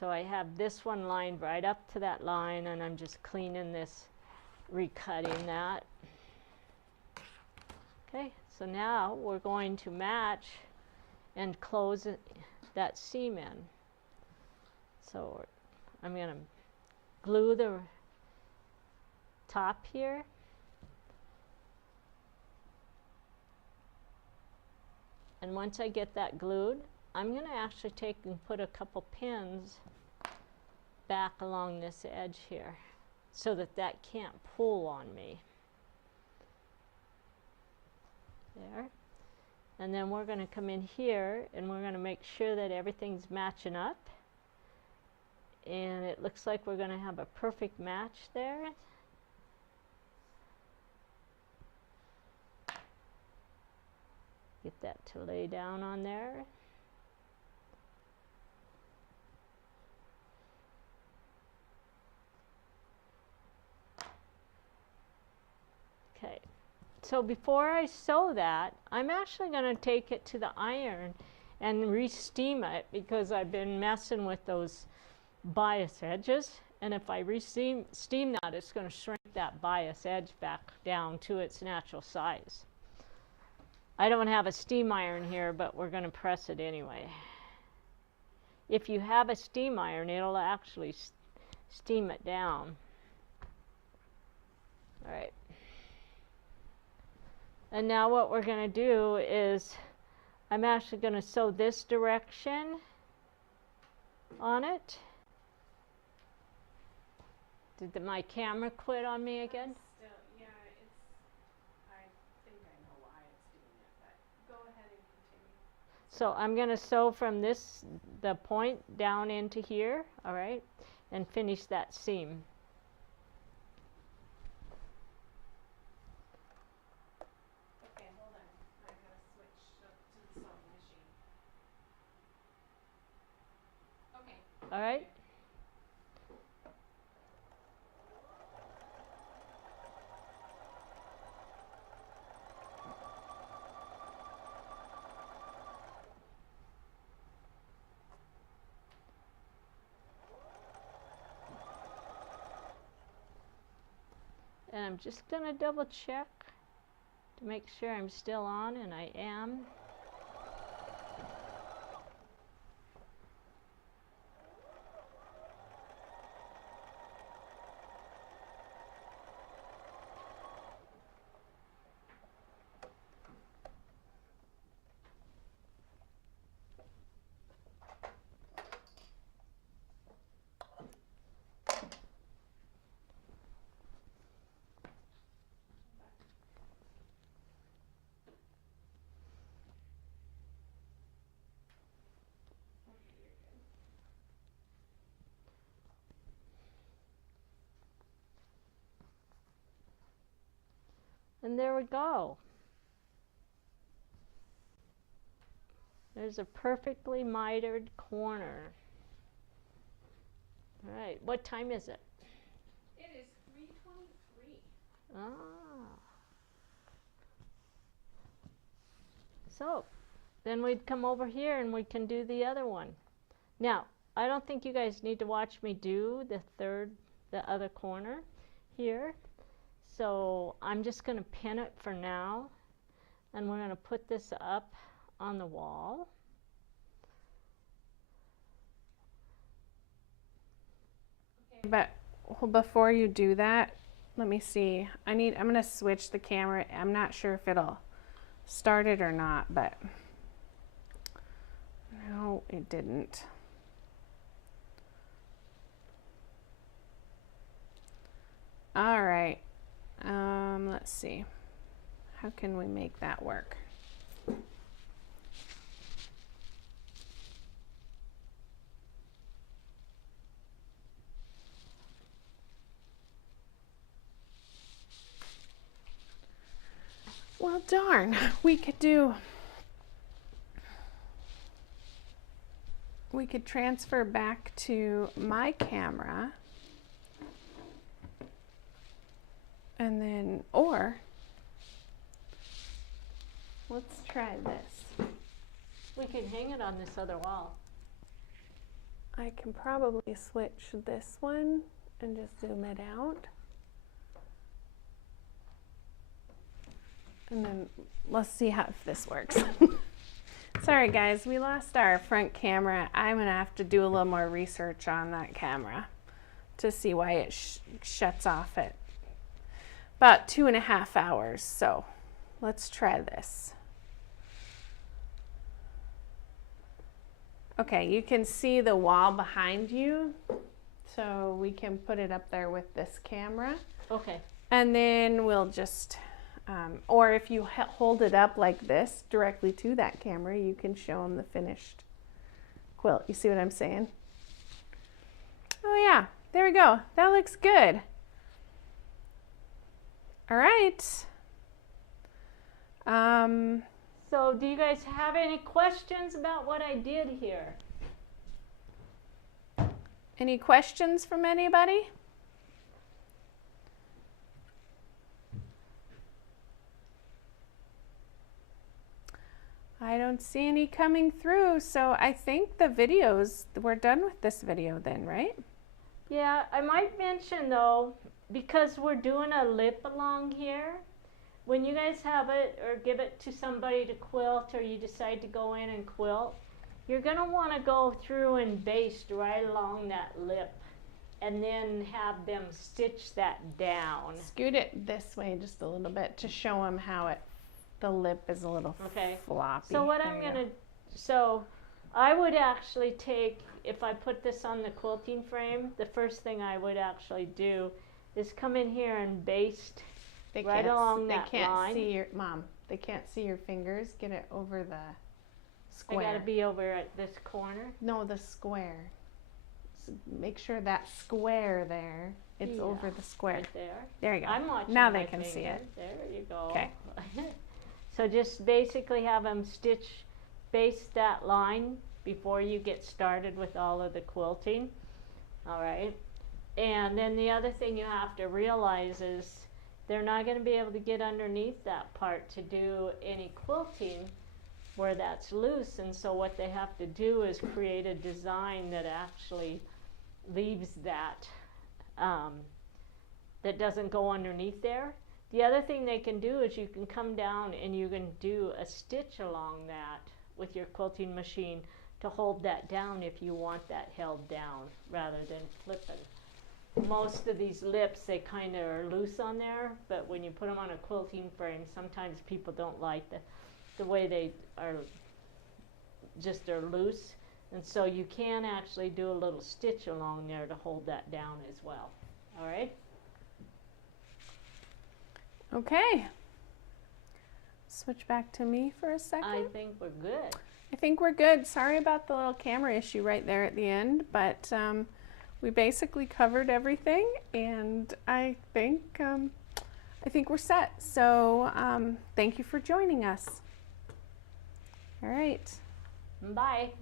so I have this one lined right up to that line, and I'm just cleaning this, recutting that. Okay, so now we're going to match and close that seam in. So I'm going to glue the top here. And once I get that glued, I'm going to actually take and put a couple pins back along this edge here so that that can't pull on me. There. And then we're going to come in here and we're going to make sure that everything's matching up. And it looks like we're going to have a perfect match there. Get that to lay down on there. Okay, so before I sew that, I'm actually going to take it to the iron and re-steam it because I've been messing with those bias edges. And if I re-steam that, it's going to shrink that bias edge back down to its natural size. I don't have a steam iron here, but we're going to press it anyway. If you have a steam iron, it'll actually steam it down. All right. And now what we're going to do is I'm actually going to sew this direction on it. Did my camera quit on me again? Yeah, I think I know why it's doing it, but go ahead and continue. So I'm going to sew from the point down into here, all right, and finish that seam. Okay, hold on. I gotta switch up to the sewing machine. Okay. All right? And I'm just going to double check to make sure I'm still on, and I am. And there we go. There's a perfectly mitered corner. All right, what time is it? It is 3:23. Ah. So, then we'd come over here and we can do the other one. Now, I don't think you guys need to watch me do the other corner here. So I'm just going to pin it for now, and we're going to put this up on the wall. Okay, but before you do that, let me see. I'm going to switch the camera. I'm not sure if it'll start it or not, but no, it didn't. All right. Let's see. How can we make that work? Well, darn, we could transfer back to my camera, and then, or let's try this. We can hang it on this other wall. I can probably switch this one and just zoom it out. And then let's see if this works. Sorry guys, we lost our front camera. I'm gonna have to do a little more research on that camera to see why it shuts off at about 2.5 hours. So let's try this. Okay, you can see the wall behind you, so we can put it up there with this camera. Okay. And then we'll just, or if you hold it up like this directly to that camera, you can show them the finished quilt. You see what I'm saying? Oh yeah, there we go. That looks good. All right. So do you guys have any questions about what I did here? Any questions from anybody? I don't see any coming through, so I think we're done with this video then, right? Yeah, I might mention though, because we're doing a lip along here, when you guys have it or give it to somebody to quilt, or you decide to go in and quilt, you're going to want to go through and baste right along that lip and then have them stitch that down. Scoot it this way just a little bit to show them how the lip is a little floppy. So what so I would actually take, if I put this on the quilting frame, the first thing I would actually do is come in here and baste right along that line. They can't see your, Mom, they can't see your fingers. Get it over the square. I gotta be over at this corner? No, the square. So make sure that square there, it's over the square. Right there. There you go. I'm watching now my they can fingers. see it. There you go. Okay. So just basically have them baste that line before you get started with all of the quilting. All right. And then the other thing you have to realize is they're not going to be able to get underneath that part to do any quilting where that's loose, and so what they have to do is create a design that actually leaves that that doesn't go underneath there. The other thing they can do is you can come down and you can do a stitch along that with your quilting machine to hold that down if you want that held down rather than flipping. Most of these lips, they kind of are loose on there, but when you put them on a quilting frame, sometimes people don't like the way they are loose, and so you can actually do a little stitch along there to hold that down as well. All right? Okay. Switch back to me for a second. I think we're good. I think we're good. Sorry about the little camera issue right there at the end, but we basically covered everything, and I think we're set. So thank you for joining us. All right. Bye.